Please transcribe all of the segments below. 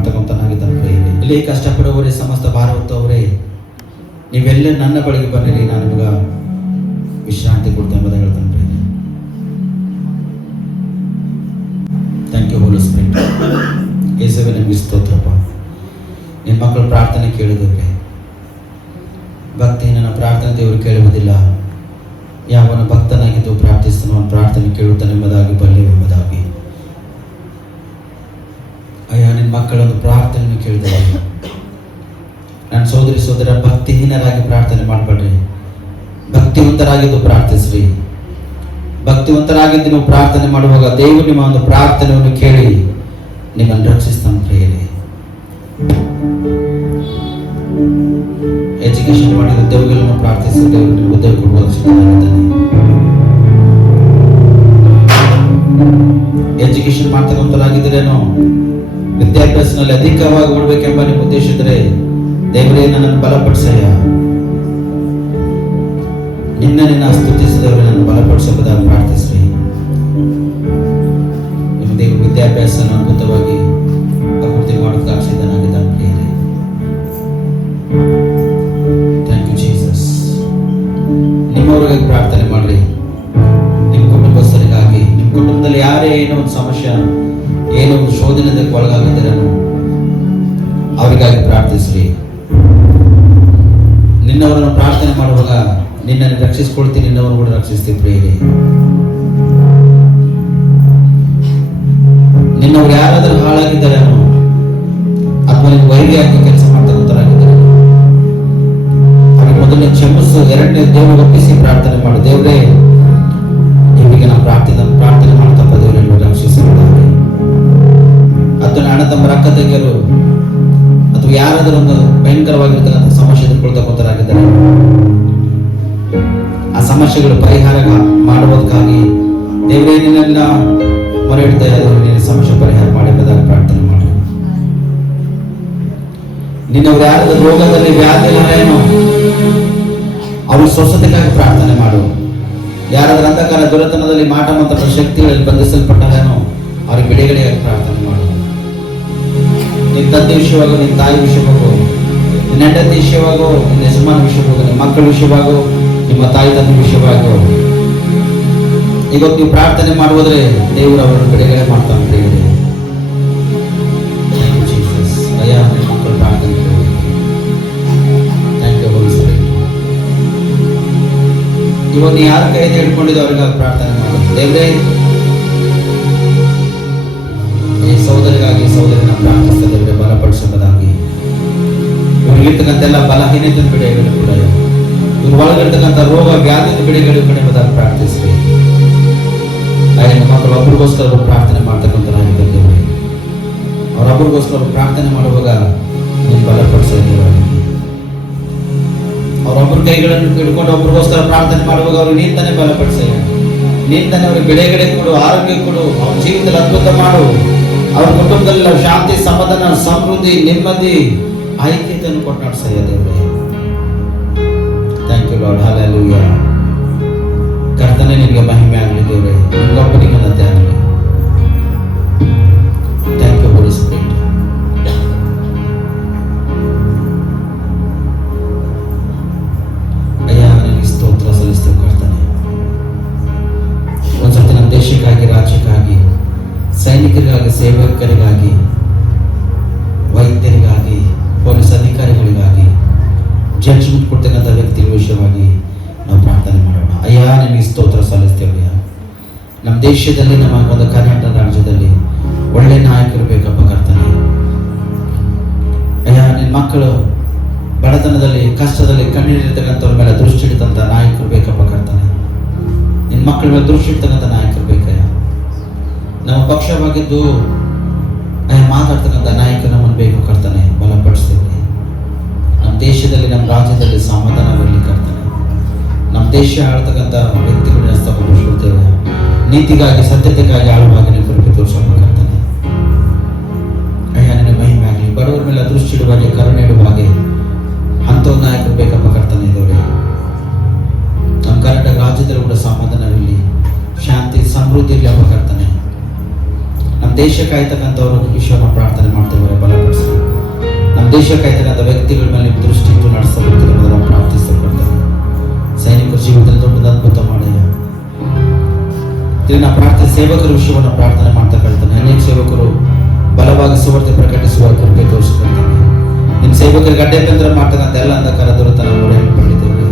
ಮಾಡ್ತಕ್ಕಂಥನಾಗಿದ್ದಾನೆ. ಇಲ್ಲಿ ಕಷ್ಟಪಡುವವರೇ, ಸಮಸ್ತ ಭಾರ ಹೊತ್ತವರೇ, ನೀವೆಲ್ಲ ನನ್ನ ಬಳಿಗೆ ಬನ್ನಿರಿ, ನಾನು ನಿಮಗೆ ವಿಶ್ರಾಂತಿ ಕೊಡ್ತೇನೆ ಎಂಬುದಾಗಿ ಹೇಳ್ತಾನೆ. Thank you holy spirit. ಯೇಸುವೆ ನಿಮಗೆ ಸ್ತೋತ್ರಪ್ಪ. ನಿಮ್ಮ ಮಕ್ಕಳು ಪ್ರಾರ್ಥನೆ ಕೇಳಿದಕ್ಕೆ ಭಕ್ತಿ ನನ್ನ ಪ್ರಾರ್ಥನೆ ದೇವರು ಕೇಳುವುದಿಲ್ಲ. ಯಾವನ ಭಕ್ತನಾಗಿದ್ದು ಪ್ರಾರ್ಥಿಸ್ತಾನೋ ಅವನ ಪ್ರಾರ್ಥನೆ ಕೇಳುತ್ತಾನೆ ಎಂಬುದಾಗಿ ಬಲ್ಲೆವೆಂಬುದಾಗಿ. ಅಯ್ಯ, ನಿನ್ನ ಮಕ್ಕಳೊಂದು ಪ್ರಾರ್ಥನೆಯನ್ನು ಕೇಳಿದಾಗ ನನ್ನ ಸೋದರಿ ಸೋದರ ಭಕ್ತಿಹೀನರಾಗಿ ಪ್ರಾರ್ಥನೆ ಮಾಡಬೇಡ್ರಿ, ಭಕ್ತಿವಂತರಾಗಿದ್ದು ಪ್ರಾರ್ಥಿಸ್ರಿ. ಭಕ್ತಿವಂತರಾಗಿದ್ದು ನೀವು ಪ್ರಾರ್ಥನೆ ಮಾಡುವಾಗ ದೇವರು ನಿಮ್ಮ ಒಂದು ಪ್ರಾರ್ಥನೆಯನ್ನು ಕೇಳಿ ನಿಮ್ಮನ್ನು ರಕ್ಷಿಸ್ತಾನೆ. ಪ್ರಿಯರೇ, ಎಜುಕೇಶನ್ ಮಾಡಿ ಉದ್ಯೋಗಗಳನ್ನು ಪ್ರಾರ್ಥಿಸಿ ದೇವರು ನಿಮಗೆ ಉದ್ಯೋಗ ಕೊಡುವ ಸಿದ್ಧನಾಗಿದ್ದಾನೆ. ಎಜುಕೇಶನ್ ಮಾಡ್ತಕ್ಕಂಥರಾಗಿದ್ದರೇನೋ ವಿದ್ಯಾಭ್ಯಾಸದಲ್ಲಿ ಅಧಿಕವಾಗಿ ಓಡಬೇಕೆಂಬ ನಿಮ್ಮ ಉದ್ದೇಶ ಇದ್ರೆ ದೇವರೇ ನನ್ನನ್ನು ಬಲಪಡಿಸಯ್ಯ, ನಿನ್ನ ಸ್ತುತಿಸಿದವರು ನನ್ನ ಬಲಪಡಿಸಬಹುದಾಗಿ ಪ್ರಾರ್ಥಿಸ್ರಿ. ನಿಮ್ಮ ದೇವರು ವಿದ್ಯಾಭ್ಯಾಸ ಅದ್ಭುತವಾಗಿ ಅಭಿವೃದ್ಧಿ ಮಾಡೋದಕ್ಕೆ ಸಿದ್ಧನಾಗಿದ್ದಾನೆ. ಪ್ರಿಯರೇ, ಥ್ಯಾಂಕ್ ಯು ಜೀಸಸ್. ನಿಮ್ಮವ್ರಿಗಾಗಿ ಪ್ರಾರ್ಥನೆ ಮಾಡ್ರಿ, ನಿಮ್ಮ ಕುಟುಂಬಸ್ಥರಿಗಾಗಿ. ನಿಮ್ಮ ಕುಟುಂಬದಲ್ಲಿ ಯಾರೇ ಏನೋ ಒಂದು ಸಮಸ್ಯೆ, ಏನೋ ಒಂದು ಶೋಧನೆಗೆ ಒಳಗಾಗಿದ್ದೀರೇನೋ ಅವರಿಗಾಗಿ ಪ್ರಾರ್ಥಿಸ್ರಿ. ನಿನ್ನವರನ್ನು ಪ್ರಾರ್ಥನೆ ಮಾಡುವಾಗ ನಿನ್ನನ್ನು ರಕ್ಷಿಸ್ಕೊಳ್ತೀನಿ, ನಿನ್ನವರು ಕೂಡ ರಕ್ಷಿಸ್ತೀವಿ. ಪ್ರಿಯರೇ, ನಿನ್ನವ್ರು ಯಾರಾದರೂ ಹಾಳಾಗಿದ್ದಾರೇನೋ ಅಥವಾ ನೀವು ವೈರಿಯಾಗಿ ಕೆಲಸ ಮಾಡ್ತಕ್ಕಂಥರಾಗಿದ್ದಾರೆ, ಅವ್ರಿಗೆ ಮೊದಲನೇ ಕ್ಷಮಿಸು, ಎರಡನೇ ದೇವರು ಒಪ್ಪಿಸಿ ಪ್ರಾರ್ಥನೆ ಮಾಡು. ದೇವರೇ, ಇವರಿಗೆ ನಾವು ಪ್ರಾರ್ಥನೆ ಮಾಡ್ತಪ್ಪ, ದೇವರನ್ನು ರಕ್ಷಿಸಿದ್ದಾರೆ. ಅಥವಾ ಅಣ್ಣ ತಮ್ಮರ ಅಕ್ಕ ತಂಗಿಯರು ಅಥವಾ ಯಾರಾದರೂ ಒಂದು ಭಯಂಕರವಾಗಿರ್ತಕ್ಕಂಥ ಸಮಸ್ಯೆ ಎದುರ್ಕೊಳ್ತಕ್ಕಂಥರಾಗಿದ್ದಾರೆ, ಆ ಸಮಸ್ಯೆಗಳು ಪರಿಹಾರ ಮಾಡುವುದಕ್ಕಾಗಿ ದೇವರೇ ನಿನ್ನೆಲ್ಲ ಮೊರೆ ಇಡ್ತಾ ಇದ್ದಾರೆ. ನಿನ್ನ ಸಮಸ್ಯೆ ಪರಿಹಾರ ಮಾಡಿದಾಗ ಪ್ರಾರ್ಥನೆ ಮಾಡಿ. ನಿನ್ನವ್ರು ಯಾರಾದ್ರೂ ರೋಗದಲ್ಲಿ ವ್ಯಾಧಿಗಳೇನೋ ಅವ್ರ ಸ್ವಸ್ಥತೆಗಾಗಿ ಪ್ರಾರ್ಥನೆ ಮಾಡು. ಯಾರಾದ್ರೂ ಅಂಧಕಾರ ದುರತನದಲ್ಲಿ ಮಾಟ ಮಂತ್ರ ಶಕ್ತಿಗಳಲ್ಲಿ ಬಂಧಿಸಲ್ಪಟ್ಟಾರೇನೋ ಅವ್ರಿಗೆ ಬಿಡುಗಡೆಯಾಗಿ ಪ್ರಾರ್ಥನೆ ಮಾಡು. ನಿನ್ನ ತಂದೆ ವಿಷಯವಾಗೋ, ನಿನ್ನ ತಾಯಿ ವಿಷಯವಾಗೋ, ನಿನ್ನ ಹೆಂಡತಿ ವಿಷಯವಾಗೋ, ನಿನ್ನ ಯಜಮಾನ ವಿಷಯವಾಗೋ, ನಿಮ್ಮ ಮಕ್ಕಳ ವಿಷಯವಾಗೋ, ನಿಮ್ಮ ತಾಯಿ ತಂದೆ ವಿಷಯವಾಗೋ, ಇವತ್ತು ನೀವು ಪ್ರಾರ್ಥನೆ ಮಾಡುವುದ್ರೆ ದೇವರು ಅವರನ್ನು ಬಿಡುಗಡೆ ಮಾಡ್ತಾನೆ. ಪ್ರಿಯರೇ, ಥ್ಯಾಂಕ್ ಯು ಜೀಸಸ್. ಅಯ್ಯ, ನಿಮ್ಮ ಮಕ್ಕಳು ಪ್ರಾರ್ಥನೆ ಥ್ಯಾಂಕ್ ಯು ಹೋಲಿ ಸ್ಪಿರಿಟ್. ಇವತ್ತು ನೀವು ಯಾರ ಕೈಯಿಂದ ಹಿಡ್ಕೊಂಡಿದ್ದು ಅವರಿಗಾಗಿ ಪ್ರಾರ್ಥನೆ ಮಾಡೋದು. ದೇವರೇ, ಈ ಸಹೋದರಿಗಾಗಿ ಸಹೋದರಿನ ಪ್ರಾರ್ಥಿಸ್ತಾ ದೇವರೇ ಬಲಪಡಿಸೋದಾಗಿ. ಇವ್ರಿಗಿರ್ತಕ್ಕಂಥೆಲ್ಲ ಬಲಹೀನತೆ ಬಿಡುಗಡೆ ಕೂಡ, ಇವ್ರ ಒಳಗಿರ್ತಕ್ಕಂಥ ರೋಗ ವ್ಯಾಧಿ ಬಿಡುಗಡೆ ಕೂಡ ಎಂಬುದಾಗಿ ಪ್ರಾರ್ಥಿಸ್ರಿ. ನಿಮ್ಮ ಮಕ್ಕಳು ಒಬ್ಬರಿಗೋಸ್ಕರ ಪ್ರಾರ್ಥನೆ ಮಾಡ್ತಕ್ಕಂಥರಾಗಿದ್ದೇವೆ. ಅವರೊಬ್ಬರಿಗೋಸ್ಕರ ಪ್ರಾರ್ಥನೆ ಮಾಡುವಾಗ ನೀವು ಬಲಪಡಿಸಿದ್ದೇವೆ. ಅವರೊಬ್ಬರ ಕೈಗಳನ್ನು ಹಿಡ್ಕೊಂಡು ಒಬ್ಬರಿಗೋಸ್ಕರ ಪ್ರಾರ್ಥನೆ ಮಾಡುವಾಗ ಅವ್ರಿಗೆ ನೀನ್ ತಾನೇ ಬಲಪಡಿಸ, ನೀನ್ ತಾನೇ ಅವ್ರಿಗೆ ಬಿಡುಗಡೆ ಕೊಡು, ಆರೋಗ್ಯ ಕೊಡು, ಅವ್ರ ಜೀವನದಲ್ಲಿ ಅದ್ಭುತ ಮಾಡು. ಅವ್ರ ಕುಟುಂಬದಲ್ಲಿ ಶಾಂತಿ, ಸಮಾಧಾನ, ಸಮೃದ್ಧಿ, ನೆಮ್ಮದಿ, ಐಕ್ಯತೆಯನ್ನು ಕೊಟ್ಟು ನಡೆಸಯ್ಯ ದೇವರೇ. Thank you lord. ಹಲ್ಲೆಲೂಯಾ. ಕರ್ತನೇ, ನಿನಗೆ ಮಹಿಮೆ ಆಗಲಿ ದೇವರೇ, ನಿಮಗೊಬ್ಬನಿಗೆ ನನ್ನದೇ ಆಗಲಿ. Thank you holy spirit. ಅಯ್ಯ, ನಿನಗೆ ಸ್ತೋತ್ರ ಸಲ್ಲಿಸ್ತೇವೆ ಕರ್ತನೇ. ಒಂದ್ಸತಿ ನಮ್ಮ ದೇಶಕ್ಕಾಗಿ, ರಾಜ್ಯಕ್ಕಾಗಿ, ಸೈನಿಕರಿಗಾಗಿ, ಸೇವಕರಿಗಾಗಿ, ವೈದ್ಯರಿಗಾಗಿ, ಪೊಲೀಸ್ ಅಧಿಕಾರಿಗಳಿಗಾಗಿ, ಜಡ್ಜ್ಮೆಂಟ್ ಕೊಡ್ತಕ್ಕಂಥ ವ್ಯಕ್ತಿಗಳ ವಿಷಯವಾಗಿ ನಾವು ಪ್ರಾರ್ಥನೆ ಮಾಡೋಣ. ಅಯ್ಯ, ನಿಮಗೆ ಸ್ತೋತ್ರ ಸಲ್ಲಿಸ್ತೇವೆ. ನಮ್ಮ ದೇಶದಲ್ಲಿ, ನಮ್ಮ ಒಂದು ಕರ್ನಾಟಕ ರಾಜ್ಯದಲ್ಲಿ ಒಳ್ಳೆ ನಾಯಕರು ಬೇಕಪ್ಪ ಕರ್ತನೆ. ಅಯ್ಯ, ನಿನ್ನ ಮಕ್ಕಳು ಬಡತನದಲ್ಲಿ, ಕಷ್ಟದಲ್ಲಿ, ಕಣ್ಣೀರಿರ್ತಕ್ಕಂಥವ್ರ ಮೇಲೆ ದೃಷ್ಟಿ ಇಡ್ತಂಥ ನಾಯಕರು ಬೇಕಪ್ಪ ಕರ್ತನೆ. ನಿನ್ನ ಮಕ್ಕಳ ಮೇಲೆ ದೃಷ್ಟಿ ಇಡ್ತಕ್ಕಂಥ ನಾಯಕರು ಬೇಕಯ್ಯ. ನಮ್ಮ ಪಕ್ಷವಾಗಿದ್ದು ಮಾತಾಡ್ತಕ್ಕಂಥ ನಾಯಕ ನಮ್ಮನ್ನು ಬೇಕು ಕರ್ತನೆ. ಬಲಪಡಿಸ್ತೇವೆ. ನಮ್ಮ ದೇಶದಲ್ಲಿ, ನಮ್ಮ ರಾಜ್ಯದಲ್ಲಿ ಸಮಾಧಾನ ಬರಲಿ ಕರ್ತನೆ. ನಮ್ಮ ದೇಶ ಆಳ್ತಕ್ಕಂಥ ವ್ಯಕ್ತಿಗಳನ್ನ ಸ್ಥಾಪಿಸ್ಕೊಳ್ತೇವೆ. ನೀತಿಗಾಗಿ, ಸತ್ಯತೆಗಾಗಿ ಆಳುವಾಗಿ ನೀವು ಕೃಪೆ ತೋರಿಸೋಣ ಕರ್ತನೆ. ಅಯ್ಯ, ನಿನ್ನ ಮಹಿಮೆ ಆಗಲಿ. ಬಡವರ ಮೇಲೆ ದೃಷ್ಟಿ ಇಡುವ ಹಾಗೆ, ಕರುಣೆ ಇಡುವ ಹಾಗೆ ಅಂಥ ನಾಯಕರು ಬೇಕಪ್ಪ ಕರ್ತನೆ. ಇದ್ದವರೇ, ನಮ್ಮ ಕರ್ನಾಟಕ ರಾಜ್ಯದಲ್ಲಿ ಕೂಡ ಸಮಾಧಾನವಿರಲಿ, ಶಾಂತಿ, ಸಮೃದ್ಧಿ ಇರಲಿ ಅಪ್ಪ ಕರ್ತನೆ. ನಮ್ಮ ದೇಶ ಕಾಯ್ತಕ್ಕಂಥವ್ರ ವಿಷಯವನ್ನು ಪ್ರಾರ್ಥನೆ ಮಾಡ್ತೇವೆ. ಬಲಪಡಿಸಿ ದೇಶ ಕಾಯ್ತಕ್ಕಂಥ ವ್ಯಕ್ತಿಗಳ ಮೇಲೆ ನಿಮ್ಮ ದೃಷ್ಟಿ ಇಟ್ಟು ನಡೆಸಬೇಕು ಎಂಬುದನ್ನು ನಾವು ಪ್ರಾರ್ಥಿಸಲ್ಪಡ್ತೇವೆ. ಸೈನಿಕರ ಜೀವಿತದಲ್ಲಿ ದೊಡ್ಡ ಅದ್ಭುತ ಮಾಡಯ್ಯ. ಇದನ್ನ ಪ್ರಾರ್ಥನೆ ಸೇವಕರ ವಿಷಯವನ್ನು ಪ್ರಾರ್ಥನೆ ಮಾಡ್ತಾ ಕಳ್ತಾನೆ. ಅನೇಕ ಸೇವಕರು ಬಲವಾಗಿ ಸುವಾರ್ತೆ ಪ್ರಕಟಿಸುವ ಕೃಪೆ ತೋರಿಸ್ಕೊಳ್ತಾನೆ. ನಿಮ್ಮ ಸೇವಕರಿಗೆ ಅಡ್ಡೇಕಂದ್ರೆ ಮಾಡ್ತಕ್ಕಂಥ ಎಲ್ಲ ಅಂಧಕಾರ ದೊರೆತ ನಾವು ಮೊರೆಯನ್ನು ಪಡೆದಿದ್ದೇವೆ.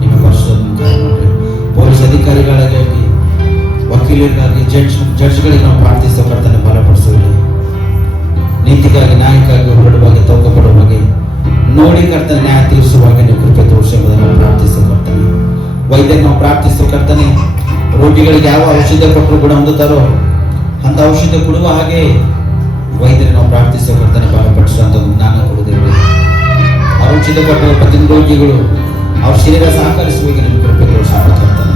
ನಿಮ್ಮ ಪರಿಶುದ್ಧ ಕಾರ್ಯ ಮಾಡ್ರಿ. ಪೊಲೀಸ್ ಅಧಿಕಾರಿಗಳಿಗಾಗಿ, ವಕೀಲರಿಗಾಗಿ, ಜಡ್ಜ್ಗಳಿಗೆ ನಾವು ಪ್ರಾರ್ಥಿಸೋ ಕರ್ತನೆ ಬಲಪಡಿಸುವುದಿಲ್ಲ. ನೀತಿಗಾಗಿ, ನ್ಯಾಯಕ್ಕಾಗಿ ಹೊರಡುವಾಗ, ತೌಕ ಪಡುವಾಗ ನೋಡಿ ಕರ್ತನೆ ನ್ಯಾಯ ತೀರಿಸುವಾಗ ನೀವು ಕೃಪೆ ತೋರಿಸುವುದನ್ನು ನಾವು ಪ್ರಾರ್ಥಿಸೋ ಕರ್ತನೆ. ವೈದ್ಯರಿಗೆ ನಾವು ಪ್ರಾರ್ಥಿಸೋ ಕರ್ತನೆ. ರೋಗಿಗಳಿಗೆ ಯಾವ ಔಷಧ ಕೊಟ್ಟರು ಗುಣ ಹೊಂದುತ್ತಾರೋ ಅಂತ ಔಷಧ ಕೊಡುವ ಹಾಗೆ ವೈದ್ಯರಿಗೆ ನಾವು ಪ್ರಾರ್ಥಿಸೋ ಕರ್ತನೆ ಬಲಪಡಿಸುವಂತ ಜ್ಞಾನ ಕೊಡುತ್ತೇವೆ. ಔಷಧ ಕೊಟ್ಟರು ಪ್ರತಿ ರೋಗಿಗಳು ಅವ್ರ ಶರೀರ ಸಹಕರಿಸುವಾಗ ನಿಮ್ಮ ಕೃಪೆ ತೋರಿಸಬೇಕಾಗ್ತಾನೆ.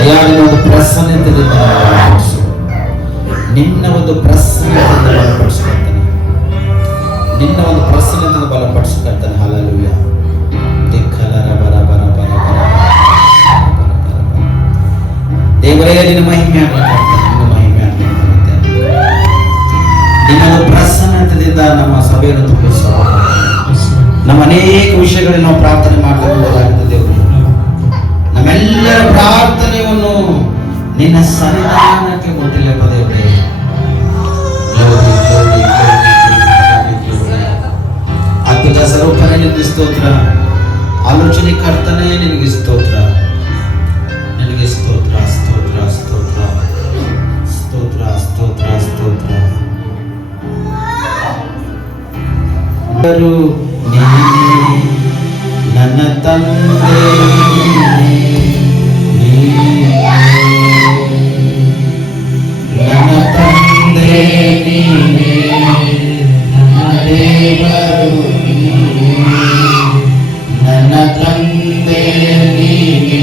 ಅಯ್ಯ ನಿನ್ನ ಒಂದು ಪ್ರಸನ್ನತೆಯಿಂದ ಬಲಪಡಿಸು. ನಿನ್ನ ಒಂದು ಪ್ರಸನ್ನತೆಯಿಂದ ಬಲಪಡಿಸ್ಕೊಳ್ತಾನೆ. ನಿನ್ನ ಒಂದು ಪ್ರಸನ್ನತೆಯಿಂದ ಬಲಪಡಿಸ್ಕೊಳ್ತಾನೆ. ಹಲ್ಲೆಲೂಯಾ. ದೇವರೇ ನಿನ್ನ ಮಹಿಮೆ ಆಗಬೇಕಾಗ್ತದೆ. ನಿನ್ನ ಮಹಿಮೆ ಆಗಬೇಕಾಗುತ್ತೆ. ನಿನ್ನ ಒಂದು ಪ್ರಸನ್ನತೆಯಿಂದ ನಮ್ಮ ಸಭೆಯನ್ನು ತುಂಬಿಸುವ ನಮ್ಮ ಅನೇಕ ವಿಷಯಗಳಲ್ಲಿ ನಾವು ಪ್ರಾರ್ಥನೆ ಮಾಡಬಹುದಾಗಿದೆ. ದೇವರು ನಮ್ಮೆಲ್ಲರ ಪ್ರಾರ್ಥನೆಯನ್ನು ನಿನ್ನ ಸನ್ನಿಧಾನಕ್ಕೆ ಮುಟ್ಟಿಲ್ಲಪ್ಪ ದೇವರೇ. ಅದ್ಭುತ ಸ್ವರೂಪನೇ ನಿನಗೆ ಸ್ತೋತ್ರ. ಆಲೋಚನೆ ಕರ್ತನೇ ನಿನಗೆ ಸ್ತೋತ್ರ. ನಿನಗೆ ಸ್ತೋತ್ರ, ಸ್ತೋತ್ರ, ಸ್ತೋತ್ರ, ಸ್ತೋತ್ರ, ಸ್ತೋತ್ರ, ಸ್ತೋತ್ರ. ನನ್ನ ತಂದೆ ನನ್ನ ತಂದೆ ನೀನೇ, ನನ್ನ ದೇವರು ನನ್ನ ತಂದೆ ನೀನೇ.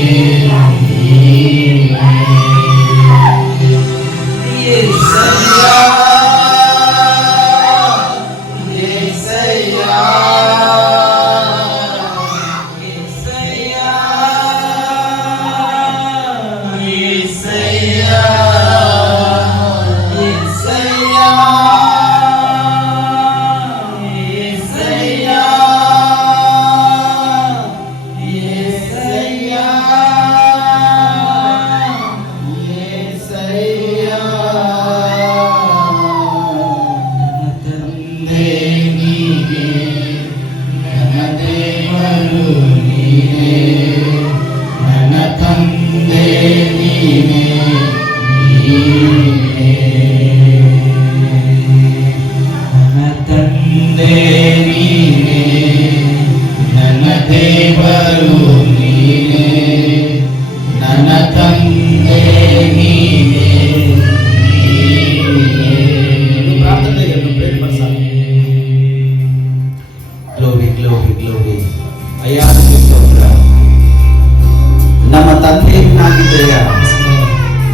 ನಮ್ಮ ತಂದೆ ನೀನಾಗಿದ್ದೀಯ,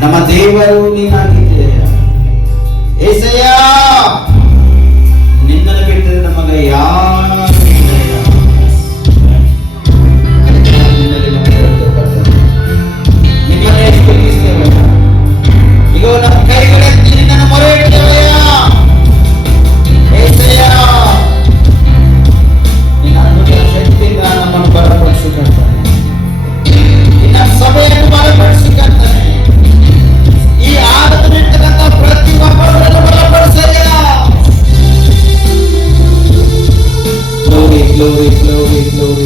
ನಮ್ಮ ದೇವರು ನೀನಾಗಿದ್ದೀಯ. ಏಸಯ್ಯ, ನಿನ್ನನ್ನು ಬಿಟ್ಟರೆ ನಮಗೆ ಯಾರು ನಿಮ್ಮನ್ನೇ ಸ್ತುತಿಸ್ತೇವೆ. ಈಗ ನಮ್ಮ ಕೈಗಳೆತ್ತಿ ನಿನ್ನನ್ನು ಮೊರೆ ಇಡ್ತೇವಯ್ಯ. ಏಸಯ್ಯ, ನಿನ್ನ ಅದ್ಭುತ ಶಕ್ತಿಯಿಂದ ನಮ್ಮನ್ನು ಬಲಪಡಿಸಿಕೊಳ್ತಾನೆ. ನಿನ್ನ ಸಭೆಯನ್ನು ಬಲಪಡಿಸಿಕೊಳ್ತಾನೆ. ಈ ಆರಾಧನೆಯಿರ್ತಕ್ಕಂಥ ಪ್ರತಿ ಒಬ್ಬರನ್ನು ಬಲಪಡಿಸಯ್ಯ. Glory, glory, glory, glory, glory.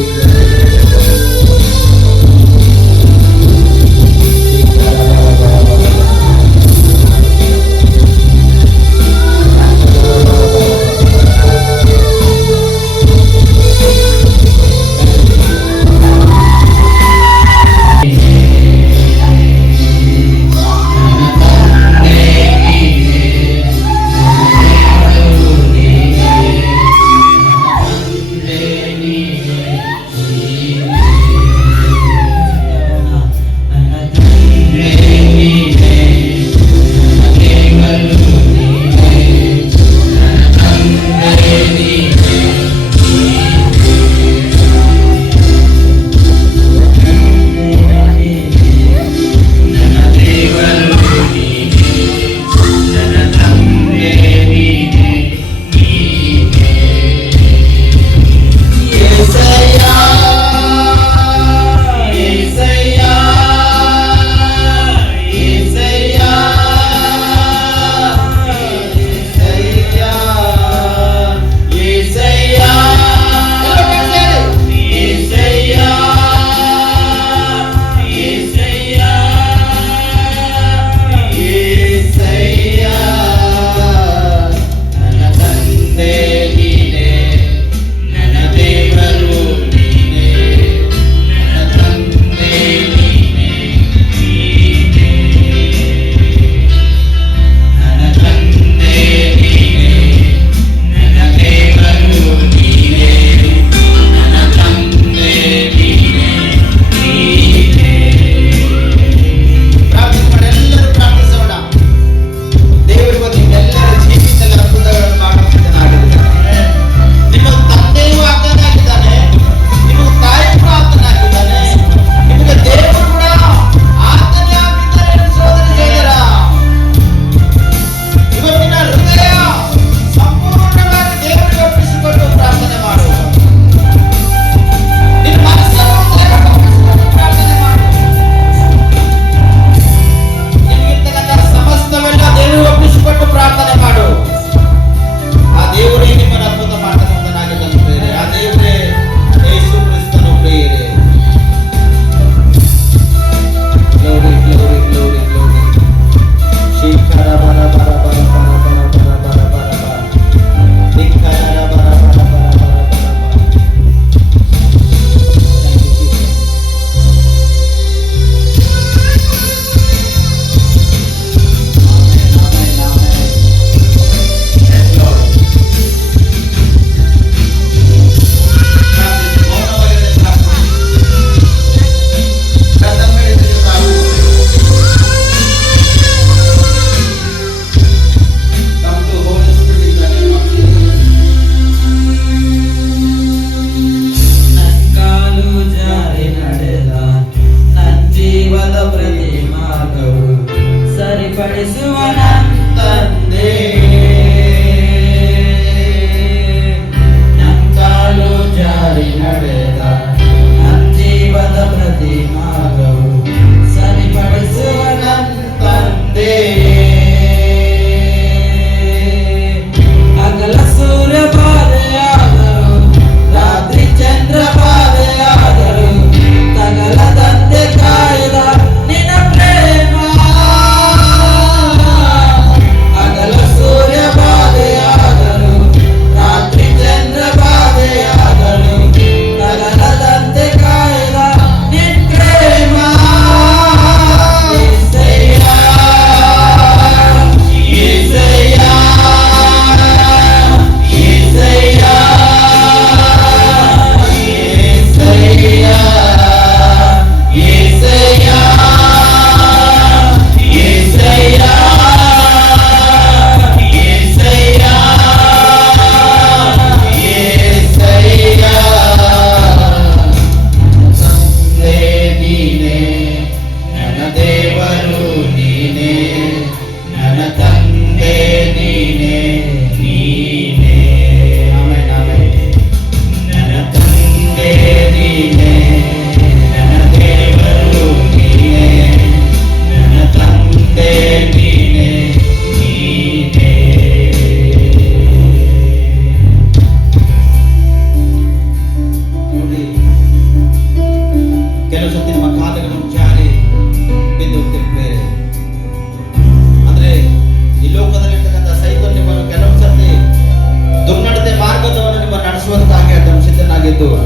ಇದ್ದು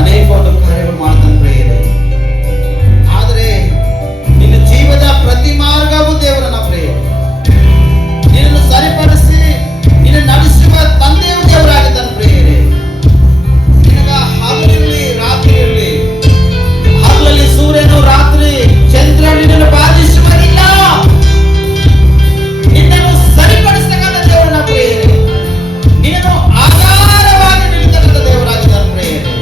ಅನೇಕ ಒಂದು ಕಾರ್ಯಗಳು ಮಾಡ್ತಾನೆ ಪ್ರಿಯರೇ. ಆದರೆ ನಿನ್ನ ಜೀವದ ಪ್ರತಿ ಮಾರ್ಗವೂ ದೇವರನ್ನ ಪ್ರಿಯರೇ, ನಿನ್ನನ್ನು ಸರಿಪಡಿಸಿ ನಿನ್ನ ನಡೆಸುವ ತಂದೆಯು ದೇವರಾಗಿದ್ದಾನೆ ಪ್ರಿಯರೇ. ನಿನಗ ಹಗಲಿರಲಿ ರಾತ್ರಿ ಇರಲಿ, ಹಗಲಲ್ಲಿ ಸೂರ್ಯನು ರಾತ್ರಿ ಚಂದ್ರ ನಿನ್ನನ್ನು ಬಾಧಿಸುವುದಿಲ್ಲ. ನಿನ್ನನ್ನು ಸರಿಪಡಿಸತಕ್ಕಂಥ ದೇವರನ್ನ ಪ್ರಿಯರೇ, ನಿನ್ನನ್ನು ಆಧಾರವಾಗಿ ನಿಲ್ಲತಕ್ಕಂಥ ದೇವರಾಗಿದ್ದಾನೆ ಪ್ರಿಯರೇ.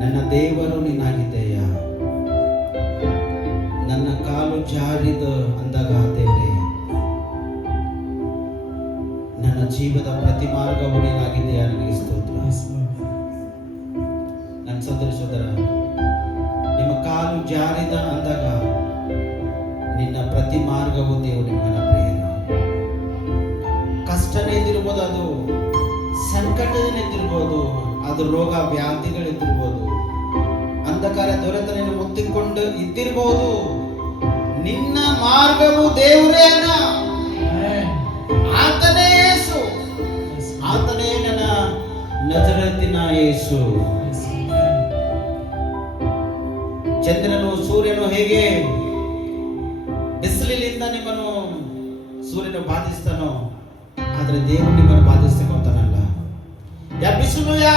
ನನ್ನ ದೇವರು ನೀನಾಗಿದ್ದೀಯ. ನನ್ನ ಕಾಲು ಜಾರಿದ ಅಂದಾಗ ದೇವರೇ, ನನ್ನ ಜೀವದ ಪ್ರತಿ ಮಾರ್ಗವು ನೀನಾಗಿದ್ದೀಯ. ನನಗೆ ಸ್ತೋತ್ರ. ನನ್ನ ಸೋದರ ನಿಮ್ಮ ಕಾಲು ಜಾರಿದ ಅಂದಾಗ ನಿನ್ನ ಪ್ರತಿ ಮಾರ್ಗವು ದೇವರು ನನ್ನ ಪ್ರೇರಣೆ. ಕಷ್ಟನೇ ಇದ್ದಿರ್ಬೋದು, ಅದು ಸಂಕಟನೇ ಇದ್ದಿರ್ಬೋದು, ಅದು ರೋಗ ವ್ಯಾಧಿಗಳಿದ್ದಿರ್ಬೋದು, ಅಂಧಕಾರ ದೊರೆತನೆಯನ್ನು ಮುತ್ತಿಕೊಂಡು ಇದ್ದಿರ್ಬೋದು. ನಿನ್ನ ಮಾರ್ಗವು ದೇವರೇ. ಆತನೇ ಯೇಸು, ಆತನೇ ನನ್ನ ನಜರೇತಿನ ಯೇಸು. ಚಂದ್ರನು ಸೂರ್ಯನು ಹೇಗೆ ಬಿಸಿಲಿನಿಂದ ನಿಮ್ಮನ್ನು ಸೂರ್ಯನು ಬಾಧಿಸ್ತಾನೋ, ಆದ್ರೆ ದೇವರು ನಿಮ್ಮನ್ನು ಬಾಧಿಸ್ತಕ್ಕಂತಾನಲ್ಲ. ಯಾ ಬಿಸಿಲು, ಯಾ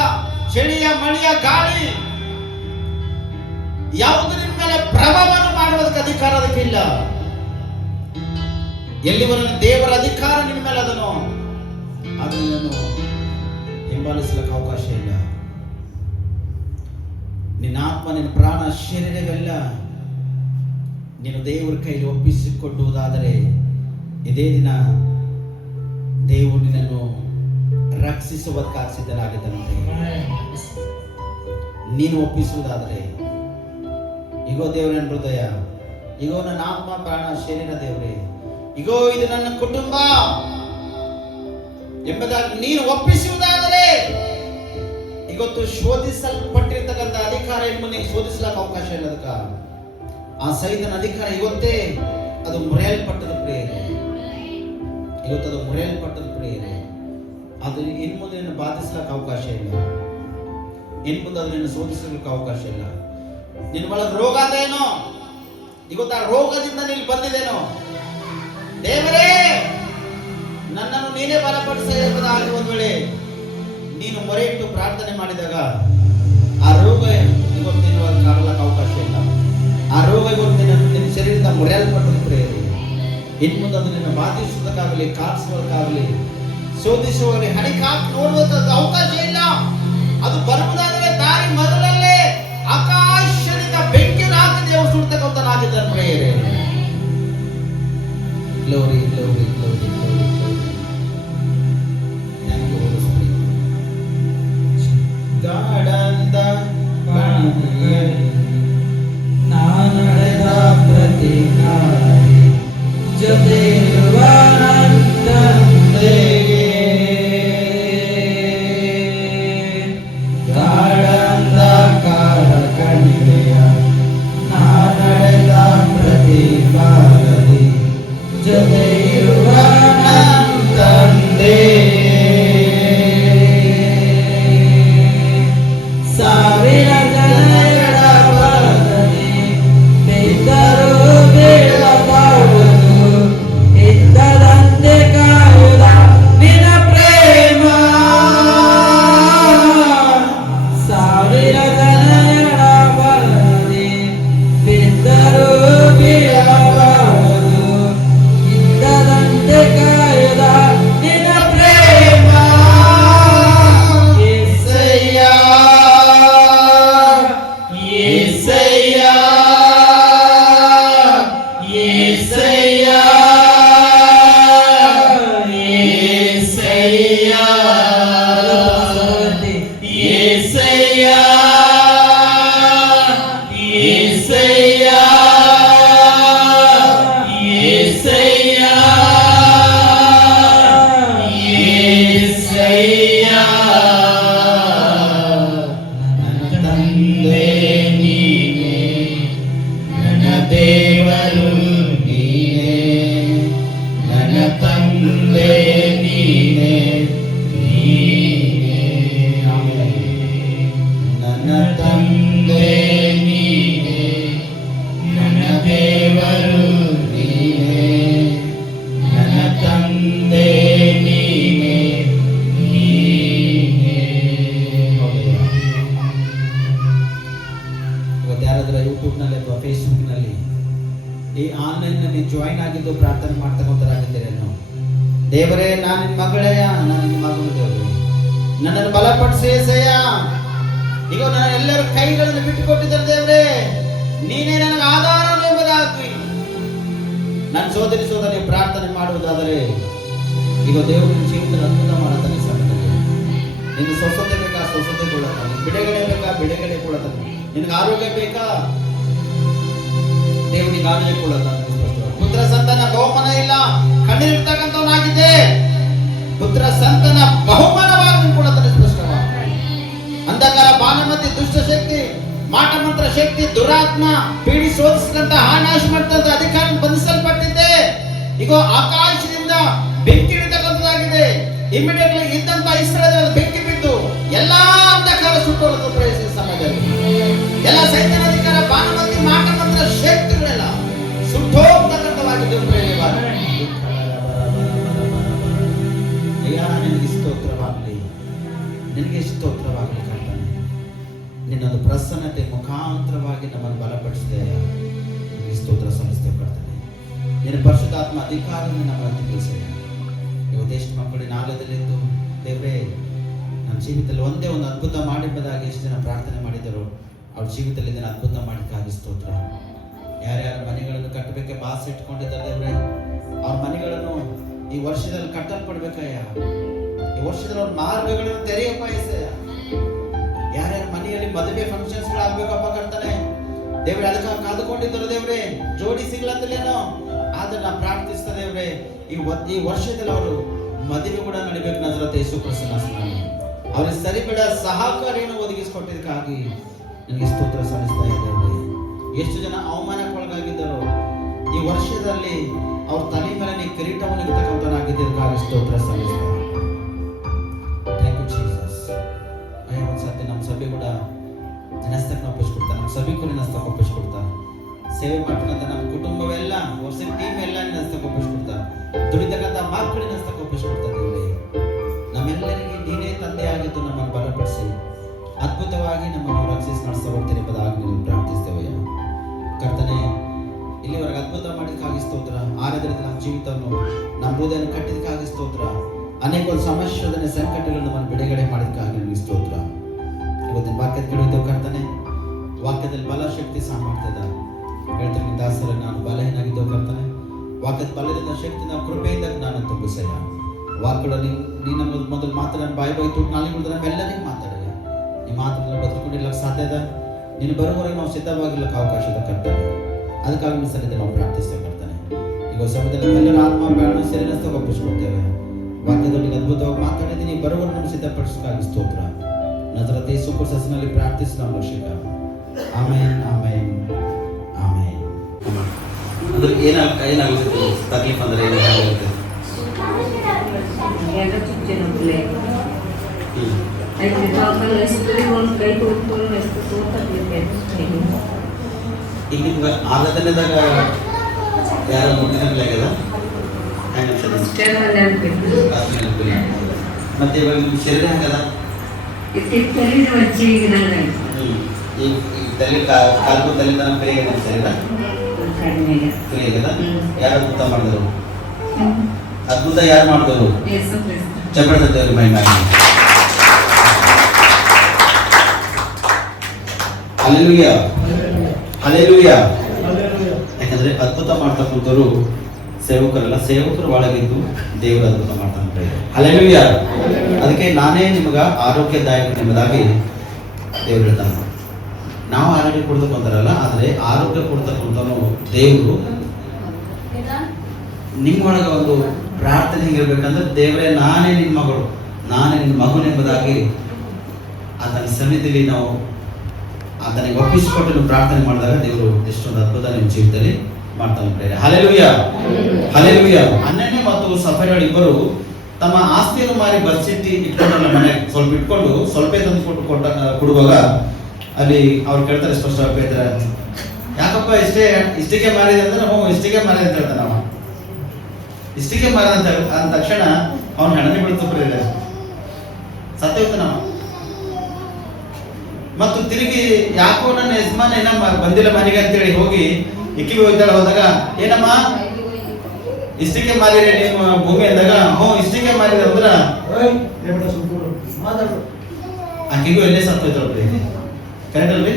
ಚಳಿಯ, ಮಳೆಯ, ಗಾಳಿ ಯಾವುದು ನಿಮ್ಮ ಮೇಲೆ ಪ್ರಭಾವವನ್ನು ಮಾಡುವುದಕ್ಕೆ ಅಧಿಕಾರ ಅದಕ್ಕಿಲ್ಲ. ಎಲ್ಲಿವರೆಗೂ ದೇವರ ಅಧಿಕಾರ ನಿಮ್ಮ ಮೇಲೆ ಅದನ್ನು ಅದನ್ನು ಹಿಂಬಾಲಿಸಲಿಕ್ಕೆ ಅವಕಾಶ ಇಲ್ಲ. ನಿನ್ನ ಆತ್ಮ, ನಿನ್ನ ಪ್ರಾಣ, ಶರೀರವೆಲ್ಲ ನೀನು ದೇವರ ಕೈಲಿ ಒಪ್ಪಿಸಿಕೊಡುವುದಾದರೆ ಇದೇ ದಿನ ದೇವರು ನಿನ್ನನ್ನು ರಕ್ಷಿಸುವುದಕ್ಕಾಗಿ ಸಿದ್ಧರಾಗಿದ್ದಾನಂತೆ. ನೀನು ಒಪ್ಪಿಸುವುದಾದರೆ, ಇಗೋ ದೇವರ ಹೃದಯ, ಇಗೋ ನನ್ನ ಆತ್ಮ, ಪ್ರಾಣ, ಶರೀರ ದೇವರೇ, ಇಗೋ ಇದು ನನ್ನ ಕುಟುಂಬ ಎಂಬುದಾಗಿ ನೀನು ಒಪ್ಪಿಸುವುದಾದರೆ, ಇವತ್ತು ಶೋಧಿಸಲ್ಪಟ್ಟಿರ್ತಕ್ಕಂಥ ಅಧಿಕಾರ ನೀವು ಶೋಧಿಸಲಿಕ್ಕೆ ಅವಕಾಶ ಇಲ್ಲ. ಅದಕ್ಕ ಆ ಸೈತನ ಅಧಿಕಾರ ಇವತ್ತೇ ಅದು ಮುರಿಯಲ್ಪಟ್ಟದ ಪ್ರೇರೆ. ಇವತ್ತು ಅದು ಮುರಿಯಲ್ಪಟ್ಟದ ಪ್ರೇರೆ. ಅದು ಇನ್ನು ಮುಂದೆ ನಿನ್ನ ಬಾಧಿಸ್ಲಿಕ್ಕೆ ಅವಕಾಶ ಇಲ್ಲ. ಇನ್ನು ಮುಂದೆ ಅದು ನಿನ್ನ ಶೋಧಿಸಲಿಕ್ಕೆ ಅವಕಾಶ ಇಲ್ಲ. ನಿನ್ನ ಒಳಗೆ ರೋಗ ಅದೇನೋ, ಇವತ್ತು ಆ ರೋಗದಿಂದ ನೀನು ಬಂದಿದ್ದೇನೋ, ದೇವರೇ ನನ್ನನ್ನು ನೀನೇ ಬಲಪಡಿಸಬೇಕಾಗಿ ಒಂದು ವೇಳೆ ನೀನು ಮೊರೆ ಇಟ್ಟು ಪ್ರಾರ್ಥನೆ ಮಾಡಿದಾಗ ಆ ರೋಗ ಇವತ್ತಿನ ಕಾಣಲಿಕ್ಕೆ ಅವಕಾಶ ಇಲ್ಲ. ಆ ರೋಗ ಇವತ್ತಿನ ನಿನ್ನ ಶರೀರದ ಮುರಿಯಲ್ಪಟ್ಟದ ಪ್ರೇರೆ. ಇನ್ನು ಮುಂದೆ ಅದು ನಿನ್ನ ಬಾಧಿಸುವುದಕ್ಕಾಗಲಿ, ಕಾಣಿಸುವುದಕ್ಕಾಗಲಿ, ಶೋಧಿಸುವಲ್ಲಿ ಹಣಿಕಾಕಿ ನೋಡುವುದಕ್ಕೆ ಅವಕಾಶ ಇಲ್ಲ. ಅದು ಬರುವುದಾದರೆ ದಾರಿ ಮೊದಲಲ್ಲೇ ಆಕಾಶದಿಂದ ಬೆಂಕಿ ಹಾಕಿ ದೇವರು ಸುಡ್ತಕ್ಕಂಥನಾಗಿದ್ದಾನೆ ಪ್ರೇರೆ. Glory, glory, glory, glory, glory. Thank you holy spirit. ಗಾಢಂದ ಬಾಣಿಯಲ್ಲಿ ನಾನಡೆದ ಪ್ರತಿ ಕಾಲಿ ಜೊತೆಯಿರುವ ನನ್ನ ತಂದೆಗೆ, ಗಾಢಂದ ಕಾಲ ಕಣಿವೆಯ ನಾನಡೆದ ಪ್ರತಿ ಕಾಲದಿ ಜೊತೆಯಿರುವ ನನ್ನ ತಂದೆ, ಸಾವಿರ ಜನರ ಬಲದಲ್ಲಿ ಬಿದ್ದರೂ ಬೀಳಬಾರದು, ಇದ್ದದಂತೆ ಕಾಯುವ ನಿನ್ನ ಪ್ರೇಮ. ಸಾವಿರ ಜನರ ಬಲದಲ್ಲಿ ಬಿದ್ದರೂ ಬೀಳಬಾರದು, ಇದ್ದದಂತೆ ಕಾಯುವ ನಿನ್ನ ಪ್ರೇಮ. యేసయ్య, యేసయ్య, యేసయ్య, యేసయ్య, యేసయ్య, యేసయ్య, యేసయ్య, యేసయ్య. ನನ್ನ ತಂದೆ ನೀನೇ, ನನ್ನ ದೇವರು ನೀನೇ, ನನ್ನ ತಂದೆ ನೀನೇ, ನೀನೇ. ನನ್ನ ತಂದೆ ನೀನೇ, ನನ್ನ ದೇವರು ನೀನೇ, ನನ್ನ ತಂದೆ ನೀನೇ, ನೀನೇ. ಇವತ್ತು ಯಾರಾದ್ರೂ ಯೂಟ್ಯೂಬ್ನಲ್ಲಿ ಅಥವಾ ಫೇಸ್ಬುಕ್ನಲ್ಲಿ ಈ ಆನ್ಲೈನ್ನಲ್ಲಿ ಜಾಯಿನ್ ಆಗಿದ್ದು ಪ್ರಾರ್ಥನೆ ಮಾಡ್ತಕ್ಕಂಥರಾಗಿದ್ದೀರೇನೋ, ದೇವರೇ ನಾನು ನಿನ್ನ ಮಗಳಯ್ಯ, ನಾನು ನಿನ್ನ ಮಗಳು ದೇವರೇ, ನನ್ನನ್ನು ಬಲಪಡಿಸಿ ಏಸಯ್ಯ, ಈಗ ನಾನು ಎಲ್ಲರ ಕೈಗಳನ್ನು ಬಿಟ್ಟುಕೊಟ್ಟಿದ್ದಾರೆ ದೇವರೇ, ನೀನೇ ನನಗೆ ಆಧಾರ ಎಂಬುದಾಗಿ ನನ್ನ ಸೋದರಿ ಪ್ರಾರ್ಥನೆ ಮಾಡುವುದಾದರೆ ಈಗ ದೇವರು ಜೀವನದಲ್ಲಿ ಅದ್ಭುತ ಮಾಡುತ್ತಾನೆ. ಸಮಯದಲ್ಲಿ ನಿನ್ನ ಸ್ವಸ್ಥತೆ ಬೇಕಾ, ಸ್ವಸ್ಥತೆ ಕೊಡುತ್ತಾನೆ. ಬಿಡುಗಡೆ ಬೇಕಾ, ಬಿಡುಗಡೆ ಕೊಡುತ್ತಾನೆ. ನಿನಗೆ ಆರೋಗ್ಯ ಬೇಕಾ, ದೇವನಿಗೆ ಆರೋಗ್ಯ ಕೊಡುತ್ತಾನೆ. ಪುತ್ರ ಸಂತಾನ ಬಹುಮಾನ ಇಲ್ಲ, ಕಣ್ಣಿರ್ತಕ್ಕಂಥವನಾಗಿದೆ. ಪುತ್ರ ಸಂತಾನ ಬಹುಮಾನವಾಗಿ ಕೊಡುತ್ತಾನೆ. ಸ್ಪಷ್ಟವಾಗಿ ಅಂಧಕಾರ, ಬಾಣಮತಿ, ದುಷ್ಟಶಕ್ತಿ, ಮಾಟ ಮಂತ್ರ ಶಕ್ತಿ, ದುರಾತ್ಮ ಪೀಡಿಸೋದಿಸಿದಂತ ಹಾನಾಶ ಮಾಡ್ತಂತ ಅಧಿಕಾರ ಬಂಧಿಸಲ್ಪಟ್ಟಿದ್ದೆ. ಈಗ ಆಕಾಶದಿಂದ ಬೆಂಕಿ ಇಡತಕ್ಕಂಥದ್ದಾಗಿದೆ. ಇಮಿಡಿಯೇಟ್ಲಿ ಇದ್ದಂತ ಇಸ್ರಾಯೇಲ್ ಬೆಂಕಿ ಬಿದ್ದು ಎಲ್ಲಾ ಅಂಧಕಾರ ಸುಟ್ಟೋದು ಪ್ರಯತ್ನ ಸಮಯದಲ್ಲಿ ಎಲ್ಲ ಸೈನ್ಯ ಅಧಿಕಾರ, ಬಾಣಮತಿ, ಮಾಟ ಮಂತ್ರ ಶಕ್ತಿಗಳೆಲ್ಲ ಸುಟ್ಟೋಗ್ತಕ್ಕಂಥವಾಗಿದ್ದು ಅಯ್ಯ, ನಿನಗೆ ಸ್ತೋತ್ರವಾಗಲಿ, ನಿನಗೆ ಸ್ತೋತ್ರವಾಗಲಿ ಕರ್ತನೆ. ನಿನ್ನೊಂದು ಪ್ರಸನ್ನತೆ ಮುಖಾಂತರವಾಗಿ ನಮ್ಮನ್ನು ಬಲಪಡಿಸಿದೆ. ನಿನಗೆ ಸ್ತೋತ್ರ ಸಲ್ಲಿಸ್ತೇವೆ ಕರ್ತನೆ. ನಿನ್ನ ಪರಿಶುದ್ಧಾತ್ಮ ಅಧಿಕಾರವನ್ನು ನಮ್ಮನ್ನು ತಿಳಿಸಿದೆ. ಇವತ್ತು ಎಷ್ಟು ಮಕ್ಕಳು ನಾಲ್ಕದಲ್ಲಿದ್ದು ದೇವರೇ ನಮ್ಮ ಜೀವಿತದಲ್ಲಿ ಒಂದೇ ಒಂದು ಅದ್ಭುತ ಮಾಡಿಬ್ಬದಾಗಿ ಎಷ್ಟು ಜನ ಪ್ರಾರ್ಥನೆ ಮಾಡಿದರು. ಅವ್ರ ಜೀವಿತದಲ್ಲಿ ಇದನ್ನು ಅದ್ಭುತ ಮಾಡಿಕ್ಕಾಗಿ ಸ್ತೋತ್ರ. ಯಾರ್ಯಾರ ಮನೆಗಳನ್ನು ಕಟ್ಟಬೇಕೆ ಬಾಸ್ ಇಟ್ಕೊಂಡಿದ್ದಾರೆ ದೇವರೇ, ಅವ್ರ ಮನೆಗಳನ್ನು ಈ ವರ್ಷದಲ್ಲಿ ಕಟ್ಟಲ್ಪಡ್ಬೇಕಯ್ಯ. ಈ ವರ್ಷದಲ್ಲಿ ಅವ್ರ ಮಾರ್ಗಗಳನ್ನು ತೆರೆಯಪ್ಪ ಎಸೆಯ. ಯಾರ್ಯಾರ ಮನೆಯಲ್ಲಿ ಮದುವೆ ಫಂಕ್ಷನ್ಸ್ ಆಗ್ಬೇಕಪ್ಪ ಕರ್ತಾನೆ ದೇವ್ರೆ, ಅದಕ್ಕೆ ಕಾದುಕೊಂಡಿದ್ದರು ದೇವ್ರೆ, ಜೋಡಿ ಸಿಗ್ಲತ್ತಲೇನೋ. ಆದ್ರೆ ನಾ ಪ್ರಾರ್ಥಿಸ್ತಾ ದೇವ್ರೆ, ಈ ವರ್ಷದಲ್ಲಿ ಅವರು ಮದುವೆ ಕೂಡ ನಡಿಬೇಕು. ನಜರತ್ ಯೇಸು ಕ್ರಿಸ್ತನ ಹೆಸರಿನಲ್ಲಿ ಅವ್ರಿಗೆ ಸರಿಬಿಡ ಸಹಕಾರಿಯನ್ನು ಒದಗಿಸಿಕೊಟ್ಟಿದ್ದಕ್ಕಾಗಿ ನನಗೆ ಸ್ತೋತ್ರ ಸಲ್ಲಿಸ್ತಾ ಇದ್ದೇವೆ. ಎಷ್ಟು ಜನ ಅವಮಾನಕ್ಕೊಳಗಾಗಿದ್ದರು, ಈ ವರ್ಷದಲ್ಲಿ ಅವ್ರ ತಲೆ ಮೇಲೆ ನೀ ಕಿರೀಟವನ್ನು ಇರ್ತಕ್ಕಂಥನಾಗಿದ್ದಕ್ಕಾಗಿ ಸ್ತೋತ್ರ ಸಲ್ಲಿಸ್ತಾ. Thank you Jesus. ಅಯ್ಯ, ಒಂದ್ಸತಿ ನಮ್ಮ ಸಭೆ ಕೂಡ ನೆನಸ್ತಕ್ಕೆ ಒಪ್ಪಿಸ್ಕೊಡ್ತಾರೆ, ನಮ್ಮ ಸಭೆ ಕೂಡ ನೆನಸ್ತಕ್ಕೆ ಒಪ್ಪಿಸ್ಕೊಡ್ತಾರೆ. ಸೇವೆ ಮಾಡ್ತಕ್ಕಂಥ ನಮ್ಮ ಕುಟುಂಬವೆಲ್ಲ, ವರ್ಷ ಟೀಮ್ ಎಲ್ಲ ನೆನಸ್ತಕ್ಕೆ ಒಪ್ಪಿಸ್ಕೊಡ್ತಾರೆ. ದುಡಿತಕ್ಕಂಥ ಮಕ್ಕಳು ನೆನಸ್ತಕ್ಕೆ ಒಪ್ಪಿಸ್ಕೊಡ್ತಾರೆ. ನಮ್ಮೆಲ್ಲರಿಗೆ ನೀನೇ ತಂದೆಯಾಗಿದ್ದು ನಮ್ಮನ್ನು ಬಲಪಡಿಸಿ ಅದ್ಭುತವಾಗಿ ನಮ್ಮನ್ನು ರಕ್ಷಿಸಿ ನಡೆಸ್ತಾ ಬರ್ತೀನಿ ಎಂಬುದಾಗಿ ನೀವು ಪ್ರಾರ್ಥಿಸ್ತೇವೆ ಕರ್ತನೆ. ಇಲ್ಲಿವರೆಗೆ ಅದ್ಭುತ ಮಾಡಿದಕ್ಕಾಗಿ ಸ್ತೋತ್ರ. ಆರಾಧನೆ ನಮ್ಮ ಜೀವಿತವನ್ನು, ನಮ್ಮ ಹೃದಯವನ್ನು ಕಟ್ಟಿದಕ್ಕಾಗಿ ಸ್ತೋತ್ರ. ಅನೇಕ ಒಂದು ಸಮಸ್ಯೆ ಸಂಕಟಗಳನ್ನು ನಮ್ಮನ್ನು ಬಿಡುಗಡೆ ಮಾಡಿದಕ್ಕಾಗಿ ನಿಮಗೆ ಸ್ತೋತ್ರ. ಇವತ್ತಿನ ವಾಕ್ಯದ ಕೇಳಿದ್ದೇವೆ ಕರ್ತನೆ. ವಾಕ್ಯದಲ್ಲಿ ಬಲ ಶಕ್ತಿ ಸಾಮರ್ಥ್ಯ ಇದೆ. ಹೇಳ್ತೀನಿ ದಾಸರ ನಾನು ಬಲಹೀನಾಗಿದ್ದೇವೆ ಕರ್ತನೆ. ವಾಕ್ಯದ ಬಲದಿಂದ ಶಕ್ತಿನ ಕೃಪೆಯಿಂದ ನಾನು ತುಂಬಿಸಯ್ಯ. ವಾಕ್ಯಗಳಲ್ಲಿ ನೀನು ಮೊದಲು ಮಾತಾಡೋಣ, ಬಾಯಿ ತುಟ್ಟು ನಾಲಿಗೆ ಬಿಡಿದ್ರೆ ನಮ್ಮೆಲ್ಲರಿಗೂ ಮಾತಾಡಲ್ಲ. ಈ ಮಾತುಗಳನ್ನ ಬದುಕೊಂಡಿರ್ಲಕ್ಕೆ ಸಾಧ್ಯ ಇದೆ. ನೀನು ಬರೋವರೆಗೆ ನಾವು ಸಿದ್ಧವಾಗಿರ್ಲಿಕ್ಕೆ ಅವಕಾಶ ಇದೆ ಕರ್ತನೆ. ಅದಕ್ಕಾಗಿ ನೀವು ಸರಿದ ನಾವು ಪ್ರಾರ್ಥಿಸ್ತೇವೆ ಕರ್ತನೆ. ಈಗ ಸಮಯದಲ್ಲಿ ನಮ್ಮೆಲ್ಲರ ಆತ್ಮ ಪ್ರಾಣ ಸರಿನಸ್ತ ಒಪ್ಪಿಸ್ಕೊಡ್ತೇವೆ. ವಾಕ್ಯದೊಳಗೆ ಅದ್ಭುತವಾಗಿ ಮಾತಾಡಿದ್ದೀನಿ, ಬರುವರು ನಮ್ಗೆ ಸಿದ್ಧಪಡಿಸಕ್ಕಾಗಿ ಸ್ತೋತ್ರ. ನಜರತ್ ಯೇಸು ಕ್ರಿಸ್ತನ ಹೆಸರಿನಲ್ಲಿ ಪ್ರಾರ್ಥಿಸಿ ನಾವು ರಕ್ಷಕ. ಆಮೇನ್, ಆಮೇನ್, ಆಮೇನ್. ಅಂದ್ರೆ ಏನಾಗುತ್ತೆ ತಕ್ಲೀಫ್ ಅಂದ್ರೆ ಏನಾಗುತ್ತೆ? ಈಗ ಆರಾಧನೆದಾಗ ಯಾರು ಮುಟ್ಟಿದಂಗ್ಲೆ ಆಗ್ಯದ ಮತ್ತೆ ಇವಾಗ ನಿಮ್ಮ ಶರೀರ ಹಂಗದ? ಈಗ ತಲೆ ಕಾಲ್ಕು ತಲೆ ತನಕ ಫ್ರೀ ಆಗ್ಯದ ಶರೀರ? ಫ್ರೀ ಆಗ್ಯದ. ಯಾರು ಅದ್ಭುತ ಮಾಡಿದ್ರು? ಅದ್ಭುತ ಯಾರು ಮಾಡಿದ್ರು? ಚಪ್ಪಳ ಮೈ ಮಾಡಿ. Hallelujah, hallelujah. ಯಾಕಂದ್ರೆ ಅದ್ಭುತ ಮಾಡ್ತಕ್ಕಂಥವ್ರು ಸೇವಕರಲ್ಲ, ಸೇವಕರು ಒಳಗಿದ್ದು ದೇವರು ಅದ್ಭುತ ಮಾಡ್ತಾನೆ. ಹಲ್ಲೆಲೂಯಾ. ಅದಕ್ಕೆ ನಾನೇ ನಿಮಗ ಆರೋಗ್ಯದಾಯಕ ಎಂಬುದಾಗಿ ದೇವರು ಹೇಳ್ತಾನೆ. ನಾವು ಆರೋಗ್ಯ ಕೊಡ್ತಕ್ಕಂತಾರಲ್ಲ, ಆದರೆ ಆರೋಗ್ಯ ಕೊಡ್ತಕ್ಕಂಥವನು ದೇವರು. ನಿಮ್ಮೊಳಗೆ ಒಂದು ಪ್ರಾರ್ಥನೆ ಹಿಂಗಿರ್ಬೇಕಂದ್ರೆ, ದೇವರೇ ನಾನೇ ನಿನ್ನ ಮಗಳು, ನಾನೇ ನಿನ್ನ ಮಗನು ಎಂಬುದಾಗಿ ಆತನ ಸನ್ನಿಧಿಯಲ್ಲಿ ನಾವು ಆತನಿಗೆ ಒಪ್ಪಿಸಿಕೊಟ್ಟು ನೀವು ಪ್ರಾರ್ಥನೆ ಮಾಡಿದಾಗ ದೇವರು ಎಷ್ಟೊಂದು ಅದ್ಭುತ ನಿಮ್ಮ ಜೀವಿತದಲ್ಲಿ ಮಾಡ್ತಾನೆ. Hallelujah, hallelujah. ಅನನ್ಯ ಮತ್ತು ಸಫೈರಾ ಇಬ್ಬರು ತಮ್ಮ ಆಸ್ತಿಯನ್ನು ಮಾರಿ ಬರ್ಸಿಟ್ಟಿ ಇಟ್ಕೊಂಡಲ್ಲ, ಮನೆ ಸ್ವಲ್ಪ ಇಟ್ಕೊಂಡು ಸ್ವಲ್ಪ ತಂದು ಕೊಡುವಾಗ ಅಲ್ಲಿ ಅವ್ರು ಕೇಳ್ತಾರೆ ಸ್ಪಷ್ಟವಾಗಿ, ಪೇತ್ರ ಯಾಕಪ್ಪ ಇಷ್ಟಿಗೆ ಮಾರಿದೆ ಅಂದ್ರೆ, ಇಷ್ಟಿಗೆ ಮಾರಿದೆ ಅಂತ ಹೇಳ್ತಾನೆ. ನಾವು ಇಷ್ಟಿಗೆ ಮಾರಿದ ಅಂತ ಅಂದ ತಕ್ಷಣ ಅವನು ಹಣನೆ ಬಿಡುತ್ತಿಲ್ಲ, ಸತ್ಯ ಹೋಗ್ತಾನ. ಮತ್ತು ತಿರುಗಿ ಯಾಕೋ ನನ್ನ ಯಜಮಾನ ಏನಮ್ಮ ಬಂದಿಲ್ಲ ಮನೆಗೆ ಅಂತೇಳಿ ಹೋಗಿ ಇಕ್ಕಿಗೆ ಹೋದಾಗ, ಏನಮ್ಮ ಇಷ್ಟಿಗೆ ಮಾರಿರಿ ನಿಮ್ಮ ಭೂಮಿ ಅಂದಾಗ, ಇಷ್ಟಿಗೆ ಮಾರಿದೆ ಅಂದ್ರ ಆಕೆಗೂ ಎಲ್ಲೇ ಸತ್ತೋಯ್ತಲ್ರಿ, ಕರೆಕ್ಟ್ ಅಲ್ರಿ?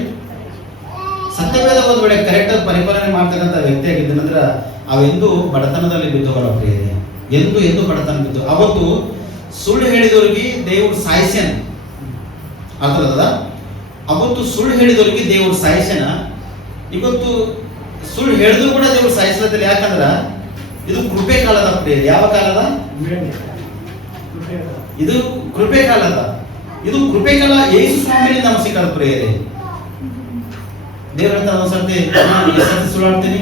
ಸತ್ಯವೇದ ಒಂದು ವೇಳೆ ಕರೆಕ್ಟ್ ಆಗಿ ಪರಿಪಾಲನೆ ಮಾಡ್ತಕ್ಕಂಥ ವ್ಯಕ್ತಿ ಆಗಿದ್ದನಂದ್ರ ಅವೆಂದು ಬಡತನದಲ್ಲಿ ಬಿದ್ದವರ ಪ್ರಿಯರೇ, ಎಂದು ಬಡತನ ಬಿದ್ದು. ಅವತ್ತು ಸುಳ್ಳು ಹೇಳಿದವರಿಗೆ ದೇವರು ಸಾಯಿಸ್ಯಾನ, ಅರ್ಥದ? ಅವತ್ತು ಸುಳ್ಳು ಹೇಳಿದವರಿಗೆ ದೇವರು ಸಾಯಿಸ್ಯಾನ. ಇವತ್ತು ಸುಳ್ಳು ಹೇಳಿದ್ರು ಕೂಡ ದೇವರು ಸಾಯಿಸ್ಲತ್ತಿಲ್ಲ. ಯಾಕಂದ್ರ ಇದು ಕೃಪೆ ಕಾಲದ ಪ್ರಿಯರೇ. ಯಾವ ಕಾಲದ ಇದು? ಕೃಪೆ ಕಾಲದ. ಇದು ಕೃಪೆ ಕಾಲ ಯೇಸು ಸ್ವಾಮಿಯಿಂದ ನಮ್ಗೆ ಸಿಕ್ಕದ ಪ್ರಿಯರೇ. ದೇವರ ಹತ್ರ ಒಂದ್ಸರ್ತಿ ಎಷ್ಟೊತ್ತಿ ಸುಳ್ಳಾಡ್ತೀನಿ,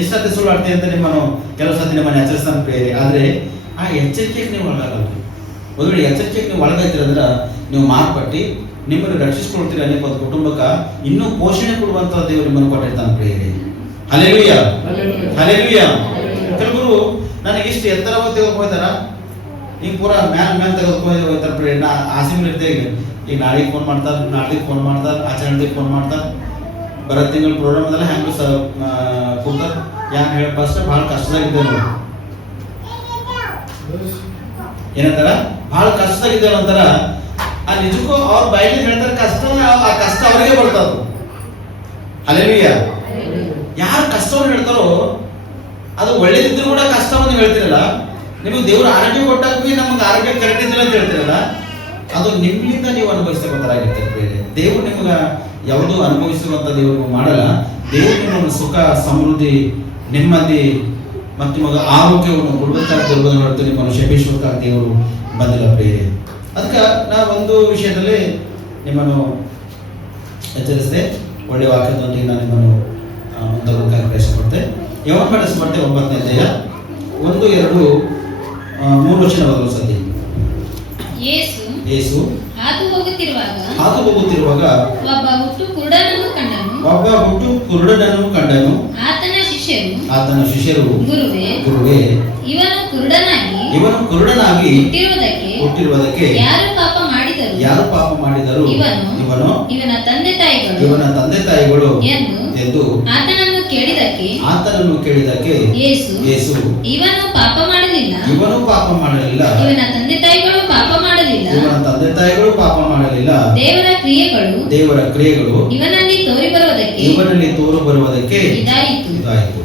ಎಷ್ಟೊತ್ತಿ ಸುಳ್ಳಾಡ್ತೀನಿ ಅಂತ ನಿಮ್ಮನ್ನು ಕೆಲವು ಸತಿ ನಿಮ್ಮನ್ನು ಎಚ್ಚರಿಸ್ತಾನೆ ಪ್ರಿಯರೇ. ಆದ್ರೆ ಆ ಎಚ್ಚರಿಕೆಗೆ ನೀವು ಒಳಗಾಗಲ್ಲ. ಒಂದು ವೇಳೆ ಎಚ್ಚರಿಕೆಗೆ ನೀವು ಒಳಗಾಯ್ತೀರಂದ್ರ ನೀವು ಮಾರ್ಪಟ್ಟು ನಿಮ್ಮನ್ನು ರಕ್ಷಿಸ್ಕೊಳ್ತೀರ. ನಿಮ್ಮ ಒಂದು ಕುಟುಂಬಕ್ಕೆ ಇನ್ನೂ ಪೋಷಣೆ ಕೊಡುವಂತ ದೇವರು ನಿಮ್ಮನ್ನು ಕೊಟ್ಟಿರ್ತಾನೆ ಪ್ರಿಯರೇ. Hallelujah, hallelujah. ಕೆಲವರು ನನಗೆ ಇಷ್ಟು ಎತ್ತರವಾಗಿ ತೆಗೆದುಕೊಂಡು ಹೋಗ್ತಾರ, ಹಿಂಗೆ ಪೂರಾ ಮ್ಯಾಲ್ ತೆಗೆದುಕೊಂಡು ಹೋಗ್ತಾರೆ ಪ್ರಿಯರೇ. ನಾ ಆಸೆ ಮೇಲೆ ಇರ್ತೇವೆ. ಈಗ ನಾಳೆಗೆ ಫೋನ್ ಮಾಡ್ತಾರೆ, ನಾಳೆಗೆ ಫೋನ್ ಮಾಡ್ತಾರೆ, ಆಚರಣೆಗೆ ಫೋನ್ ಮಾಡ್ತಾರೆ. ಬರೋ ತಿಂಗಳ ಪ್ರೋಗ್ರಾಮದಲ್ಲ ಹೆಂಗೆ ಕೂತಾರೆ. ಯಾಕೆ ಹೇಳಪ್ಪ ಅಷ್ಟೇ ಭಾಳ ಕಷ್ಟದಾಗಿದ್ದೆ ನೋಡಿ. ಏನಂತಾರ? ಭಾಳ ಕಷ್ಟದಾಗಿದ್ದೇವೆ ಅಂತಾರ. ಆ ನಿಜಕ್ಕೂ ಅವ್ರ ಬಾಯಿಗೆ ಹೇಳ್ತಾರೆ ಕಷ್ಟ, ಆ ಕಷ್ಟ ಅವರಿಗೆ ಬರ್ತದ. ಹಲ್ಲೆಲೂಯ. ಯಾರು ಕಷ್ಟವನ್ನು ಹೇಳ್ತಾರೋ ಅದು ಒಳ್ಳೇದಿದ್ರು ಕೂಡ ಕಷ್ಟವನ್ನು ಹೇಳ್ತಿರಲ್ಲ. ನಿಮಗೆ ದೇವರು ಆರೋಗ್ಯ ಕೊಟ್ಟಾಗ ನಮಗೆ ಆರೋಗ್ಯ ಕರೆಕ್ಟ್ ಇದ್ದಿಲ್ಲ ಅಂತ ಹೇಳ್ತಿರಲ್ಲ, ಅದು ನಿಮ್ಮಿಂದ ನೀವು ಅನುಭವಿಸಬೇಕಾಗಿರ್ತದೆ. ದೇವರು ನಿಮ್ಗೆ ಯಾವುದು ಅನುಭವಿಸುವಂತ ದೇವರು ಮಾಡಲ್ಲ. ದೇವರು ನಿಮ್ಮನ್ನು ಸುಖ, ಸಮೃದ್ಧಿ, ನೆಮ್ಮದಿ ಮತ್ತು ನಿಮಗೆ ಆರೋಗ್ಯವನ್ನು ಕೊಡುವಂತ ನಿಮ್ಮನ್ನು ಶಪಿಸುವಂತ ದೇವರು ಬಂದಿಲ್ಲ ಪ್ರಿಯರೇ. ಅದಕ್ಕೆ ನಾವು ಒಂದು ವಿಷಯದಲ್ಲಿ ನಿಮ್ಮನ್ನು ಎಚ್ಚರಿಸಿದೆ. ಒಳ್ಳೆಯ ವಾಕ್ಯದೊಂದಿಗೆ ನಾನು ನಿಮ್ಮನ್ನು ಮುಂದುವರೆದ ಪ್ರಯತ್ನ ಪಡ್ತೆ. ಯವನ ಪಡಿಸ್ಬರ್ತೆ 9ನೇ ಅಧ್ಯಾಯ 1, 2, 3 ವಚನ ಬದಲು ಸದ್ಯ. ಯೇಸು ಹಾದು ಹೋಗುತ್ತಿರುವಾಗ ಒಬ್ಬ ಹುಟ್ಟು ಕುರುಡನನ್ನು ಕಂಡನು. ಆತನ ಶಿಷ್ಯರು ಗುರುವೇ, ಇವನು ಕುರುಡನಾಗಿ ಹುಟ್ಟಿರುವುದಕ್ಕೆ ಯಾರು ಪಾಪ ಮಾಡಿದರು? ಇವನು ಇವನ ತಂದೆ ತಾಯಿಗಳು ಎಂದು ಆತನನ್ನು ಕೇಳಿದಕ್ಕೆ ಯೇಸು ಇವನು ಪಾಪ ಮಾಡಲಿಲ್ಲ, ಇವನ ತಂದೆ ತಾಯಿಗಳು ಪಾಪ ಮಾಡಲಿಲ್ಲ, ದೇವರ ಕ್ರಿಯೆಗಳು ಇವನಲ್ಲಿ ತೋರಿ ಬರುವುದಕ್ಕೆ ಇದಾಯಿತು.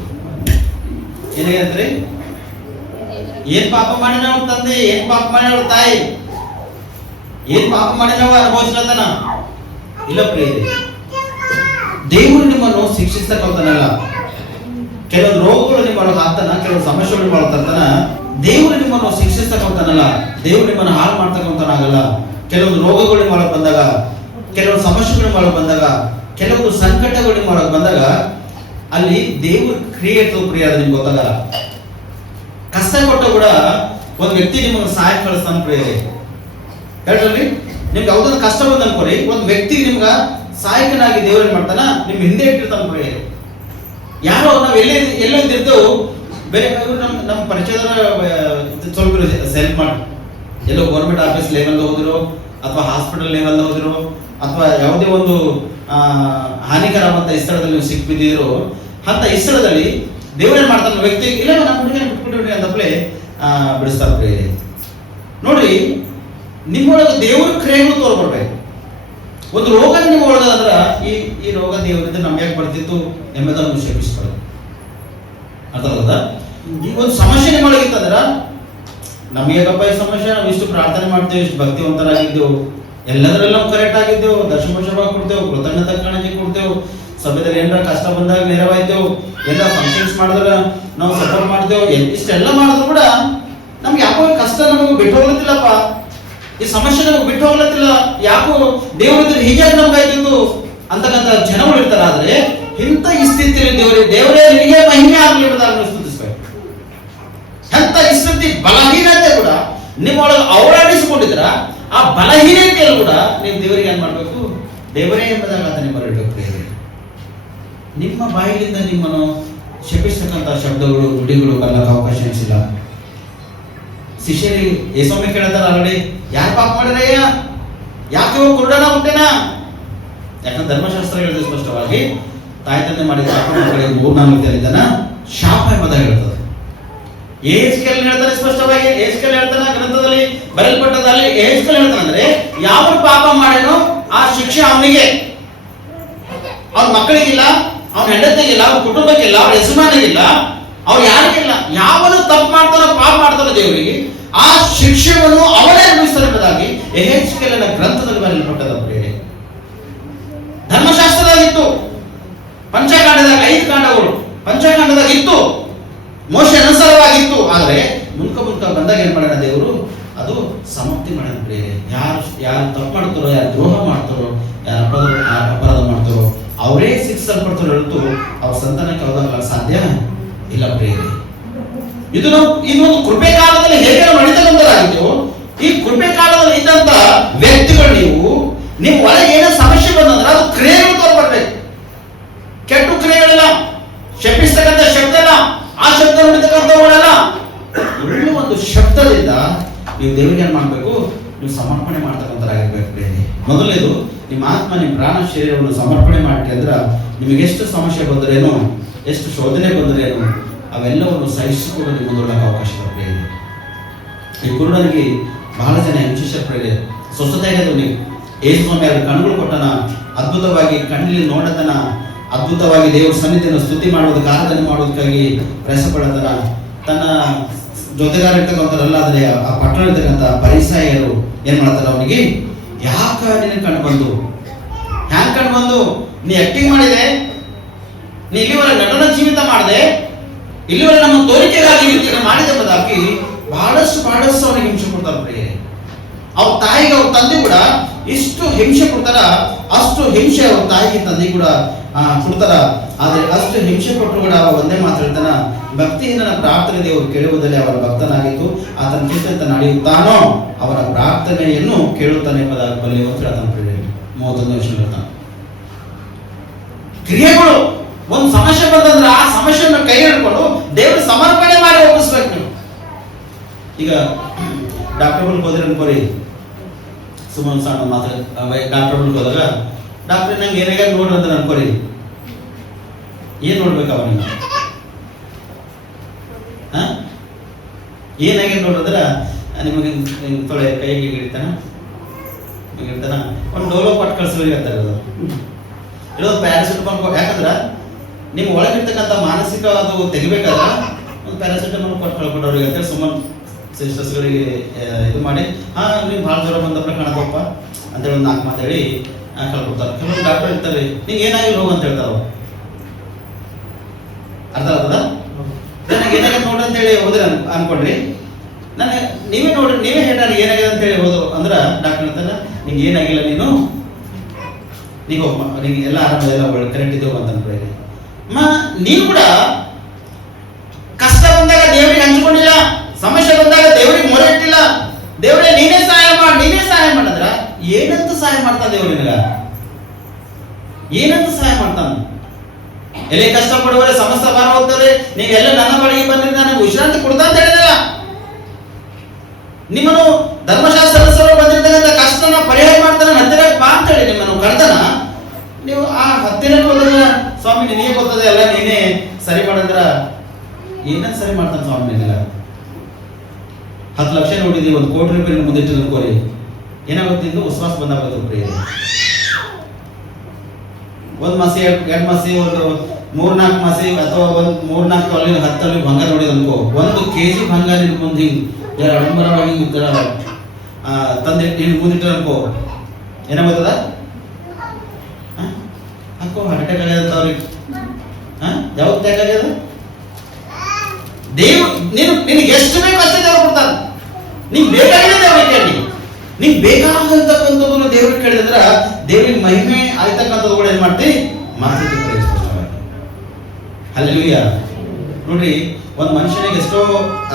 ಏನಾಗೈತ್ರಿ? ಏನ್ ಪಾಪ ಮಾಡಿನವ ತಂದೆ, ಏನ್ ಪಾಪ ಮಾಡಿನವ ತಾಯಿ, ಏನ್ ಪಾಪ ಮಾಡಿನವ ಅನುಭವಿಸ್ಲತನ ಇಲ್ಲ ಪ್ರಿಯರೇ. ದೇವರು ನಿಮ್ಮನ್ನು ಶಿಕ್ಷಿಸ್ತಕ್ಕಂತನಲ್ಲ. ಕೆಲವೊಂದು ರೋಗಗಳು ನಿಮ್ಮನ್ನು ಹಾಕ್ತಾನ, ಕೆಲವೊಂದು ಸಮಸ್ಯೆಗಳು ನಿಮ್ಮನ್ನು ತರ್ತಾನ. ದೇವರು ನಿಮ್ಮನ್ನು ಶಿಕ್ಷಿಸ್ತಕ್ಕಂತನಲ್ಲ, ದೇವರು ನಿಮ್ಮನ್ನು ಹಾಳು ಮಾಡ್ತಕ್ಕಂತನಾಗಲ್ಲ. ಕೆಲವೊಂದು ರೋಗಗಳು ನಿಮ್ಮೊಳಗೆ ಬಂದಾಗ, ಕೆಲವೊಂದು ಸಮಸ್ಯೆಗಳು ನಿಮ್ಮೊಳಗೆ ಬಂದಾಗ, ಕೆಲವೊಂದು ಸಂಕಟಗಳು ನಿಮ್ಮೊಳಗೆ ಬಂದಾಗ ಅಲ್ಲಿ ದೇವ್ರ ಕ್ರಿಯೆ ಇರ್ತದೆ ಪ್ರಿಯ. ಅದು ನಿಮ್ಗೆ ಗೊತ್ತಾಗಲ್ಲ. ಕಷ್ಟ ಕೊಟ್ಟ ಕೂಡ ಒಂದು ವ್ಯಕ್ತಿ ನಿಮಗೆ ಸಹಾಯ ಕಳಿಸ್ತಾನ ಪ್ರಿಯರೇ. ಹೇಳ್ರಿ, ನಿಮ್ಗೆ ಯಾವ್ದೊಂದು ಕಷ್ಟ ಬಂದ ಅನ್ಕೋರಿ, ಒಂದು ವ್ಯಕ್ತಿ ನಿಮ್ಗ ಸಹಾಯಕನಾಗಿ ದೇವ್ರ ಏನ್ ಮಾಡ್ತಾನ, ನಿಮ್ ಹಿಂದೆ ಇಟ್ಟಿರ್ತಾನ ಪ್ರಿಯರೇ. ಯಾರೋ ನಾವ್ ಎಲ್ಲೊಂದಿರ್ತೇವೆ ಬೇರೆ ನಮ್ಮ ಪರಿಚಯದವರ ಸ್ವಲ್ಪ ಸೆಲ್ಫ್ ಮಾಡಿ ಎಲ್ಲೋ ಗೌರ್ಮೆಂಟ್ ಆಫೀಸ್ ಲೆವೆಲ್ ಹೋದ್ರು ಅಥವಾ ಹಾಸ್ಪಿಟಲ್ ಲೆವೆಲ್ ಹೋದ್ರು ಅಥವಾ ಯಾವುದೇ ಒಂದು ಹಾನಿಕರವಂತ ಸ್ಥಳದಲ್ಲಿ ನೀವು ಸಿಕ್ಬಿದ್ದಿದ್ರು ಅಂತ ಈ ಸ್ಥಳದಲ್ಲಿ ದೇವರೇನ್ ಮಾಡ್ತಾನೆ ವ್ಯಕ್ತಿ ಇಲ್ಲ ನಮ್ಮ ಹುಡುಗಿನ ಬಿಟ್ಬಿಟ್ಬಿಡ್ರಿ ಅಂತಪ್ಲೆ ಬಿಡಿಸ್ತಾರೆ ಪ್ರಿಯರೇ. ನೋಡ್ರಿ, ನಿಮ್ಮೊಳಗೆ ದೇವ್ರ ಕ್ರಿಯೆಗಳು ತೋರ್ಬರ್ಬೇಕು. ಒಂದು ರೋಗ ನಿಮ್ಮ ಒಳಗಂದ್ರ ಈ ರೋಗ ದೇವರಿಂದ ನಮ್ಗೆ ಯಾಕೆ ಬರ್ತಿತ್ತು ಎಂಬುದನ್ನು ಶಪಿಸ್ಕೊಳ್ಳೋದು. ಅರ್ಥ ಆಗದ? ಈಗ ಒಂದು ಸಮಸ್ಯೆ ನಿಮ್ಮೊಳಗಿತ್ತಂದ್ರ ನಮ್ಗೇಕಪ್ಪ ಈ ಸಮಸ್ಯೆ, ನಾವು ಇಷ್ಟು ಪ್ರಾರ್ಥನೆ ಮಾಡ್ತೇವೆ, ಇಷ್ಟು ಭಕ್ತಿವಂತರಾಗಿದ್ದೆವು, ಎಲ್ಲದರಲ್ಲೂ ನಾವು ಕರೆಕ್ಟ್ ಆಗಿದ್ದೆವು, ದಶಮಶಭ ಕೊಡ್ತೇವೆ, ಕೃತಜ್ಞತಾ ಕಾಣಿಕೆ ಕೊಡ್ತೇವೆ, ಸಭೆಯಲ್ಲಿ ಏನಾರ ಕಷ್ಟ ಬಂದಾಗ ನೆರವಾಯ್ತೇವೆ, ಎಲ್ಲ ಫಂಕ್ಷನ್ಸ್ ಮಾಡಿದ್ರೆ ನಾವು ಸಪೋರ್ಟ್ ಮಾಡ್ತೇವೆ, ಇಷ್ಟೆಲ್ಲ ಮಾಡಿದ್ರು ಕೂಡ ನಮ್ಗೆ ಯಾಕೋ ಕಷ್ಟ ನಮಗೆ ಬಿಟ್ಟು ಹೋಗ್ಲತ್ತಿಲ್ಲಪ್ಪ, ಈ ಸಮಸ್ಯೆ ನಮಗೆ ಬಿಟ್ಟು ಹೋಗ್ಲತ್ತಿಲ್ಲ, ಯಾಕೋ ದೇವರಿದ್ರೆ ಹೀಗೆ ನಮ್ಗಾಯ್ತಿತ್ತು ಅಂತಕ್ಕಂಥ ಜನಗಳು ಇರ್ತಾರೆ. ಆದ್ರೆ ಇಂಥ ಈ ಸ್ಥಿತಿಯಲ್ಲಿ ದೇವರೇ ನಿನಗೆ ಮಹಿಮೆ ಆಗಲಿ ಎಂಬುದಾಗಿ ಸ್ತುತಿಸಬೇಕು. ಎಂತ ಈ ಸ್ಥಿತಿ ಬಲಹೀನತೆ ಕೂಡ ನಿಮ್ಮೊಳಗೆ ಅವರಾಡಿಸಿಕೊಂಡಿದ್ರ ಆ ಬಲಹೀನತೆಯಲ್ಲೂ ಕೂಡ ನೀವು ದೇವರಿಗೆ ಏನ್ ಮಾಡ್ಬೇಕು? ದೇವರೇ ಎಂಬುದಾಗಿ ಆತನೇ ಬರಬೇಕು. ನಿಮ್ಮ ಬಾಯಿಲಿಂದ ನಿಮ್ಮನ್ನು ಶಪಿಸ್ತಕ್ಕಂಥ ಶಬ್ದಗಳು, ನುಡಿಗಳು ಬರಲಿಕ್ಕೆ ಅವಕಾಶ ಇಲ್ಲ. ಶಿಷ್ಯರಿಗೆ ಯೇಸೊಮ್ಮೆ ಕೇಳ್ತಾರ, ಆಲ್ರೆಡಿ ಯಾರು ಪಾಪ ಮಾಡಿರಯ್ಯ, ಯಾಕೆ ಇವಾಗ ಕುರುಡನ ಹುಟ್ಟೇನಾ? ಯಾಕಂದ್ರೆ ಧರ್ಮಶಾಸ್ತ್ರ ಹೇಳಿದ್ರೆ ಸ್ಪಷ್ಟವಾಗಿ ತಾಯಿ ತಂದೆ ಮಾಡಿದ ಪಾಪ ಮಕ್ಕಳಿಗೆ 3-4 ಶಾಪ ಎಂಬುದಾಗಿ ಹೇಳ್ತದೆ. ಯೆಹೆಜ್ಕೇಲ್ ಹೇಳ್ತಾನೆ ಸ್ಪಷ್ಟವಾಗಿ, ಯೆಹೆಜ್ಕೇಲ್ ಹೇಳ್ತಾನೆ ಗ್ರಂಥದಲ್ಲಿ ಬರೆಯಲ್ಪಟ್ಟದಲ್ಲಿ ಯೆಹೆಜ್ಕೇಲ್ ಹೇಳ್ತಾನೆ ಅಂದ್ರೆ ಯಾವ ಪಾಪ ಮಾಡೇನೋ ಆ ಶಿಕ್ಷೆ ಅವನಿಗೆ, ಅವ್ರ ಮಕ್ಕಳಿಗಿಲ್ಲ, ಅವ್ನ ಹೆಂಡತಿಗಿಲ್ಲ, ಅವ್ರ ಕುಟುಂಬಕ್ಕಿಲ್ಲ, ಅವ್ರ ಯಜಮಾನಿಗಿಲ್ಲ, ಅವ್ರು ಯಾರಿಗಿಲ್ಲ. ಯಾವನು ತಪ್ಪು ಮಾಡ್ತಾನೋ ಪಾಪ ಮಾಡ್ತಾನೋ ದೇವರಿಗೆ ಆ ಶಿಕ್ಷೆಯನ್ನು ಅವನೇ ಅನುಭವಿಸ್ತಾರೆ ಎಂಬುದಾಗಿ ಯೆಹೆಜ್ಕೇಲನ ಗ್ರಂಥದಲ್ಲಿ ಬರೆಯಲ್ಪಟ್ಟದ ಪ್ರಿಯರೇ. ಧರ್ಮಶಾಸ್ತ್ರದಾಗಿತ್ತು, ಪಂಚಕಾಂಡದಾಗ 5 ಕಾಂಡಗಳು ಪಂಚಕಾಂಡದಾಗ ಇತ್ತು, ಮೋಶೆ ಅನುಸಾರವಾಗಿತ್ತು. ಆದರೆ ಮುನ್ಕ ಬಂದಾಗ ಏನ್ ಮಾಡ್ಯಾನ ದೇವರು, ಅದು ಸಮಾಪ್ತಿ ಮಾಡ್ಯಾನ ಪ್ರಿಯರೇ. ಯಾರು ತಪ್ಪು ಮಾಡ್ತಾರೋ, ಯಾರು ದ್ರೋಹ ಮಾಡ್ತಾರೋ, ಯಾರು ಅಪರಾಧ ಮಾಡ್ತಾರೋ ಅವರೇ ಶಿಕ್ಷಿಸಲ್ಪಡ್ತಾರೋ ಹೊರತು ಅವ್ರ ಸಂತಾನಕ್ಕೆ ಹೋದಾಗ ಸಾಧ್ಯ ಇಲ್ಲ ಪ್ರಿಯರೇ. ಇನ್ನೊಂದು ಕೃಪೆ ಕಾಲದಲ್ಲಿ ಹೇಗೆ ನಡೀತಕ್ಕಂಥದ್ದಾಗಿತ್ತು. ಈ ಕೃಪೆ ಕಾಲದಲ್ಲಿ ಇದ್ದಂತ ವ್ಯಕ್ತಿಗಳು ನೀವು ಒಳಗೆ ಏನೋ ಸಮಸ್ಯೆ ಬಂದಂದ್ರೆ ಅದು ಕ್ರಿಯೆಗಳು ತೋರ್ಬರ್ಬೇಕು. ಕೆಟ್ಟ ಕ್ರಿಯೆಗಳಿಲ್ಲ, ಶಪಿಸ್ತಕ್ಕಂಥ ಶಬ್ದ ಇಲ್ಲ, ಆ ಶಬ್ದ ನುಡಿತಕ್ಕಂಥವುಗಳಲ್ಲ. ಒಳ್ಳೆ ಒಂದು ಶಬ್ದದಿಂದ ನೀವು ದೇವರಿಗೆ ಏನ್ ಮಾಡ್ಬೇಕು, ನೀವು ಸಮರ್ಪಣೆ ಮಾಡ್ತಕ್ಕಂಥರಾಗಿರ್ಬೇಕು ಪ್ರಿಯರೇ. ಮೊದಲನೇದು ನಿಮ್ಮ ಆತ್ಮ, ನಿಮ್ಮ ಪ್ರಾಣ, ಶರೀರವನ್ನು ಸಮರ್ಪಣೆ ಮಾಡಿ ಅಂದ್ರೆ ನಿಮಗೆ ಎಷ್ಟು ಸಮಸ್ಯೆ ಬಂದ್ರೇನು, ಎಷ್ಟು ಶೋಧನೆ ಬಂದ್ರೇನು ಅವೆಲ್ಲವನ್ನು ಸಹಿಸಿಕೊಂಡು ನೀವು ಮುಂದೊಳ್ಳಕ್ಕೆ ಅವಕಾಶ ಬರ್ತದೆ. ಈ ಕುರುಡನಿಗೆ ಬಹಳ ಜನ ಹಿಂಸಿಸರ್ ಪ್ರಿಯರೇ. ಸ್ವಸ್ಥತೆಯಾಗದು ನೀವು ಯೇಸು ಸ್ವಾಮಿ ಅವ್ರ ಕಣ್ಣುಗಳು ಕೊಟ್ಟನ, ಅದ್ಭುತವಾಗಿ ಕಣ್ಣಲ್ಲಿ ನೋಡತನ, ಅದ್ಭುತವಾಗಿ ದೇವರ ಸನ್ನಿಧಿಯನ್ನು ಸ್ತುತಿ ಮಾಡುವುದು, ಆರಾಧನೆ ಮಾಡುವುದಕ್ಕಾಗಿ ಪ್ರಯಾಸ ಪಡತನ. ತನ್ನ ಜೊತೆಗಾರ ಇರ್ತಕ್ಕಂಥವ್ರಲ್ಲ, ಆದರೆ ಆ ಪಟ್ಟಣ ಇರ್ತಕ್ಕಂಥ ಪರಿಸಾಯರು ಏನ್ ಮಾಡ್ತಾರ, ಅವನಿಗೆ ಯಾಕ ನಿನ್ನ ಕಣ್ಣು ಬಂದು, ಹ್ಯಾಂಗ್ ಕಣ್ಣು ಬಂದು, ನೀ ಆಕ್ಟಿಂಗ್ ಮಾಡಿದೆ, ನೀ ಇಲ್ಲಿವರೆಗೆ ನಟನ ಜೀವಿತ ಮಾಡಿದೆ, ಇಲ್ಲಿವರೆಗೆ ನಮ್ಮ ತೋರಿಕೆಗಾಗಿ ಮಾಡಿದೆ ಎಂಬುದಾಗಿ ಬಹಳಷ್ಟು ಅವನಿಗೆ ಹಿಂಸೆ ಕೊಡ್ತಾರೆ ಪ್ರಿಯರೇ. ಅವ್ರ ತಾಯಿಗೆ ಅವ್ರ ತಂದೆ ಕೂಡ ಇಷ್ಟು ಹಿಂಸೆ ಕೊಡ್ತಾರ, ಅಷ್ಟು ಹಿಂಸೆ ಅವ್ರ ತಾಯಿಗೆ ತಂದೆ ಕೂಡ ಕೊಡ್ತಾರ. ಆದ್ರೆ ಅಷ್ಟು ಹಿಂಸೆ ಕೊಟ್ಟರು ಕೂಡ ಅವ ಒಂದೇ ಮಾತು ಹೇಳ್ತಾನ, ಭಕ್ತಿಹೀನನ ಪ್ರಾರ್ಥನೆ ದೇವರು ಕೇಳುವುದರಲ್ಲಿ ಅವರ ಭಕ್ತನಾಗಿತ್ತು, ಆತನ ಚಿತ್ತ ನಡೆಯುತ್ತಾನೋ ಅವರ ಪ್ರಾರ್ಥನೆಯನ್ನು ಕೇಳುತ್ತಾನೆ ಎಂಬುದಾಗಿ ಬಲ್ಲಿ ಅಂತ ಹೇಳ್ತಾನೆ ಪ್ರಿಯರೇ. 31 ವರ್ಷ ಹೇಳ್ತಾನೆ. ಕ್ರಿಯೆಗಳು ಒಂದು ಸಮಸ್ಯೆ ಬಂದಂದ್ರೆ ಆ ಸಮಸ್ಯೆಯನ್ನು ಕೈ ಹಿಡ್ಕೊಂಡು ದೇವರು ಸಮರ್ಪಣೆ ಮಾಡಿ ಒಪ್ಪಿಸ್ಬೇಕು ನೀವು. ಈಗ ಡಾಕ್ಟರ್ ಬಳಿಗೆ ಹೋದ್ರೆ ಅನ್ಕೋರಿ, ಸುಮ್ಮನೆ ಸಣ್ಣ ಮಾತ್ರ ಡಾಕ್ಟರ್ ಬಳಿಗೆ ಹೋದಾಗ ಡಾಕ್ಟರ್ ನಂಗೆ ಏನಾಗ ನೋಡ್ರಿ ಅಂತ ಅನ್ಕೋರಿ, ಏನ್ ನೋಡ್ಬೇಕು ಅವನಿಗೆ, ಏನಾಗಿ ನೋಡಿದ್ರ ನಿಮಗೆ ತೊಳೆ ಕೈಗೆ ಹಿಡಿತಾನ, ಒಂದು ಡೋಲೋ ಪಟ್ಟು ಕಳ್ಸೋರಿಗೆ ಅಂತಾರೆ. ಇರೋದು ಪ್ಯಾರಾಸಿಟಮಾಲ್. ಯಾಕಂದ್ರ ನಿಮ್ಮ ಒಳಗಿರ್ತಕ್ಕಂಥ ಮಾನಸಿಕ ಅದು ತೆಗಿಬೇಕಾದ್ರೆ ಒಂದು ಪ್ಯಾರಾಸಿಟಮಾಲ್ ಕೊಟ್ಟು ಕಳ್ಕೊಡೋರಿಗೆ ಅಂತೇಳಿ ಸುಮ್ಮನೆ ಸಿಸ್ಟರ್ಸ್ಗಳಿಗೆ ಇದು ಮಾಡಿ, ನೀವು ಭಾಳ ಜ್ವರ ಬಂದಪ್ಪ ಕಾಣದಪ್ಪ ಅಂತೇಳಿ ಒಂದು 4 ಮಾತು ಹೇಳಿ ಕಳ್ಕೊಡ್ತಾರೆ. ಕೆಲವೊಂದು ಡಾಕ್ಟರ್ ಇರ್ತಾರೆ, ನಿಂಗೆ ಏನಾಗಿಲ್ಲ ಹೋಗು ಅಂತ ಹೇಳ್ತಾರ. ಅರ್ಥ ಆಗ್ತದ? ನನಗೆ ಏನಾಗಿದೆ ನೋಡ್ರಿ ಅಂತೇಳಿ ಹೋದ್ರೆ ಅನ್ಕೊಂಡ್ರಿ, ನೀವೇ ನೋಡ್ರಿ, ನೀವೇ ಹೇಳ ನನಗೆ ಏನಾಗಿದೆ ಅಂತೇಳಿ ಹೋದ್ರು ಅಂದ್ರೆ ಡಾಕ್ಟರ್ ಹೇಳ್ತಾರ, ನಿಂಗೆ ಏನಾಗಿಲ್ಲ, ನಿಂಗೆ ಎಲ್ಲ ಆರಾಮದೆಲ್ಲ ಒಳ್ಳೆ ಕರೆಕ್ಟ್ ಇದ್ದೇವೆ ಅಂತ ಅನ್ಕೊಳ್ಳಿ. ನೀನು ಕೂಡ ಕಷ್ಟ ಬಂದಾಗ ದೇವರಿಗೆ ಹಂಚ್ಕೊಂಡಿಲ್ಲ, ಸಮಸ್ಯೆ ಬಂದಾಗ ದೇವರಿಗೆ ಮೊರೆ ಇಟ್ಟಿಲ್ಲ, ದೇವರೇ ನೀನೇ ಸಹಾಯ ಮಾಡಿದ್ರ ಏನಂತ ಸಹಾಯ ಮಾಡ್ತಾನ ದೇವರು ನಿನಗ? ಏನಂತ ಸಹಾಯ ಮಾಡ್ತಾನ? ಎಲ್ಲಿ ಕಷ್ಟ ಪಡುವರೆ ಸಮಸ್ತ ಭಾರ ಹೋಗ್ತದೆ, ನೀವೆಲ್ಲ ನನ್ನ ಬಳಿಗೆ ಬಂದ್ರೆ ನನಗೆ ವಿಶ್ರಾಂತಿ ಕೊಡ್ತಾ ಅಂತ ಹೇಳಿದಲ್ಲ. ನಿಮ್ಮನ್ನು ಧರ್ಮಶಾಸ್ತ್ರ ಸದಸ್ಯರು ಬಂದಿರ್ತಕ್ಕಂಥ ಕಷ್ಟನ ಪರಿಹಾರ ಮಾಡ್ತಾನೆ, ಹತ್ತಿರಕ್ಕೆ ಬಾ ಅಂತ ಹೇಳಿ ನಿಮ್ಮನ್ನು ಕರೆದನ. ನೀವು ಆ ಹತ್ತಿರಕ್ಕೆ ಹೋದ್ರೆ ಸ್ವಾಮಿ ನಿನಗೆ ಗೊತ್ತದೆ ಎಲ್ಲ, ನೀನೇ ಸರಿ ಮಾಡಂದ್ರ ಏನಂತ ಸರಿ ಮಾಡ್ತಾನೆ ಸ್ವಾಮಿ ನಿನಗ? 10 ಲಕ್ಷ ನೋಡಿದ್ವಿ, 1 ಕೋಟಿ ರೂಪಾಯಿ ಮುಂದಿಟ್ಟು ಅನ್ಕೋರಿ, ಏನಾಗುತ್ತೆ ಇಂದು ವಿಶ್ವಾಸ ಬಂದಾಗುತ್ತೆ ಪ್ರಿಯರೇ. 1 ಮಾಸಿ 2 ಮಾಸಿ, ಒಂದು 3-4 ಮಾಸಿ ಅಥವಾ ಒಂದು 3-4 ತೊಲೆ 10 ತೊಲೆ ಬಂಗಾರ ನೋಡಿದ ಅನ್ಕೋ, 1 kg ಬಂಗಾರ ನಿನ್ ಮುಂದೆ ಹಿಂಗೆ ಅಡಂಬರವಾಗಿ ತಂದೆ ನಿನ್ ಮುಂದಿಟ್ಟ ಅನ್ಕೋ, ಏನಾಗುತ್ತದ? ಅನ್ಕೋ ಹಾರ್ಟ್ ಅಟ್ಯಾಕ್ ಆಗ್ಯದ ಅವ್ರಿಗೆ. ಯಾವಾಗ ಅಟ್ಯಾಕ್ ಆಗ್ಯದ? ನಿನಗೆ ಎಷ್ಟು ಬೇಕು ಅಷ್ಟೇ ದೇವ್ರು ಕೊಡ್ತಾನೆ. ನಿಂಗೆ ಬೇಕಾಗಿದೆ ದೇವ್ರಿಗೆ ಕೇಳಿ, ನಿಂಗೆ ಬೇಕಾದಂತಕ್ಕಂಥದ್ದನ್ನು ದೇವ್ರಿಗೆ ಕೇಳಿದ್ರ ದೇವ್ರಿಗೆ ಮಹಿಮೆ ಆಯ್ತಕ್ಕಂಥದ್ದು ಕೂಡ ಏನ್ ಮಾಡ್ತಿ ಮಾಡ್ತಿದ್ದೆ. ಹಲ್ಲೆಲೂಯಾ. ನೋಡ್ರಿ, ಒಂದು ಮನುಷ್ಯನಿಗೆ ಎಷ್ಟೋ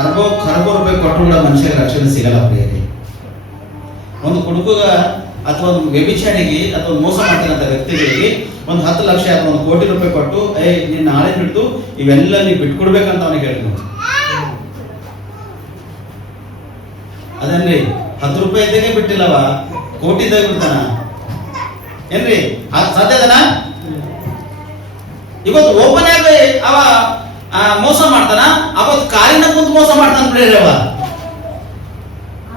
ಅರ್ಬೋ ರೂಪಾಯಿ ಕೊಟ್ಟರು ಕೂಡ ಮನುಷ್ಯನಿಗೆ ರಕ್ಷಣೆ ಸಿಗಲ್ಲ ಪ್ರಿಯರೇ. ಒಂದು ಹುಡುಗ ಅಥವಾ ಒಂದು ವ್ಯಭಿಚಾರಿಗೆ ಅಥವಾ ಮೋಸ ಮಾಡ್ತಕ್ಕಂಥ ವ್ಯಕ್ತಿಗಳಿಗೆ ಒಂದು 10 ಲಕ್ಷ ಅಥವಾ 1 ಕೋಟಿ ರೂಪಾಯಿ ಕೊಟ್ಟು ನೀನು ನಾಳೆ ಬಿಟ್ಟು ಇವೆಲ್ಲ ನೀವು ಬಿಟ್ಕೊಡ್ಬೇಕಂತ ಅವನಿಗೆ ಹೇಳಿ ನೋಡಿ. ಅದನ್ರಿ 10 ರೂಪಾಯಿ ಇದ್ದೇನೆ ಬಿಟ್ಟಿಲ್ಲವ, ಕೋಟಿ ಇದ್ದಾಗ ಬಿಡ್ತಾನ ಏನ್ರಿ? ಸಾಧ್ಯದನ? ಇವತ್ತು ಓಪನ್ ಆಗಿ ಅವ ಮೋಸ ಮಾಡ್ತಾನ, ಅವತ್ತು ಕಾರಿನ ಕುಂತು ಮೋಸ ಮಾಡ್ತಾನ ಬಿಡ್ರಿ ಅವ.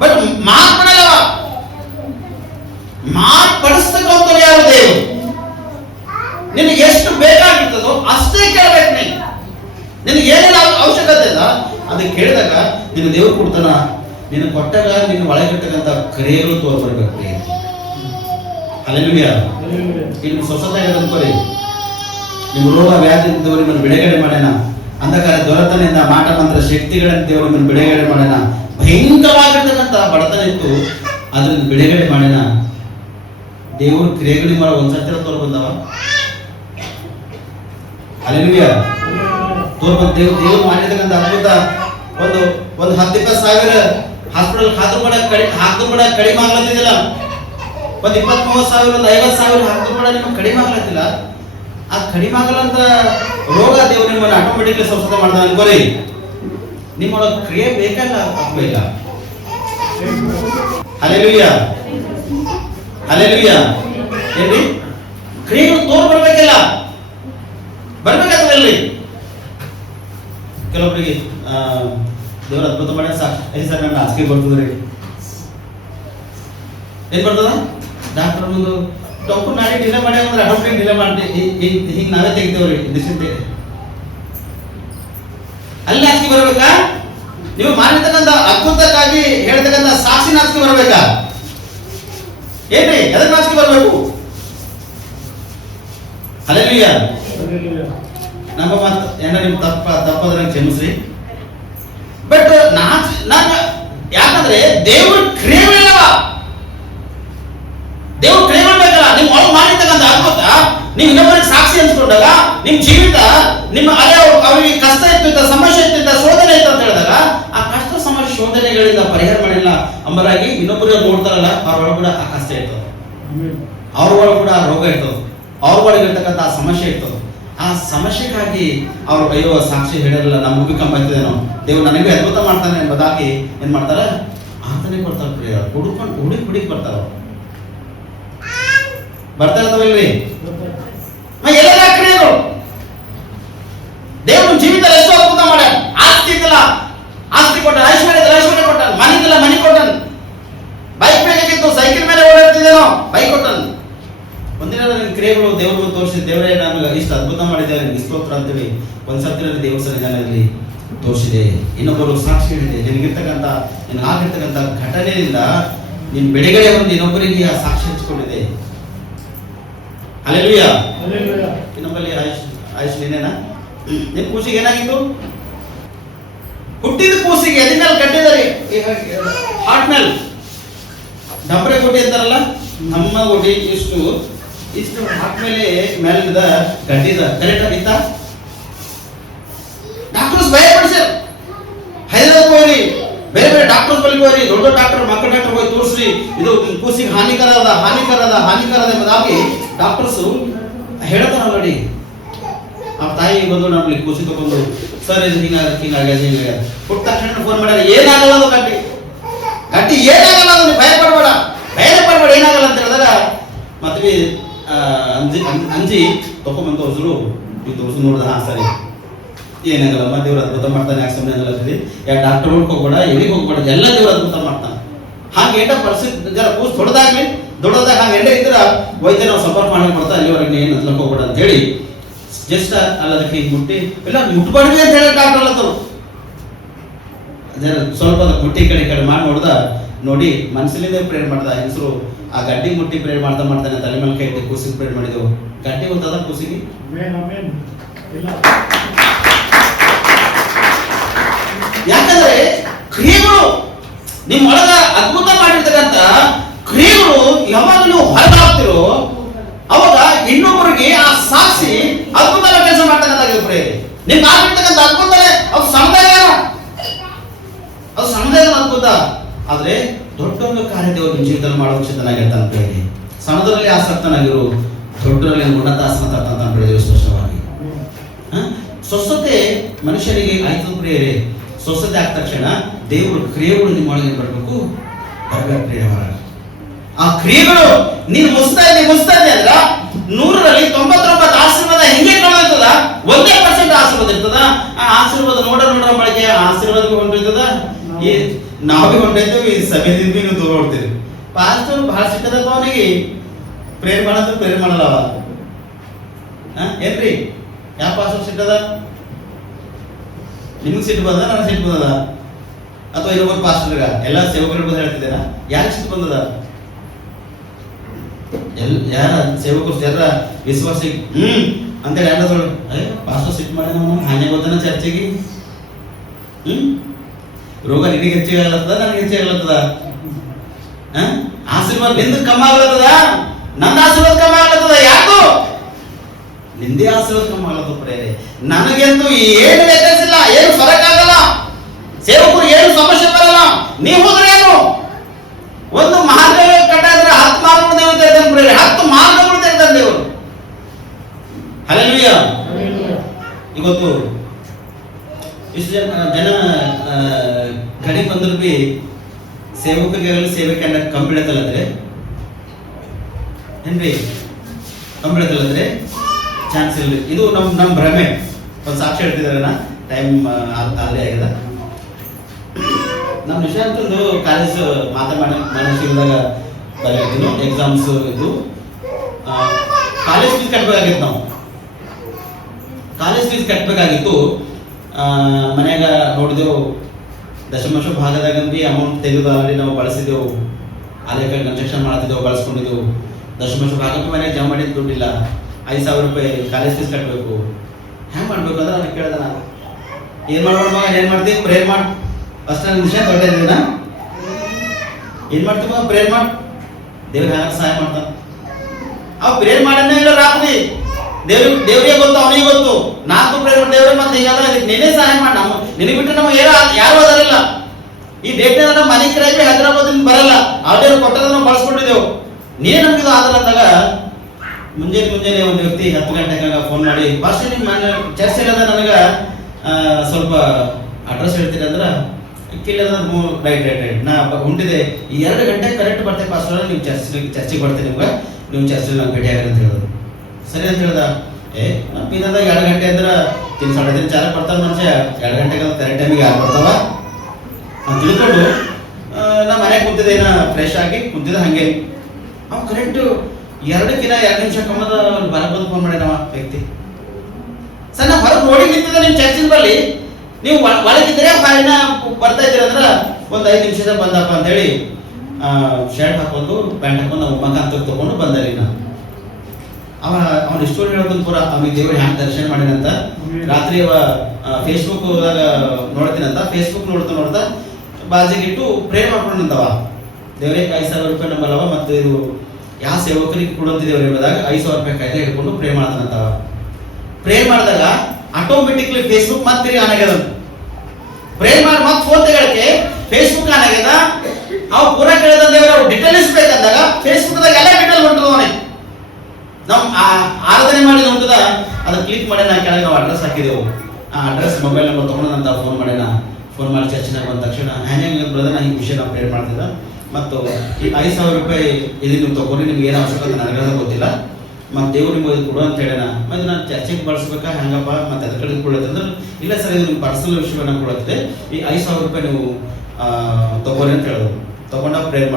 ಬಟ್ ಮಾತ್ ಮಾಡಲ್ಲವ, ಮಾತ್ ಪಡಿಸ್ತಕ್ಕಂಥವ್ರು ಯಾರು? ದೇವರು. ನಿನಗೆ ಎಷ್ಟು ಬೇಕಾಗಿರ್ತದೋ ಅಷ್ಟೇ ಕೇಳಬೇಕು. ನಿನಗೆ ಏನೇನು ಅವಶ್ಯಕತೆ ಇಲ್ಲ ಅದಕ್ಕೆ ಕೇಳಿದಾಗ ನಿನ್ನ ದೇವ್ರು ಕೊಡ್ತಾನ. ನಿನ್ನ ಕೊಟ್ಟಾಗ ನಿನ್ನ ಒಳಗಿರ್ತಕ್ಕಂಥ ಕ್ರಿಯೆಗಳು ತೋರ್ಬರ್ಬೇಕು. ಹಲ್ಲೆಲೂಯಾ. ಇನ್ನು ಸ್ವಸ್ಥತೆ ಅನ್ಕೋರಿ, ನಿಮ್ಮ ರೋಗ ವ್ಯಾಧಿ ದೇವರು ನಿಮ್ಮನ್ನು ಬಿಡುಗಡೆ ಮಾಡೋಣ. ಅಂಧಕಾರ ದೊರೆತನೆಯಿಂದ ಮಾಟ ಮಂತ್ರ ಶಕ್ತಿಗಳನ್ನು ದೇವರು ನಿಮ್ಮನ್ನು ಬಿಡುಗಡೆ ಮಾಡೋಣ. ಭಯಂಕರವಾಗಿರ್ತಕ್ಕಂಥ ಬಡತನ ಇತ್ತು, ಅದನ್ನು ಬಿಡುಗಡೆ ಮಾಡೋಣ. ದೇವ್ರ ಕ್ರಿಯೆಗಳು ನಿಮ್ಮ ಒಂದ್ಸತ್ತಿರ ತೋರ್ ಬಂದವ. ಹಲ್ಲೆಲೂಯಾ. ತೋರ್ಬಂದ ದೇವ್ರು ಮಾಡಿರ್ತಕ್ಕಂಥ ಅದ್ಭುತ. ಒಂದು 10-20 ಹಾಸ್ಪಿಟಲ್ ಹಾಕಿದ್ರು ಕೂಡ ಕಡಿಮೆ ಆಗ್ಲತ್ತಿದ್ದಿಲ್ಲ. ಒಂದು 20-30 ಒಂದು 50,000 ಹಾಕಿದ್ರು ಕೂಡ ನಿಮ್ಗೆ ಕಡಿಮೆ ಆಗ್ಲತ್ತಿಲ್ಲ. ಆ ಕಡಿಮೆ ಆಗಲ್ಲಂತ ರೋಗ ದೇವ್ರು ನಿಮ್ಮನ್ನು ಆಟೋಮೆಟಿಕ್ಲಿ ಸ್ವಸ್ಥತೆ ಮಾಡ್ತಾನೆ ಅನ್ಕೋರಿ. ನಿಮ್ಮೊಳಗೆ ಕ್ರಿಯೆ ಬೇಕಲ್ಲ ಬೇಕ. ಹಲ್ಲೆಲೂಯಾ. ಹಲ್ಲೆಲೂಯಾ. ಏನ್ರಿ ಕ್ರಿಯೆಗಳು ತೋರ್ ಬರ್ಬೇಕಿಲ್ಲ, ಬರ್ಬೇಕಾದ್ರಲ್ಲಿ. ಕೆಲವೊಬ್ಬರಿಗೆ ದೇವ್ರ ಅದ್ಭುತ ಮಾಡಿ ಸರ್ ನನ್ನ ಹಾಸಿಗೆ ಬರ್ತದ್ರಿ. ಏನ್ ಬರ್ತದ? ಡಾಕ್ಟರ್ ಮುಂದೆ ಡಾಕ್ಟರ್ ನಾಳೆ ಡಿಲೇ ಮಾಡಿ ಅಂದ್ರೆ ಅಡೋಪ್ಟೇಟ್ ಡಿಲೇ ಮಾಡಿ ಹಿಂಗೆ ನಾವೇ ತೆಗಿತೇವ್ರಿ. ಅಲ್ಲಿ ಹಾಸಿಗೆ ಬರ್ಬೇಕಾ? ನೀವು ಮಾಡಿರ್ತಕ್ಕಂಥ ಅದ್ಭುತಕ್ಕಾಗಿ ಹೇಳ್ತಕ್ಕಂಥ ಸಾಕ್ಷಿ ನಾಚಿಕೆ ಬರ್ಬೇಕಾ? ಏನ್ರಿ ಎದಕ್ಕೆ ನಾಚಿಕೆ ಬರ್ಬೇಕು? ಹಲ್ಲೆಲೂಯಾ. ನಮ್ಮ ಮಾತು ಏನ ನಿಮ್ ತಪ್ಪದ್ರ ಕ್ಷಮಿಸ್ರಿ. ಬಟ್ ಯಾಕಂದ್ರೆ ದೇವ್ರ ಕ್ರಿಯೆಗಳಿಲ್ಲವ. ದೇವ್ರ ಕ್ರಿಯೆಗಳು ನಿಮ್ ಒಳಗೆ ಮಾಡಿರ್ತಕ್ಕಂಥ ಅದ್ಭುತ ನೀವು ಇನ್ನೊಬ್ಬರಿಗೆ ಸಾಕ್ಷಿ ಅನ್ಸ್ಕೊಂಡಾಗ ನಿಮ್ ಜೀವಿತ ನಿಮ್ಮ ಅದೇ ಅವ್ರಿಗೆ ಕಷ್ಟ ಇತ್ತು, ಸಮಸ್ಯೆ ಇತ್ತು, ಶೋಧನೆ ಇತ್ತು ಅಂತ ಹೇಳಿದಾಗ ಆ ಕಷ್ಟ ಸಮಸ್ಯೆ ಶೋಧನೆಗಳಿಂದ ಪರಿಹಾರ ಮಾಡಿಲ್ಲ ಅಂಬರಾಗಿ ಇನ್ನೊಬ್ಬರು ನೋಡ್ತಾರಲ್ಲ ಅವ್ರ ಒಳಗೆ ಕೂಡ ಆ ಕಷ್ಟ ಇರ್ತದೆ, ಅವ್ರ ಒಳಗೆ ಕೂಡ ಆ ರೋಗ ಇರ್ತದೆ, ಅವ್ರ ಒಳಗೆ ಇರ್ತಕ್ಕಂಥ ಆ ಸಮಸ್ಯೆ ಇರ್ತದೆ. ಆ ಸಮಸ್ಯೆಗಾಗಿ ಅವ್ರು ಅಯ್ಯೋ ಸಾಕ್ಷಿ ಹೇಳಿರಲ್ಲ, ನಮ್ಮ ಮುಗಿಕಂಬ ಆಗ್ತಿದೇನೋ, ದೇವ್ರು ನನಗೆ ಅದ್ಭುತ ಮಾಡ್ತಾನೆ ಎಂಬುದಾಗಿ ಏನ್ ಮಾಡ್ತಾರ? ಆತನೇ ಕೊಡ್ತಾರೆ. ಹುಡುಕಿ ಬರ್ತಾರ. ಬರ್ತಾ ಇರ್ತಾವಲ್ರಿ ಎಲ್ಲ ಕ್ರಿಯೆಗಳು. ದೇವ್ರ ಜೀವಿತ ಎಷ್ಟೋ ಅದ್ಭುತ ಮಾಡ. ಆಸ್ತಿ ಇದ್ದಲ್ಲ ಆಸ್ತಿ ಕೊಟ್ಟ, ಐಶ್ವರ್ಯ ಕೊಟ್ಟ, ಮನೆ ಇದ್ದಲ್ಲ ಮನೆ ಕೊಟ್ಟನ್, ಬೈಕ್ ಬೇಕಿತ್ತು ಸೈಕಲ್ ಮೇಲೆ ಓಡಾಡ್ತಿದ್ದೇನೋ ಬೈಕ್ ಕೊಟ್ಟನ್. ಒಂದಿನ ನನ್ನ ಕ್ರಿಯೆಗಳು ದೇವರು ತೋರಿಸಿ ದೇವರೇ ನಾನು ಇಷ್ಟು ಅದ್ಭುತ ಮಾಡಿದ್ದೇವೆ ನಿಮ್ಗೆ ಸ್ತೋತ್ರ ಅಂತೇಳಿ ಒಂದ್ಸತ್ತಿನ ದೇವರ ಸನ್ನಿಧಾನದಲ್ಲಿ ತೋರಿಸಿದೆ. ಇನ್ನೊಬ್ಬರು ಸಾಕ್ಷಿ ಹೇಳಿದೆ. ನಿನಗಿರ್ತಕ್ಕಂಥ ನಿನಗಾಗಿರ್ತಕ್ಕಂಥ ಘಟನೆಯಿಂದ ನಿನ್ ಬಿಡುಗಡೆ ಹೊಂದಿ ಇನ್ನೊಬ್ಬರಿಗೆ ಆ ಸಾಕ್ಷಿ ಹಂಚಿಕೊಂಡಿದೆ. ಹಲ್ಲೆಲೂಯಾ. ಇನ್ನೊಬ್ಬಲ್ಲಿ ಆಯುಷ್ ನೀನೇನಾ? ನಿನ್ ಕೂಸಿಗೆ ಏನಾಗಿತ್ತು? ಹುಟ್ಟಿದ ಕೂಸಿಗೆ ಎದಿ ಮೇಲೆ ಕಟ್ಟಿದ್ದಾರೆ, ಹಾರ್ಟ್ ಮೇಲೆ ಡಬ್ರೆ ಗುಡ್ಡಿ ಅಂತಾರಲ್ಲ, ನಮ್ಮ ಗುಡ್ಡಿ ಇಷ್ಟು ಹಾರ್ಟ್ ಮೇಲಿಂದ ಗಡ್ಡಿದ ಕರೆಕ್ಟ್ ಆಗಿತ್ತ? ಡಾಕ್ಟರ್ಸ್ ಭಯಪಡಿಸ್ಯಾರ. ಹೈದರಾಬಾದ್ ಹೋಗ್ರಿ, ಬೇರೆ ಡಾಕ್ಟರ್ಸ್ ಬಳಿ ಹೋಗ್ರಿ, ದೊಡ್ಡ ಡಾಕ್ಟರ್ ಮಕ್ಕಳ ಡಾಕ್ಟರ್ ಹೋಗಿ ತೋರಿಸ್ರಿ, ಇದು ಕೂಸಿಗೆ ಹಾನಿಕರ ಅದ ಎಂಬುದಾಗಿ ಡಾಕ್ಟರ್ಸ್ ಹೇಳ್ತಾರ ನೋಡಿ. ಆ ತಾಯಿ ಬಂದು ನಮ್ಮಲ್ಲಿ ಕೂಸಿ ತಗೊಂಡು ಸರ್ ಇದು ಹಿಂಗಾಗ್ಯದ ಹುಟ್ಟ ತಕ್ಷಣ ಫೋನ್ ಮಾಡ್ಯಾರ, ಏನಾಗಲ್ಲ ಅದು ಗಟ್ಟಿ ಏನಾಗಲ್ಲ ಅದು, ಭಯ ಪಡಬೇಡ ಏನಾಗಲ್ಲ ಅಂತ ಹೇಳಿದಾಗ ಮತ್ತೆ ಅಂಜಿ ತಕೊಂಡ್ಬಂದು ತೋರಿಸಿದ್ರು. ನೀವು ತೋರಿಸಿ ನೋಡಿದ ಹಾ ಸರಿ ಏನಾಗಲ್ಲ, ಮತ್ತೆ ದೇವ್ರ ಅದ್ಭುತ ಮಾಡ್ತಾನೆ, ಯಾಕೆ ಸುಮ್ಮನೆ ಆಗಲ್ಲ, ಯಾ ಡಾಕ್ಟರ್ ಹೋಗ್ಬೇಡ, ಎಲ್ಲಿಗೆ ಹೋಗ್ಬೇಡ, ಎಲ್ಲ ದೇವ್ರ ಅದ್ಭುತ ಮಾಡ್ತಾನೆ. ಹಾಗೆ ಏಟ ಪರಿಸ್ಥಿತಿ ಜರ ಕೂಸ್ ದೊಡ್ಡದಾಗ ಹಾಗೆ ಎಂಡ ಇದ್ರ ವೈದ್ಯ ನಾವು ಸಂಪರ್ಕ ಮಾಡಕ್ ಬರ್ತಾ ಅಲ್ಲಿವರೆಗೆ ಏನು ಹತ್ಲಕ್ ಹೋಗ್ಬೇಡ ಅಂತ ಹೇಳಿ ಜಸ್ಟ್ ಅಲ್ಲದಕ್ಕೆ ಈಗ ಮುಟ್ಟಿ ಇಲ್ಲ ಮುಟ್ಬಾರ್ದು ಅಂತ ಹೇಳಿ ಡಾಕ್ಟರ್ ಅಲ್ಲತ್ತರು. ಸ್ವಲ್ಪ ಮುಟ್ಟಿ ಕಡೆ ಮಾಡಿ ನೋಡ್ದ, ನೋಡಿ ಮನಸ್ಸಲ್ಲಿಂದ ಪ್ರೇರ್ ಮಾಡ್ದ. ಹೆಸರು ಆ ಗಡ್ಡಿ ಮುಟ್ಟಿ ಪ್ರೇರ್ ಮಾಡ್ತಾನೆ, ತಲೆ ಮೇಲೆ ಕೈ ಇಟ್ಟು ಕೂಸಿಗೆ ಪ್ರೇರ್ ಮಾಡಿದೆವು. ಗಡ್ಡಿ ಗೊತ್ತದ ಕೂಸಿಗೆ? ಯಾಕಂದ್ರೆ ಕ್ರಿಯೆಗಳು ನಿಮ್ಮ ಒಳಗ ಅದ್ಭುತ ಮಾಡಿರ್ತಕ್ಕಂಥ ಕ್ರಿಯೆಗಳು ಯಾವಾಗ ನೀವು ಹೊರಗಾಗ್ತಿರೋ ಅವಾಗ ಇನ್ನೊಬ್ಬರಿಗೆ ಆ ಸಾಕ್ಷಿ ಅದ್ಭುತ ಕೆಲಸ ಮಾಡ್ತಕ್ಕಂಥ ಪ್ರೇರೆ ನಿಮ್ಗೆ ಆಗಿರ್ತಕ್ಕಂಥ ಅದ್ಭುತನೇ ಅದು ಸಮುದಾಯದ ಅದ್ಭುತ. ಆದ್ರೆ ದೊಡ್ಡೊಂದು ಕಾರ್ಯ ದೇವರು ನಿಮ್ಮ ಜೀವಿತದಲ್ಲಿ ಮಾಡುವ ಚಿಂತನಾಗಿರ್ತಾನೆ ಪ್ರೇರಿ. ಸಣ್ಣದರಲ್ಲಿ ಆಸಕ್ತನಾಗಿರು, ದೊಡ್ಡರಲ್ಲಿ ಉನ್ನತ ಆಸನ ತರ್ತಂತ ಪ್ರೇರಿದೆ. ಸ್ಪಷ್ಟವಾಗಿ ಸ್ವಸ್ಥತೆ ಮನುಷ್ಯನಿಗೆ ಆಯ್ತು ಪ್ರೇರೆ. ಸ್ವಸ್ಥತೆ ಆದ ತಕ್ಷಣ ದೇವರು ಕ್ರಿಯೆಗಳು ನಿಮ್ಮೊಳಗೆ ಬರಬೇಕು ಪ್ರಿಯವಾರ. ಆ ಕ್ರಿಯೆಗಳು ನೀನು ಮುಸ್ತಾ ಇದ್ದೆ ಅಂದ್ರ 100ರಲ್ಲಿ 99 ಆಶೀರ್ವಾದ ಹಿಂಗೆ ಕಾಣಿಸ್ತದ, 1% ಆಶೀರ್ವಾದ ಇರ್ತದ. ಆಶೀರ್ವಾದ ನೋಡ ಬಳಕೆ ಆಶೀರ್ವಾದ ಹೊಂಟಿರ್ತದ. ಈ ನಾವು ಭೀ ಹೊಂಟೈತೇವೆ, ಈ ಸಭೆದಿಂದ ಭೀ ನೀವು ದೂರ ಹೊಡ್ತೀರಿ. ಪಾಸ್ಟರ್ ಬಹಳ ಸಿಕ್ಕದಪ್ಪ ಅವನಿಗೆ, ಪ್ರೇರ್ ಮಾಡಂದ್ರೆ ಪ್ರೇರ್ ಮಾಡಲ್ಲ ಅವ. ಏನ್ರಿ ಯಾವ ಪಾಸ್ಟರ್ ಸಿಟ್ಟದ? ನಿಮ್ಗೆ ಸಿಟ್ಟು ಬಂದದ, ನನಗೆ ಸಿಟ್ಟು ಬಂದದ? ಅಥವಾ ಇನ್ನೊಬ್ಬರು ಪಾಸ್ಟರ್ಗ ಎಲ್ಲ ಸೇವಕರು ಬಂದು ಹೇಳ್ತಿದ್ದೀರಾ? ಯಾರಿಗೆ ಸಿಟ್ಟು ಬಂದದ? ಯಾರ ಸೇವಕರು ಯಾರ ವಿಶ್ವಾಸಿ ಅಂತೇಳಿ ಯಾರ ಪಾಸ್ಟರ್ ಸಿಟ್ಟು ಮಾಡಿ ನಾವು ಹಾನಿ ಗೊತ್ತನ ಚರ್ಚೆಗೆ. ರೋಗ ನಿನಗೆ ಹೆಚ್ಚಿಗೆ ಆಗ್ಲತ್ತದ, ನನಗೆ ಹೆಚ್ಚಿಗೆ ಆಗ್ಲತ್ತದ? ಆಶೀರ್ವಾದ ನಿಂದ ಕಮ್ಮ ಆಗ್ಲತ್ತದ, ನನ್ನ ಆಶೀರ್ವಾದ ಕಮ್ಮ ಆಗ್ಲತ್ತದ. ಯಾಕೋ ನಿಂದೇ ಆಶೀರ್ವಾದ ಕಮ್ಮ ಆಗ್ಲತ್ತ ಪ್ರೇರೆ. ನನಗೆಂತೂ ಏನು ವ್ಯತ್ಯಾಸಿಲ್ಲ, ಏನು ಫರಕ್ ಆಗಲ್ಲ. ಸೇವಕರು ಏನು ಸಮಸ್ಯೆ ಬರಲ್ಲ. ನೀವು ಹೋದ್ರೆ ಏನು? ಒಂದು ಮಾರ್ಗ ಕಟ್ಟಾದ್ರೆ 10 ಮಾರ್ಗಗಳು ದೇವರು ತೆರೆದಾನೆ ಪ್ರೇರೆ. 10 ಮಾರ್ಗಗಳು ತೆರೆದಾನೆ ದೇವರು. ಹಲ್ಲೆಲೂಯಾ. ಇವತ್ತು ಇಷ್ಟು ಜನ ಕಡೆ ಬಂದ್ರು ಬಿ ಸೇವಕರಿಗಾಗಲಿ ಸೇವಕ್ಕೆ ಕಮ್ಮಿ ಬೀಳತ್ತಲ್ಲಂದ್ರೆ ಏನ್ರಿ? ಕಮ್ಮಿ ಬೀಳತ್ತಲ್ಲಂದ್ರೆ ಚಾನ್ಸ್ ಇಲ್ಲ. ಇದು ನಮ್ಮ ಭ್ರಮೆ. ಒಂದು ಸಾಕ್ಷಿ ಹೇಳ್ತಿದಾರೆ, ಟೈಮ್ ಅಲ್ಲೇ ಆಗಿದೆ. ನಮ್ಮ ನಿಶಾಂತಂದು ಕಾಲೇಜ್ ಮಾನಸಿಕದಾಗ ಬರೀತೀನಿ, ಎಕ್ಸಾಮ್ಸ್ ಇದು ಕಾಲೇಜ್ ಫೀಸ್ ಕಟ್ಟಬೇಕಾಗಿತ್ತು. ನಾವು ಕಾಲೇಜ್ ಫೀಸ್ ಕಟ್ಟಬೇಕಾಗಿತ್ತು. ಮನ್ಯಾಗ ನೋಡಿದೆವು, ದಶಮಾಂಶ ಭಾಗದಾಗ ಬಿ ಅಮೌಂಟ್ ತೆಗೆದು ಆಲ್ರೆಡಿ ನಾವು ಬಳಸಿದೆವು. ಆಲೇಕ ಕನ್ಸ್ಟ್ರಕ್ಷನ್ ಮಾಡ್ತಿದ್ದೆವು, ಬಳಸ್ಕೊಂಡಿದ್ದೆವು. ದಶಮಾಂಶ ಭಾಗಕ್ಕೆ ಮನೆಯಾಗ ಜಮಾ ಮಾಡಿದ ದುಡ್ಡಿಲ್ಲ. 5,000 ರೂಪಾಯಿ ಕಾಲೇಜ್ ಫೀಸ್ ಕಟ್ಟಬೇಕು. ಹೆಂಗೆ ಮಾಡ್ಬೇಕು ಅಂದ್ರೆ ನನಗೆ ಕೇಳ್ದೆ, ನಾನು ಏನು ಮಾಡ್ಬೋದು ಮಗ, ಏನು ಮಾಡ್ತೀವಿ? ಪ್ರೇರ್ ಮಾಡಿ. ಫಸ್ಟ್ ನನ್ನ ವಿಷಯ ದೊಡ್ಡ ಇದ್ದೀನ ಏನು ಮಾಡ್ತೀವಿ ಮಗ? ಪ್ರೇರ್ ಮಾಡಿ. ದೇವ್ರು ಹ್ಯಾಂಗ ಸಹಾಯ ಮಾಡ್ತಾನೆ. ಅವ್ ಪ್ರೇರ್ ಮಾಡನೇ ಇಲ್ಲ ರಾತ್ರಿ. ದೇವ್ರಿಗೆ ಗೊತ್ತು, ಅವನಿಗೆ ಗೊತ್ತು. ನಾಲ್ಕು ಪ್ರೇರ್ ಮಾಡಿ ದೇವ್ರಿಗೆ ಮತ್ತೆ ಈಗಲ್ಲ ನೀನೇ ಸಹಾಯ ಮಾಡಿ. ನಮ್ಮ ನಿನಗೆ ಬಿಟ್ಟರೆ ನಮಗೆ ಯಾರು ಅದರಿಲ್ಲ. ಈ ಡೇಟ್ ನಮ್ಮ ಮನೆ ಕಿರಾಯಿ ಹೈದರಾಬಾದಿಂದ ಬರಲ್ಲ. ಅವ್ರು ಕೊಟ್ಟದ ನಾವು ಬಳಸ್ಕೊಂಡಿದ್ದೆವು. ನೀನೇ ನಮ್ಗೆ ಆದಲ್ಲ ಅಂದಾಗ ಮುಂಜಾನೆ ಒಂದು ವ್ಯಕ್ತಿ 10 ಗಂಟೆಗೆ ಫೋನ್ ಮಾಡಿ, ಫಸ್ಟ್ ನಿಮ್ಮ ಮನೆ ಚರ್ಚ್ ಇಲ್ಲದ ನನಗೆ ಸ್ವಲ್ಪ ಅಡ್ರೆಸ್ ಹೇಳ್ತೀನಿ ಅಂದ್ರೆ ಕಿಲ್ಲದ ರೈಟ್ ನಾ ಹೊಂಟಿದೆ. ಈ 2 ಗಂಟೆಗೆ ಕರೆಕ್ಟ್ ಬರ್ತೇನೆ ಪಾಸ್ಟರ್, ನೀವು ಚರ್ಚಿಗೆ ಬರ್ತೀನಿ, ನಿಮ್ಗೆ ನೀವು ಚರ್ಚಲ್ಲಿ ನಂಗೆ ಭೇಟಿ ಆಗಿ ಅಂತ ಹೇಳಿದ್ರು. ಸರಿ ಅಂತ ಹೇಳ್ದ. ನಮ್ಮ ಪಿನ್ನದಾಗ 2 ಗಂಟೆ ಅಂದ್ರೆ 3 ಸಾಡೆ 3 ಚಾರಕ್ಕೆ ಬರ್ತಾನೆ ಮನುಷ್ಯ. 2 ಗಂಟೆಗೆ ಕರೆಕ್ಟ್ ಟೈಮಿಗೆ ಯಾರು ಬರ್ತಾವ ಅಂತ ತಿಳ್ಕೊಂಡು ನಾ ಮನೆಗೆ ಕುಂತಿದ್ದೆ, ಫ್ರೆಶ್ ಆಗಿ ಕುಂತಿದ್ದೆ. ಹಾಗೆ ಅವ್ ಕರೆಕ್ಟ್ 2 ನಿಮಿಷ ಕಮ್ಮದ ಹೊರಗೆ ಬಂದು ಫೋನ್ ಮಾಡಿ ನಮ್ಮ ವ್ಯಕ್ತಿ, ಸರ್ ನಾ ಹೊರಗೆ ನೋಡಿ ನಿಂತಿದ್ದೆ, ನಿಮ್ಮ ಚರ್ಚಿಗೆ ಬರಲಿ, ನೀವು ಒಳಗಿದ್ರೆ ಬಾಯಿನ ಬರ್ತಾ ಇದ್ದೀರ ಅಂದ್ರೆ ಒಂದು 5 ನಿಮಿಷದ ಬಂದಪ್ಪ ಅಂತೇಳಿ ಶರ್ಟ್ ಹಾಕೊಂಡು ಪ್ಯಾಂಟ್ ಹಾಕೊಂಡು ನಾವು ಮಗ ಅಂತ ತಗೊಂಡು ಬಂದಲ್ಲಿ. ನಾನು ಅವನ ಸ್ಟೋರಿ ಹೇಳೋದನ್ನು ಪೂರ ಅವ್ನಿಗೆ ದೇವರು ಹ್ಯಾಂಗ ದರ್ಶನ ಮಾಡಿನಂತ. ರಾತ್ರಿ ಫೇಸ್ಬುಕ್ ನೋಡ್ತೀನಂತ. ಫೇಸ್ಬುಕ್ ನೋಡ್ತಾ ಬಾಜಿಗಿಟ್ಟು ಪ್ರೇ ಮಾಡ್ಕೊಂಡಂತವ. ದೇವರೇ 5,000 ರೂಪಾಯಿ ನಂಬಲ್ಲವ, ಮತ್ತು ಇದು ಯಾವ ಸೇವಕರಿಗೆ ಕೊಡೋದು ದೇವ್ರು ಹೇಳಿದಾಗ 5,000 ರೂಪಾಯಿ ಕಾಯ್ದೆ ಹಿಡ್ಕೊಂಡು ಪ್ರೇ ಮಾಡ್ತಾನಂತವ. ಪ್ರೇ ಮಾಡಿದಾಗ ಆಟೋಮೆಟಿಕ್ಲಿ ಫೇಸ್ಬುಕ್ ಮತ್ತೆ ತಿರುಗಿ ಆನ್ ಆಗ್ಯದ. ಪ್ರೇ ಮಾಡಿ ಮತ್ತೆ ಫೋನ್ ತೆಗೊಳಕ್ಕೆ ಫೇಸ್ಬುಕ್ ಆನ್ ಆಗ್ಯದ. ಅವ್ ಪೂರ ಕೇಳಿದ ದೇವ್ರ ಡಿಟೇಲ್ಸ್ ಬೇಕಂದಾಗ ಫೇಸ್ಬುಕ್ದಾಗ ಎಲ್ಲ ಡಿಟೇಲ್ ಹೊಂಟದ. ಅವನಿಗೆ ನಾವು ಆರಾಧನೆ ಮಾಡಿದ ಹೊಂಟದ. ಅದನ್ನ ಕ್ಲಿಕ್ ಮಾಡಿ ನಾ ಕೆಳಗೆ ನಾವು ಅಡ್ರೆಸ್ ಹಾಕಿದೆವು. ಆ ಅಡ್ರೆಸ್ ಮೊಬೈಲ್ ನಂಬರ್ ತೊಗೊಂಡಂತ ಫೋನ್ ಮಾಡಿ ಚರ್ಚಿನಾಗ ಬಂದ ತಕ್ಷಣ ಹ್ಯಾಂಗ ಬ್ರದರ್ ನಾ ಈ ವಿಷಯ ನಾವು ಪ್ರೇರ್ ಮಾಡ್ತಿದ್ದ, ಮತ್ತು ಈ 5,000 ರೂಪಾಯಿ ಇದು ನೀವು ತಗೊಂಡು ನಿಮ್ಗೆ ಏನು ಅವಶ್ಯಕತೆ ನನಗೆ ಗೊತ್ತಿಲ್ಲ, ಮತ್ತು ದೇವ್ರು ನಿಮ್ಗೆ ಇದು ಕೊಡು ಅಂತ ಹೇಳೋಣ. ಮತ್ತು ನಾನು ಚರ್ಚೆಗೆ ಬಳಸ್ಬೇಕಾ ಹೆಂಗಪ್ಪ, ಮತ್ತು ಅದ್ರ ಕಡೆ ಕೊಡತ್ತಂದ್ರೆ ಇಲ್ಲ ಸರ್ ಇದು ನಿಮ್ಮ ಪರ್ಸನಲ್ ವಿಷಯವನ್ನು ಕೊಡುತ್ತೆ, ಈ 5,000 ರೂಪಾಯಿ ನೀವು ತಗೋರಿ ಅಂತ ಹೇಳಿದ್ರು. ತಗೊಂಡಾಗ ಪ್ರೇರ್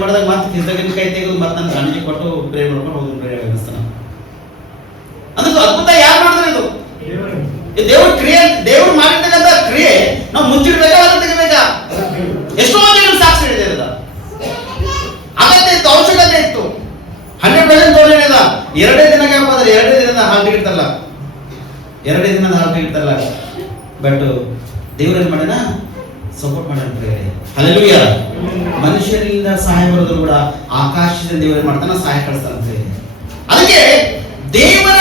ಮಾಡಿದಾಗ ಮತ್ತೆ ಕಿಸ್ದಾಗಿನ ಕೈ ತೆಗೆದು ಮತ್ತೆ ನನ್ನ ಗಂಡಿಗೆ ಕೊಟ್ಟು ಪ್ರೇರ್ ಮಾಡ್ಕೊಂಡು ಹೋಗಿ ಪ್ರೇರ್ ಆಗಿಸ್ತಾನ. ಅದಕ್ಕೆ ಅದ್ಭುತ ಯಾರು ಮಾಡಿದ್ರೆ ಇದು ದೇವ್ರು ಮಾಡಿರ್ತಕ್ಕಂಥ ಕ್ರಿಯೆ ನಾವು ಮುಚ್ಚಿಡ್ಬೇಕಾ ಅದನ್ನ ತೆಗಿಬೇಕಾ? ಎಷ್ಟೋ ಜನರು ಸಾಕ್ಷಿ ಹೇಳಿದೆ. ಅಗತ್ಯ ಇತ್ತು, ಅವಶ್ಯಕತೆ ಇತ್ತು. 100% ತೋರಿದ 2 ದಿನ ಗ್ಯಾಪ್ ಆದ್ರೆ 2 ದಿನದ ಹಾಲ್ ಟಿಕೆಟ್ ತರಲ್ಲ, 2 ದಿನದ ಹಾಲ್ ಟಿಕೆಟ್ ತರಲ್ಲ. ಬಟ್ ದೇವ್ರೇನ್ ಮಾಡೋಣ, ಸಪೋರ್ಟ್ ಮಾಡೋಣ. ಹಲ್ಲೆಲೂಯಾ. ಮನುಷ್ಯರಿಂದ ಸಹಾಯ ಬರೋದು ಕೂಡ ಆಕಾಶದಿಂದ ದೇವರು ಮಾಡ್ತಾನೆ, ಸಹಾಯ ಕಳಿಸ್ತಾನೆ. ಅದಕ್ಕೆ ದೇವರ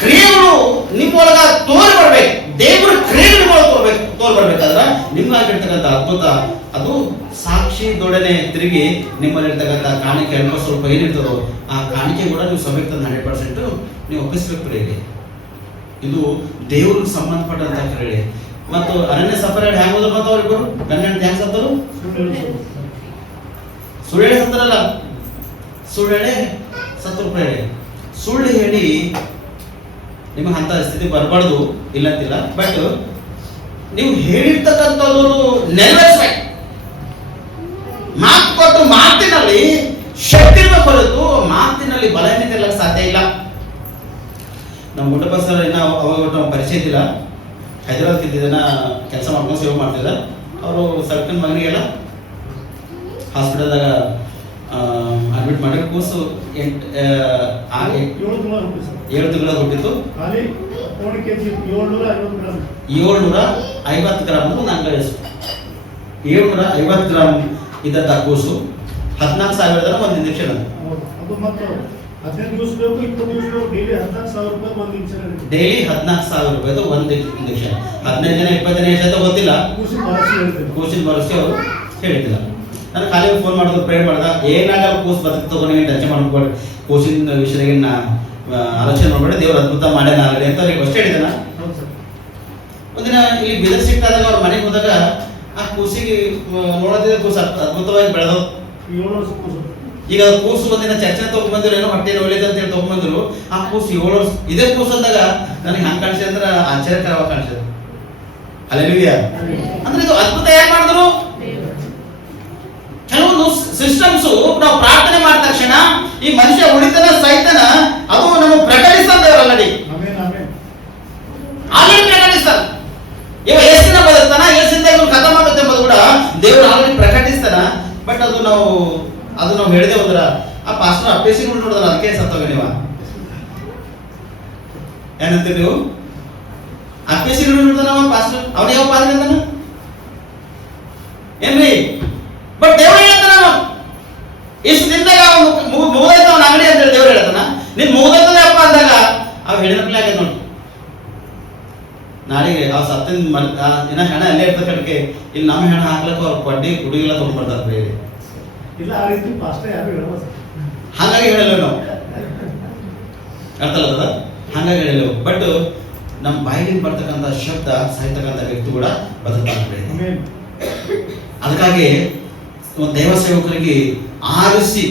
ಕ್ರಿಯೆಗಳು ನಿಮ್ಮೊಳಗ ತೋರಿ ಬರ್ಬೇಕು. ದೇವರ ಕ್ರಿಯೆಗಳು ನಿಮ್ಮೊಳಗೆ ತೋರಿ ಬರ್ಬೇಕಾದ್ರೆ ನಿಮ್ಗಾಗಿರ್ತಕ್ಕಂಥ ಅದ್ಭುತ ಅದು ಸಾಕ್ಷಿ ದೊಡನೆ ತಿರುಗಿ ನಿಮ್ಮಲ್ಲಿರ್ತಕ್ಕಂಥ ಕಾಣಿಕೆ ಅಲ್ಪ ಸ್ವಲ್ಪ ಏನಿರ್ತದೋ ಆ ಕಾಣಿಕೆ ಕೂಡ ನೀವು ಸಭೆಗೆ ತಂದು 100% ನೀವು ಒಪ್ಪಿಸ್ಬೇಕು ಕ್ರಿಯೆಗೆ. ಇದು ದೇವ್ರಿಗೆ ಸಂಬಂಧಪಟ್ಟಂತ ಕ್ರಿಯೆ. ಮತ್ತು ಅರಣ್ಯ ಸಫರ ಹ್ಯಾಂಗ ಹೋದ್ರು ಮತ್ತು ಅವ್ರಿಬ್ಬರು ಗಂಡ ಹ್ಯಾಂಗ ಸತ್ತರು? ಸುಳ್ಳು ಸತ್ತರಲ್ಲ, ಸುಳ್ಳು ಸತ್ತರು ಪ್ರೇರೆ. ಸುಳ್ಳು ಹೇಳಿ ನಿಮಗೆ ಅಂತ ಸ್ಥಿತಿ ಬರಬಾರ್ದು ಇಲ್ಲಂತಿಲ್ಲ. ಬಟ್ ನೀವು ಹೇಳಿರ್ತಕ್ಕಂಥದ್ದು ನೆರವೇರಿಸ್ಬೇಕು. ಮಾತು ಕೊಟ್ಟು ಮಾತಿನಲ್ಲಿ ಶಕ್ತಿ ಹೊರತು ಮಾತಿನಲ್ಲಿ ಬಲಹೀನತೆ ಇರಲಿಕ್ಕೆ ಸಾಧ್ಯ ಇಲ್ಲ. ನಮ್ಮ ಗುಡ್ಡಪ್ಪ ಸರ್ ಇನ್ನ ಅವಾಗ ಪರಿಚಯ ಇದ್ದಿಲ್ಲ. ಹೈದರಾಬಾದ್ ಇದ್ದಿದ್ದನ್ನ ಕೆಲಸ ಮಾಡ್ಕೊಂಡು ಸೇವೆ ಮಾಡ್ತಿದ್ದ. ಅವರು ಸರ್ಕನ್ ಮಗನಿಗೆಲ್ಲ ಹಾಸ್ಪಿಟಲ್ದಾಗ ಅಡ್ಮಿಟ್ ಮಾಡಿ ಕೂಸು 7 ತಿಂಗಳ ಹುಟ್ಟಿತ್ತು. 750 ಗ್ರಾಮ್ ಒಂದು ಅಂಗ 750 ಗ್ರಾಮ್ ಇದ್ದಂಥ ಕೂಸು 14,000 ಒಂದು ಇಂಜೆಕ್ಷನ್. ಡೈಲಿ 14,000 ರೂಪಾಯಿದು ಒಂದು ಇಂಜೆಕ್ಷನ್. 15 ಜನ 20 ಜನ ಎಷ್ಟಂತ ಗೊತ್ತಿಲ್ಲ, ಕೂಸಿನ ಭರವಸೆ ಅವರು ಹೇಳಿದ್ದಿಲ್ಲ. ನಾನು ಖಾಲಿ ಫೋನ್ ಮಾಡಿದ್ರು, ಪ್ರೇರ್ ಮಾಡ್ದ, ಏನಾಗಲ್ಲ ಕೂಸು ಬದುಕು ತಗೊಂಡು ಟಚ್ ಮಾಡ್ಕೊಬೇಡಿ, ಕೂಸಿನ ವಿಷಯದಾಗ ಆಲೋಚನೆ ಮಾಡ್ಬೇಡಿ, ದೇವ್ರ ಅದ್ಭುತ ಮಾಡ್ಯಾನ ಆಗಲಿ ಅಂತ ಅವ್ರಿಗೆ ಅಷ್ಟೇ ಹೇಳಿದಾನ. ಒಂದಿನ ಇಲ್ಲಿ ಬಿದರ್ ಸಿಕ್ಕಾದಾಗ ಅವ್ರ ಮನೆಗೆ ಹೋದಾಗ ಆ ಕೂಸಿಗೆ ನೋಡೋದಿದ್ರೆ ಕೂಸು ಅದ್ಭುತವಾಗಿ ಬೆಳೆದು. ಈಗ ಕೂಸು ಒಂದಿನ ಚರ್ಚೆ ತಗೊಂಡ್ಬಂದ್ರು, ಏನೋ ಹೊಟ್ಟೆ ಒಳ್ಳೇದು ಅಂತ ಹೇಳಿ ತಗೊಂಡ್ಬಂದ್ರು. ಆ ಕೂಸು 7 ವರ್ಷ ಇದೇ ಕೂಸು ಅಂದಾಗ ನನಗೆ ಹಂಗೆ ಕಾಣಿಸಿದೆ ಅಂದ್ರೆ ಆಶ್ಚರ್ಯಕರವಾಗಿ ಕಾಣಿಸಿದೆ. ಹಲ್ಲೆಲೂಯಾ. ಅಂದ್ರೆ ಇದು ಅದ್ಭುತ ಯಾಕೆ ಮಾಡಿದ್ರು? ಕೆಲವೊಂದು ಸಿಸ್ಟಮ್ಸ್ ನಾವು ಪ್ರಾರ್ಥನೆ ಮಾಡಿದ ತಕ್ಷಣ ಈ ಮನುಷ್ಯ ಉಳಿತನ ಸೈತನ ಅದು ನಮಗೆ ಪ್ರಕಟಿಸ್ತಾನೆ ದೇವರು ಆಲ್ರೆಡಿ ಪ್ರಕಟಿಸ್ತಾನೆ. ಇವಾಗ ಎಷ್ಟಿನ ಬದುಕ್ತಾನ, ಎಷ್ಟಿಂದ ಖತಮ್ ಆಗುತ್ತೆ ಎಂಬುದು ಕೂಡ ದೇವರು ಆಲ್ರೆಡಿ ಪ್ರಕಟಿಸ್ತಾನ. ಬಟ್ ಅದು ನಾವು ಹೇಳಿದೆ ಹೋದ್ರ ಆ ಪಾಸ್ಟರ್ ಅಪ್ಪೇಸಿ ನೋಡಿದ್ರ ಅದಕ್ಕೆ ಸತ್ತೋಗ ನೀವ ಏನಂತೀರಿ ನೀವು? ಅಪ್ಪೇಸಿ ನೋಡಿದ್ರ ಪಾಸ್ಟರ್ ಅವನ ಯಾವ ಪಾದ್ರೆ ಅಂತಾನ ಏನ್ರಿ? ಬಟ್ ದೇವ್ರು ಹೇಳ್ತಾನ ಇಷ್ಟು ದಿನದಾಗ ಮುಗ್ದೈತ ಅವನ ಅಂಗಡಿ ಅಂತ ಹೇಳಿ ದೇವ್ರು ಹೇಳ್ತಾನ. ನೀನ್ ಮುಗ್ದೈತದೆ ಅಪ್ಪ ಅಂದಾಗ ಅವ್ ಹೇಳಿದ ಪ್ಲೇ ಆಗೈತೆ ನೋಡಿ. ನಾಳೆಗೆ ಅವ್ ಸತ್ತಿನ ದಿನ ಹೆಣ ಅಲ್ಲೇ ಇರ್ತದೆ ಕಡೆಗೆ ಇಲ್ಲಿ ನಮ್ಮ ಹೆಣ ಹಾಕ್ಲಕ್ಕ ಅವ್ರ ಬಡ್ಡಿ ಗುಡಿಗೆಲ್ಲ ತೊಗೊಂಡ್ಬರ್ತಾರೆ ಬೇರೆ. ಹಾಗಾಗಿ ಹೇಳಲ್ಲ ನಾವು, ಅರ್ಥಲ್ಲ ಹಾಗಾಗಿ ಹೇಳಲ್ಲ. ಬಟ್ ನಮ್ಮ ಬಾಯಿಲಿಂದ ಬರ್ತಕ್ಕಂಥ ಶಬ್ದ ಸಾಯ್ತಕ್ಕಂಥ ವ್ಯಕ್ತಿ ಕೂಡ ಬದುಕ್ತಾನೆ. ಅದಕ್ಕಾಗಿ ಒಂದು ದೈವ ಸೇವಕರಿಗೆ ಆರಿಸಿ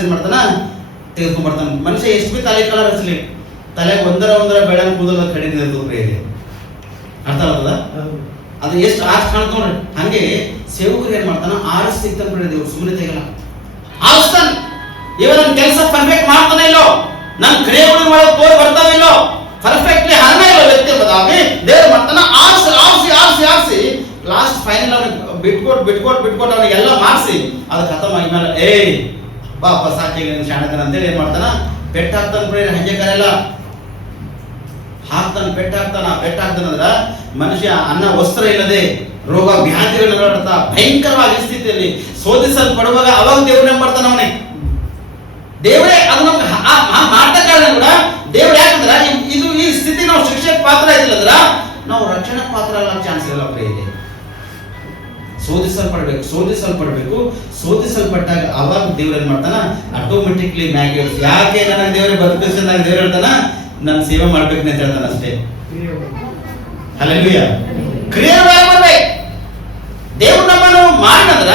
ಏನ್ ಮಾಡ್ತಾನ ತೆಗೆದುಕೊಂಡ್ ಬರ್ತಾನೆ. ಮನುಷ್ಯ ಎಷ್ಟು ಬಿ ತಲೆ ಕಲರ್ ಹಚ್ಚಲಿ, ತಲೆ ಒಂದರ ಬೆಳೆ ಕೂದಲ ಕಡಿಮೆ ಇರ್ತದೆ. ಅರ್ಥ ಆಗ್ತದ? ಅದು ಎಷ್ಟು ಆರ್ಸ್ ಕಾಣ್ತ ನೋಡ್ರಿ. ಹಂಗೆ ಸೇವಕರು ಏನ್ ಮಾಡ್ತಾನ ಆರಿಸಿ ತೆಗ್ತಾನೆ. ದೇವ್ರು ಸುಮ್ಮನೆ ತೆಗಲ್ಲ, ಆರಿಸ್ತಾನೆ. ಇವಾಗ ನನ್ನ ಕೆಲಸ ಪರ್ಫೆಕ್ಟ್ ಮಾಡ್ತಾನೆ ಇಲ್ಲೋ, ನನ್ನ ಕ್ರಿಯೆಗಳು ಮಾಡೋ ತೋರ್ ಬರ್ತಾವಿಲ್ಲೋ, ಪರ್ಫೆಕ್ಟ್ಲಿ ಹರಣ ಇಲ್ಲ ವ್ಯಕ್ತಿ ಎಂಬುದಾಗಿ ದೇವ್ರು ಮಾಡ್ತಾನ ಆರಿಸಿ ಲಾಸ್ಟ್ ಫೈನಲ್ ಅವನಿಗೆ ಬಿಟ್ಕೊಟ್ ಅವನಿಗೆಲ್ಲ ಮಾಡಿಸಿ ಅದು ಖತಮ್ ಆಗಿದ್ಮೇಲೆ ಏಯ್ ಬಾಪ ಸಾಕಿ ಶಾಣತನ ಅಂತೇಳಿ ಏನ್ ಮಾಡ್ತಾನ ಪೆಟ್ಟ ಹಾಕ್ತಾನ. ಪ್ರೇರ ಹಂಗೆ ಕರೆಯಲ್ಲ, ಪೆಟ್ಟ ಹಾಕ್ತಾನ ಅಂದ್ರ ಮನುಷ್ಯ ಅನ್ನ ವಸ್ತ್ರ ಇಲ್ಲದೆ ರೋಗ ವ್ಯಾಧಿಗಳು ಭಯಂಕರವಾಗಿ ಸ್ಥಿತಿಯಲ್ಲಿ ಶೋಧಿಸಲ್ಪಡುವಾಗ ಅವಾಗ ದೇವ್ರನ್ನ ಮಾಡ್ತಾನ ಅವನಿಗೆ. ದೇವರೇ ಅದು ನಮ್ಗೆ ಮಾಡ್ತಾ ಕಾರಣ ಕೂಡ ದೇವ್ರು ಯಾಕಂದ್ರ ಇದು ಈ ಸ್ಥಿತಿ ನಾವು ಶಿಕ್ಷಕ ಪಾತ್ರ ಇದಿಲ್ಲಂದ್ರ ನಾವು ರಕ್ಷಣಾ ಪಾತ್ರ ಅಲ್ಲ, ಚಾನ್ಸ್ ಇಲ್ಲ. ಪ್ರೇರೆ ಶೋಧಿಸಲ್ಪಟ್ಟಾಗ ಅವಾಗ ದೇವ್ರ ಏನ್ ಮಾಡ್ತಾನ ಆಟೋಮೆಟಿಕ್ಲಿ ಮ್ಯಾಗೆ ಯಾಕೆ ನನಗೆ ದೇವರೇ ಬದುಕಿಸಿದಾಗ ದೇವ್ರು ಹೇಳ್ತಾನ ನಾನು ಸೇವೆ ಮಾಡ್ಬೇಕು ಅಂತ ಹೇಳ್ತಾನ ಅಷ್ಟೇ. ಹಲ್ಲೆಲೂಯಾ. ಕ್ರಿಯೆಗಳು ಬರ್ಬೇಕು. ದೇವ್ರು ನಮ್ಮನ್ನು ಮಾಡಿದ್ರ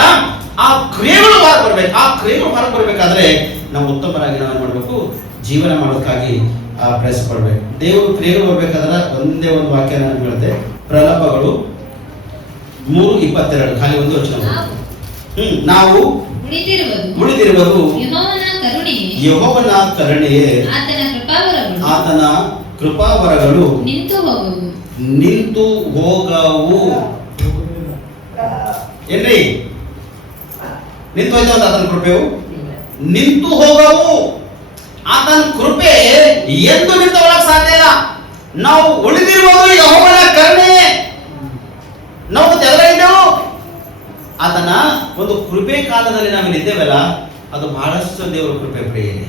ಆ ಕ್ರಿಯೆಗಳು ಹೊರಗೆ ಬರ್ಬೇಕು. ಆ ಕ್ರಿಯೆಗಳು ಹೊರಗೆ ಬರ್ಬೇಕಾದ್ರೆ ನಾವು ಉತ್ತಮರಾಗಿ ನಾವು ಏನ್ ಮಾಡ್ಬೇಕು, ಜೀವನ ಮಾಡೋದಕ್ಕಾಗಿ ಪ್ರಯತ್ನ ಪಡ್ಬೇಕು. ದೇವರು ಕ್ರಿಯೆಗಳು ಬರ್ಬೇಕಾದ್ರೆ ಒಂದೇ ಒಂದು ವಾಕ್ಯ ನಾನು ಹೇಳ್ದೆ, ಪ್ರಲಾಪಗಳು 3:22 ಖಾಲಿ ಒಂದು ವಚನ. ನಾವು ಉಳಿದಿರುವುದು ಯೆಹೋವನ ಕರುಣೆಯೇ, ಆತನ ಕೃಪಾವರಗಳು ನಿಂತು ಹೋಗವು. ಏನ್ರಿ ನಿಂತು ಹೋಯ್ತು ಅಂತ ಆತನ ಕೃಪೆಯು ನಿಂತು ಹೋಗವು. ಆತನ ಕೃಪೆ ಎಂದು ನಿಂತುಕೊಳ್ಳಕ್ಕೆ ಸಾಧ್ಯ ಇಲ್ಲ. ನಾವು ಉಳಿದಿರುವುದು ಯೆಹೋವನ ಕರುಣೆಯೇ. ನಾವು ತೆರೆದಿದ್ದೆವು ಆತನ ಒಂದು ಕೃಪೆ ಕಾಲದಲ್ಲಿ ನಾವು ನಿದ್ದೇವಲ್ಲ, ಅದು ಬಹಳಷ್ಟು ದೇವರ ಕೃಪೆ ಪ್ರಿಯರೇ.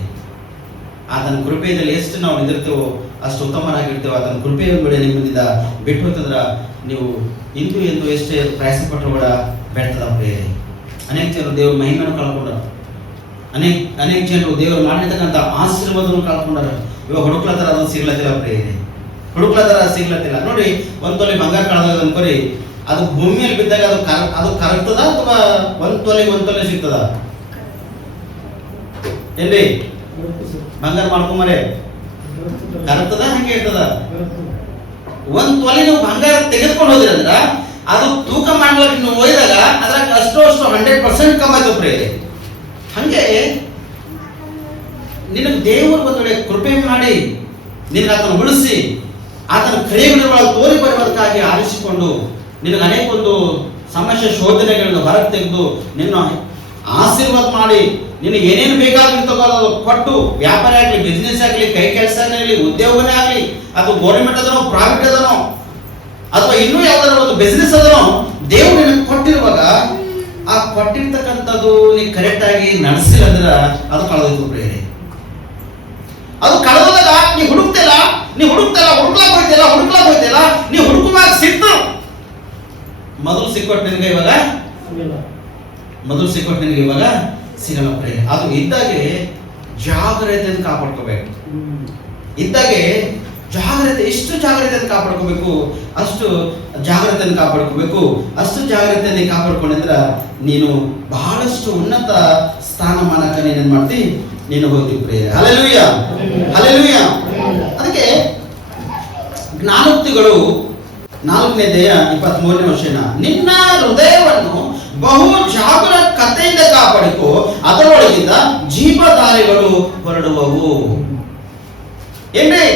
ಆತನ ಕೃಪೆಯಲ್ಲಿ ಎಷ್ಟು ನಾವು ನಿಂದಿರ್ತೇವೋ ಅಷ್ಟು ಉತ್ತಮರಾಗಿರ್ತೇವೆ. ಆತನ ಕೃಪೆಯ ಬಿಡಿ ನಿಮ್ಮಿಂದ ಬಿಟ್ಟು ಹೋತಂದ್ರ ನೀವು ಎಂದು ಎಷ್ಟೇ ಪ್ರಯಾಸ ಪಟ್ಟರು ಕೂಡ ಬೆಡ್ತದ ಪ್ರಿಯರೇ. ಅನೇಕ ಜನರು ದೇವ್ರ ಮಹಿಮೆಯನ್ನು ಕಳ್ಕೊಂಡಾರ. ಅನೇಕ ಜನರು ದೇವರು ಮಾಡಿರ್ತಕ್ಕಂಥ ಆಶೀರ್ವಾದವನ್ನು ಕಳ್ಕೊಂಡಾರ. ಇವಾಗ ಹುಡುಕ್ಲತ್ತಾರ, ಅದನ್ನು ಸಿಗ್ಲತ್ತಿಲ್ಲ ಪ್ರಿಯರೇ, ಸಿಗ್ಲತ್ತಿಲ್ಲ. ನೋಡಿ, ಒಂದು ತೊಲೆ ಬಂಗಾರ ಕಳೆದಾಗ ಅನ್ಕೋರಿ, ಅದು ಭೂಮಿಯಲ್ಲಿ ಬಿದ್ದಾಗ ಅದು ಕರಗ್ತದ ಅಥವಾ ಒಂದು ತೊಲೆ ಸಿಗ್ತದ? ಏನ್ರಿ ಬಂಗಾರ ಮಾಡ್ಕೊಂಬರೇ ಕರ್ತದ ಹಂಗೆ ಇರ್ತದ. ಒಂದ್ ತೊಲೆ ನೀವು ಬಂಗಾರ ತೆಗೆದುಕೊಂಡು ಹೋದ್ರಿ ಅಂದ್ರ ಅದು ತೂಕ ಮಾಡ್ಲಿಕ್ಕೆ ನೀವು ಒಯ್ದಾಗ ಅದ್ರಾಗ ಅಷ್ಟು 100% ಕಮ್ಮಿ ಆಯ್ತಪ್ರಿ. ಹಂಗೆ ನಿನಗೆ ದೇವರು ಒಂದು ವೇಳೆ ಕೃಪೆ ಮಾಡಿ ನಿನಗೆ ಆತನ ಉಳಿಸಿ ಆತನ ಕ್ರಿಯೆಗಳ ತೋರಿ ಬರುವುದಕ್ಕಾಗಿ ಆರಿಸಿಕೊಂಡು ನಿನಗೆ ಅನೇಕ ಒಂದು ಸಮಸ್ಯೆ ಶೋಧನೆಗಳನ್ನು ಹೊರಗೆ ತೆಗೆದು ನಿನ್ನ ಆಶೀರ್ವಾದ ಮಾಡಿ ನಿನಗೆ ಏನೇನು ಬೇಕಾಗಿರ್ತೋ ಅದು ಕೊಟ್ಟು, ವ್ಯಾಪಾರ ಆಗಲಿ, ಬಿಸ್ನೆಸ್ ಆಗಲಿ, ಕೈ ಕೆಲಸ ಆಗಲಿ, ಉದ್ಯೋಗನೇ ಆಗಲಿ, ಅದು ಗೌರ್ಮೆಂಟ್ ಅದನೋ ಪ್ರೈವೇಟ್ ಅದನೋ ಅಥವಾ ಇನ್ನೂ ಯಾವ್ದಾರ ಒಂದು ಬಿಸ್ನೆಸ್ ಅದನೋ ದೇವರು ನಿನಗೆ ಕೊಟ್ಟಿರುವಾಗ ಆ ಕೊಟ್ಟಿರ್ತಕ್ಕಂಥದ್ದು ನೀ ಕರೆಕ್ಟ್ ಆಗಿ ನಡೆಸಿಲ್ಲ ಅಂದ್ರೆ ಅದು ಕಳೆದೋಯ್ತು ಪ್ರೇರೆ. ಅದು ಕಳೆದಾಗ ನೀ ಹುಡುಕ್ತಿಲ್ಲ ಹುಡುಕ್ಲಾಕ್ ಹೋಯ್ತಿಲ್ಲ ನೀ ಹುಡುಕುವಾಗ ಸಿಕ್ತು. ಮೊದಲು ಸಿಕ್ಕೊಟ್ಟು ನಿನಗೆ ಇವಾಗ ಸಿಗಲ್ಲ ಪ್ರೇರೆ. ಅದು ಇದ್ದಾಗೆ ಜಾಗ್ರತೆಯನ್ನು ಕಾಪಾಡ್ಕೋಬೇಕು. ಇದ್ದಾಗೆ ಜಾಗ್ರತೆ, ಎಷ್ಟು ಜಾಗ್ರತೆಯನ್ನು ಕಾಪಾಡ್ಕೋಬೇಕು ಅಷ್ಟು ಜಾಗ್ರತೆಯನ್ನು ಕಾಪಾಡ್ಕೊಂಡಿದ್ರ ನೀನು ಬಹಳಷ್ಟು ಉನ್ನತ ಸ್ಥಾನಮಾನಕ್ಕೆ ನೀನೇನ್ ಮಾಡ್ತಿ, ನೀನು ಹೋಗ್ತೀವಿ ಪ್ರೇರೆ. Hallelujah, hallelujah. ಅದಕ್ಕೆ ಜ್ಞಾನೋಕ್ತಿಗಳು 4ನೇ ಅಧ್ಯಾಯ 23ನೇ ವಚನ, ನಿನ್ನ ಹೃದಯವನ್ನು ಬಹು ಜಾಗರೂಕತೆಯಿಂದ ಕಾಪಾಡಿಕೋ, ಅದರೊಳಗಿಂದ ಜೀವಧಾರೆಗಳು ಹೊರಡುವವು. ಏನ್ರಿ,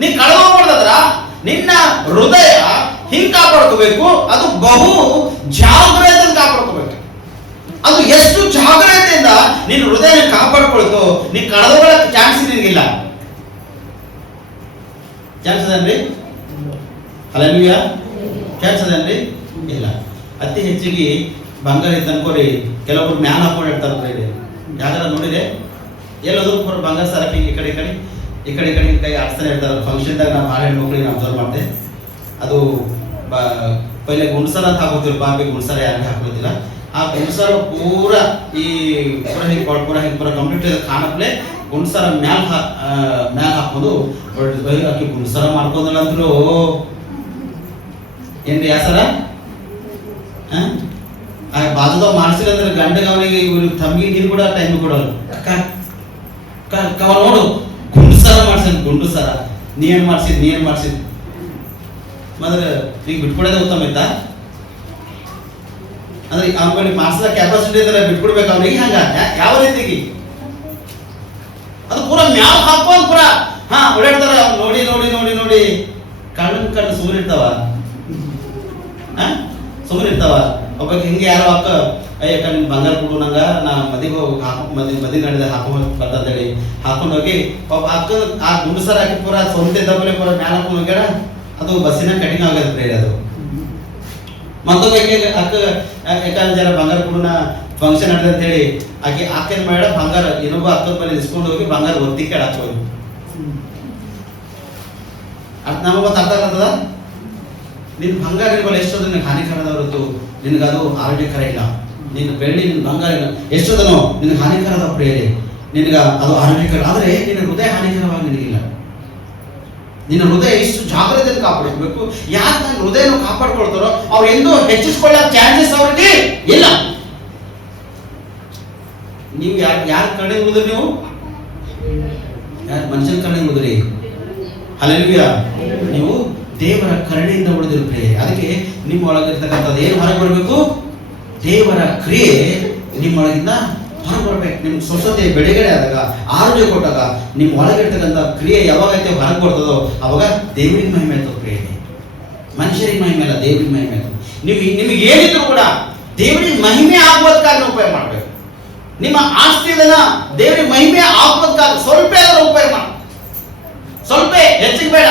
ನೀ ಕಳೆದೋಗ್ಬಾರ್ದ್ರ ನಿನ್ನ ಹೃದಯ ಹಿಂಗ್ ಕಾಪಾಡ್ಕೋಬೇಕು, ಅದು ಬಹು ಜಾಗ್ರತೆಯಿಂದ ಕಾಪಾಡ್ಕೋಬೇಕು. ಅದು ಎಷ್ಟು ಜಾಗ್ರತೆಯಿಂದ ನಿನ್ನ ಹೃದಯ ಕಾಪಾಡ್ಕೊಳ್ತೋ ನೀ ಕಳೆದೋಗಕ್ಕೆ ಚಾನ್ಸ್ ನಿನಗಿಲ್ಲ. ಚಾನ್ಸ್ ಅದನ್ರಿ? ಹಲ್ಲೆಲೂಯಾ. ಚಾನ್ಸ್ ಅದನ್ರಿ? ಇಲ್ಲ. ಅತಿ ಹೆಚ್ಚಿಗೆ ಬಂಗಾರ ಇತ್ತು ಅನ್ಕೋರಿ, ಕೆಲವೊಬ್ರು ಮ್ಯಾನ್ ಹಾಕೊಂಡಿರ್ತಾರೆ. ಯಾವ್ದಾರ ನೋಡಿದೆ ಎಲ್ಲೋದ್ರು ಬಂಗಾರ ಸರಪಿ ಈ ಕಡೆ ಕೈ ಆಡ್ಸ್ತಾನೆ ಇರ್ತಾರೆ. ಫಂಕ್ಷನ್ದಾಗ ನಾವು ಭಾಳ ಹೆಣ್ಮಕ್ಳಿಗೆ ನಾವು ಅಬ್ಸರ್ವ್ ಮಾಡ್ತೆ. ಅದು ಪೈಲೆ ಗುಂಡ್ಸರ ಅಂತ ಹಾಕೋತಿರು, ಬಾಂಬೆ ಗುಂಡ್ಸರ ಯಾರಿಗೆ ಹಾಕೋದಿಲ್ಲ. ಆ ಗುಂಡ್ಸರ ಪೂರ ಈ ಪೂರ ಕಂಪ್ಲೀಟ್ ಕಾಣಪ್ಲೆ ಗುಂಡ್ಸರ ಮ್ಯಾಲ್ ಹಾಕೋದು ಆಕಿ ಗುಂಡ್ಸರ ಮಾಡ್ಕೋದಿಲ್ಲ ಅಂದ್ರು ಏನ್ರಿ ಯಾಸರ ಬಾಜುದಾಗ ಮಾಡಿಸಿಲ್ಲ ಅಂದ್ರೆ ಗಂಡಗ ಅವನಿಗೆ ಇವ್ರಿಗೆ ತಮ್ಮಿಗೆ ನೀರು ಕೂಡ ಟೈಮ್ ಕೊಡೋಲ್ಲ. ನೋಡು ಗುಂಡು ಸರ ನೀ ಏನ್ ಮಾಡ್ಸಿದ್ ಮೊದಲು ಈಗ ಬಿಟ್ಕೊಡೋದೇ ಉತ್ತಮ ಇತ್ತ. ಅಂದ್ರೆ ಅವ್ನಿಗೆ ಮಾಡಿಸಿದ ಕೆಪಾಸಿಟಿ ಇದ್ರೆ ಬಿಟ್ಕೊಡ್ಬೇಕು ಅವ್ನಿಗೆ. ಹಂಗ ಯಾವ ರೀತಿಗೆ ಅದು ಪೂರ ಮ್ಯಾವ್ ಹಾಕೋದ್ ಪೂರ ಓಡಾಡ್ತಾರ. ನೋಡಿ ಕಣ್ಣು ಸುಮ್ಮನೆ ಇರ್ತಾವ. ಒಬ್ಬಕ್ಕೆ ಹಿಂಗೆ ಯಾರೋ ಅಕ್ಕ ಅಯ್ಯಕ್ಕ ನಿಮ್ ಬಂಗಾರ ಕೊಡು ನಂಗ, ನಾ ಮದಿ ನಡೆದ ಬರ್ತಂತೇಳಿ ಹಾಕೊಂಡೋಗಿ ಒಬ್ಬ ಅಕ್ಕ ಆ ಗುಂಡು ಸರ ಹಾಕಿ ಪೂರ ಸ್ವಂತ ಇದ್ದವಳೆ ಪೂರ ಮ್ಯಾಲ ಹಾಕೊಂಡು ಹೋಗ್ಯಾಡ. ಅದು ಬಸ್ಸಿನ ಕಟಿಂಗ್ ಆಗ್ಯದ ಪ್ರೇರಿ. ಅದು ಮತ್ತೊಬ್ಬ ಅಕ್ಕ ಯಾಕಂದ್ರೆ ಜರ ಬಂಗಾರ ಕೊಡುನ ಫಂಕ್ಷನ್ ನಡೆದ ಅಂತ ಹೇಳಿ ಆಕೆನ್ ಮಾಡ ಬಂಗಾರ ಇನ್ನೊಬ್ಬ ಅಕ್ಕದ ಮೇಲೆ ಇಸ್ಕೊಂಡು ಹೋಗಿ ಬಂಗಾರ ಒತ್ತಿ ಕೇಳಾಕ ಹೋಗಿ ನಮಗೊತ್ತು ಅರ್ಥ ಆಗ್ತದ. ನಿನ್ ಬಂಗಾರ ಇರ್ಬಲ್ಲ ಎಷ್ಟೋದು ನಿನಗೆ ಹಾನಿಕರದ ಹೊರತು ನಿನಗದು ಆರೋಗ್ಯಕರ ಇಲ್ಲ. ನಿನ್ನ ಬೆಳ್ಳಿ ನಿನ್ನ ಬಂಗಾರ ಎಷ್ಟೋದನೋ ನಿನಗೆ ಹಾನಿಕರದ ಪ್ರೇರೆ, ನಿನಗ ಅದು ಆರೋಗ್ಯಕರ. ಆದರೆ ನಿನ್ನ ಹೃದಯ ಹಾನಿಕರವಾಗಿ ನಿನಗಿಲ್ಲ. ನಿನ್ನ ಹೃದಯ ಇಷ್ಟು ಜಾಗ್ರತೆಯನ್ನು ಕಾಪಾಡ್ಕೋಬೇಕು. ಯಾರು ನನ್ನ ಹೃದಯನ ಕಾಪಾಡ್ಕೊಳ್ತಾರೋ ಅವ್ರು ಎಂದೂ ಹೆಚ್ಚಿಸ್ಕೊಳ್ಳೋ ಚಾನ್ಸಸ್ ಅವ್ರಿಗೆ ಇಲ್ಲ. ನೀವು ಯಾರ ಕಡೆ ಉಳಿದ್ರಿ? ನೀವು ಯಾರು ಮನುಷ್ಯನ ಕಡೆ ಉಳಿದ್ರಿ? ಹಲ್ಲೆಲೂಯಾ. ನೀವು ದೇವರ ಕರುಣೆಯಿಂದ ಉಳಿದಿರುತ್ತೇವೆ. ಅದಕ್ಕೆ ನಿಮ್ಮ ಒಳಗಿರ್ತಕ್ಕಂಥದ್ದು ಏನು ಹೊರಗೆ ಬರಬೇಕು? ದೇವರ ಕ್ರಿಯೆ ನಿಮ್ಮೊಳಗಿಂದ ಹೊರಗೆ ಬರ್ಬೇಕು. ನಿಮ್ಗೆ ಸ್ವಚ್ಛತೆ ಬಿಡುಗಡೆ ಆದಾಗ, ಆರೋಗ್ಯ ಕೊಟ್ಟಾಗ ನಿಮ್ಮ ಒಳಗಿರ್ತಕ್ಕಂಥ ಕ್ರಿಯೆ ಯಾವಾಗೈತೆ ಹೊರಗೆ ಬರ್ತದೋ ಅವಾಗ ದೇವರಿಗೆ ಮಹಿಮೆ ಆಯ್ತು. ಕ್ರಿಯೆ ಮನುಷ್ಯರಿಗೆ ಮಹಿಮೆ ಅಲ್ಲ, ದೇವರಿಗೆ ಮಹಿಮೆ ಆಯ್ತು. ನಿಮಗೆ ಏನಿದ್ರು ಕೂಡ ದೇವರಿಗೆ ಮಹಿಮೆ ಆಗುವುದಕ್ಕಾಗಿ ಉಪಯೋಗ ಮಾಡಬೇಕು. ನಿಮ್ಮ ಆಸ್ತಿಯನ್ನ ದೇವರಿಗೆ ಮಹಿಮೆ ಆಗುವುದಕ್ಕಾಗಿ ಸ್ವಲ್ಪ ಉಪಯೋಗ ಮಾಡಿ, ಸ್ವಲ್ಪ ಹೆಚ್ಚಿಗೆ ಬೇಡ.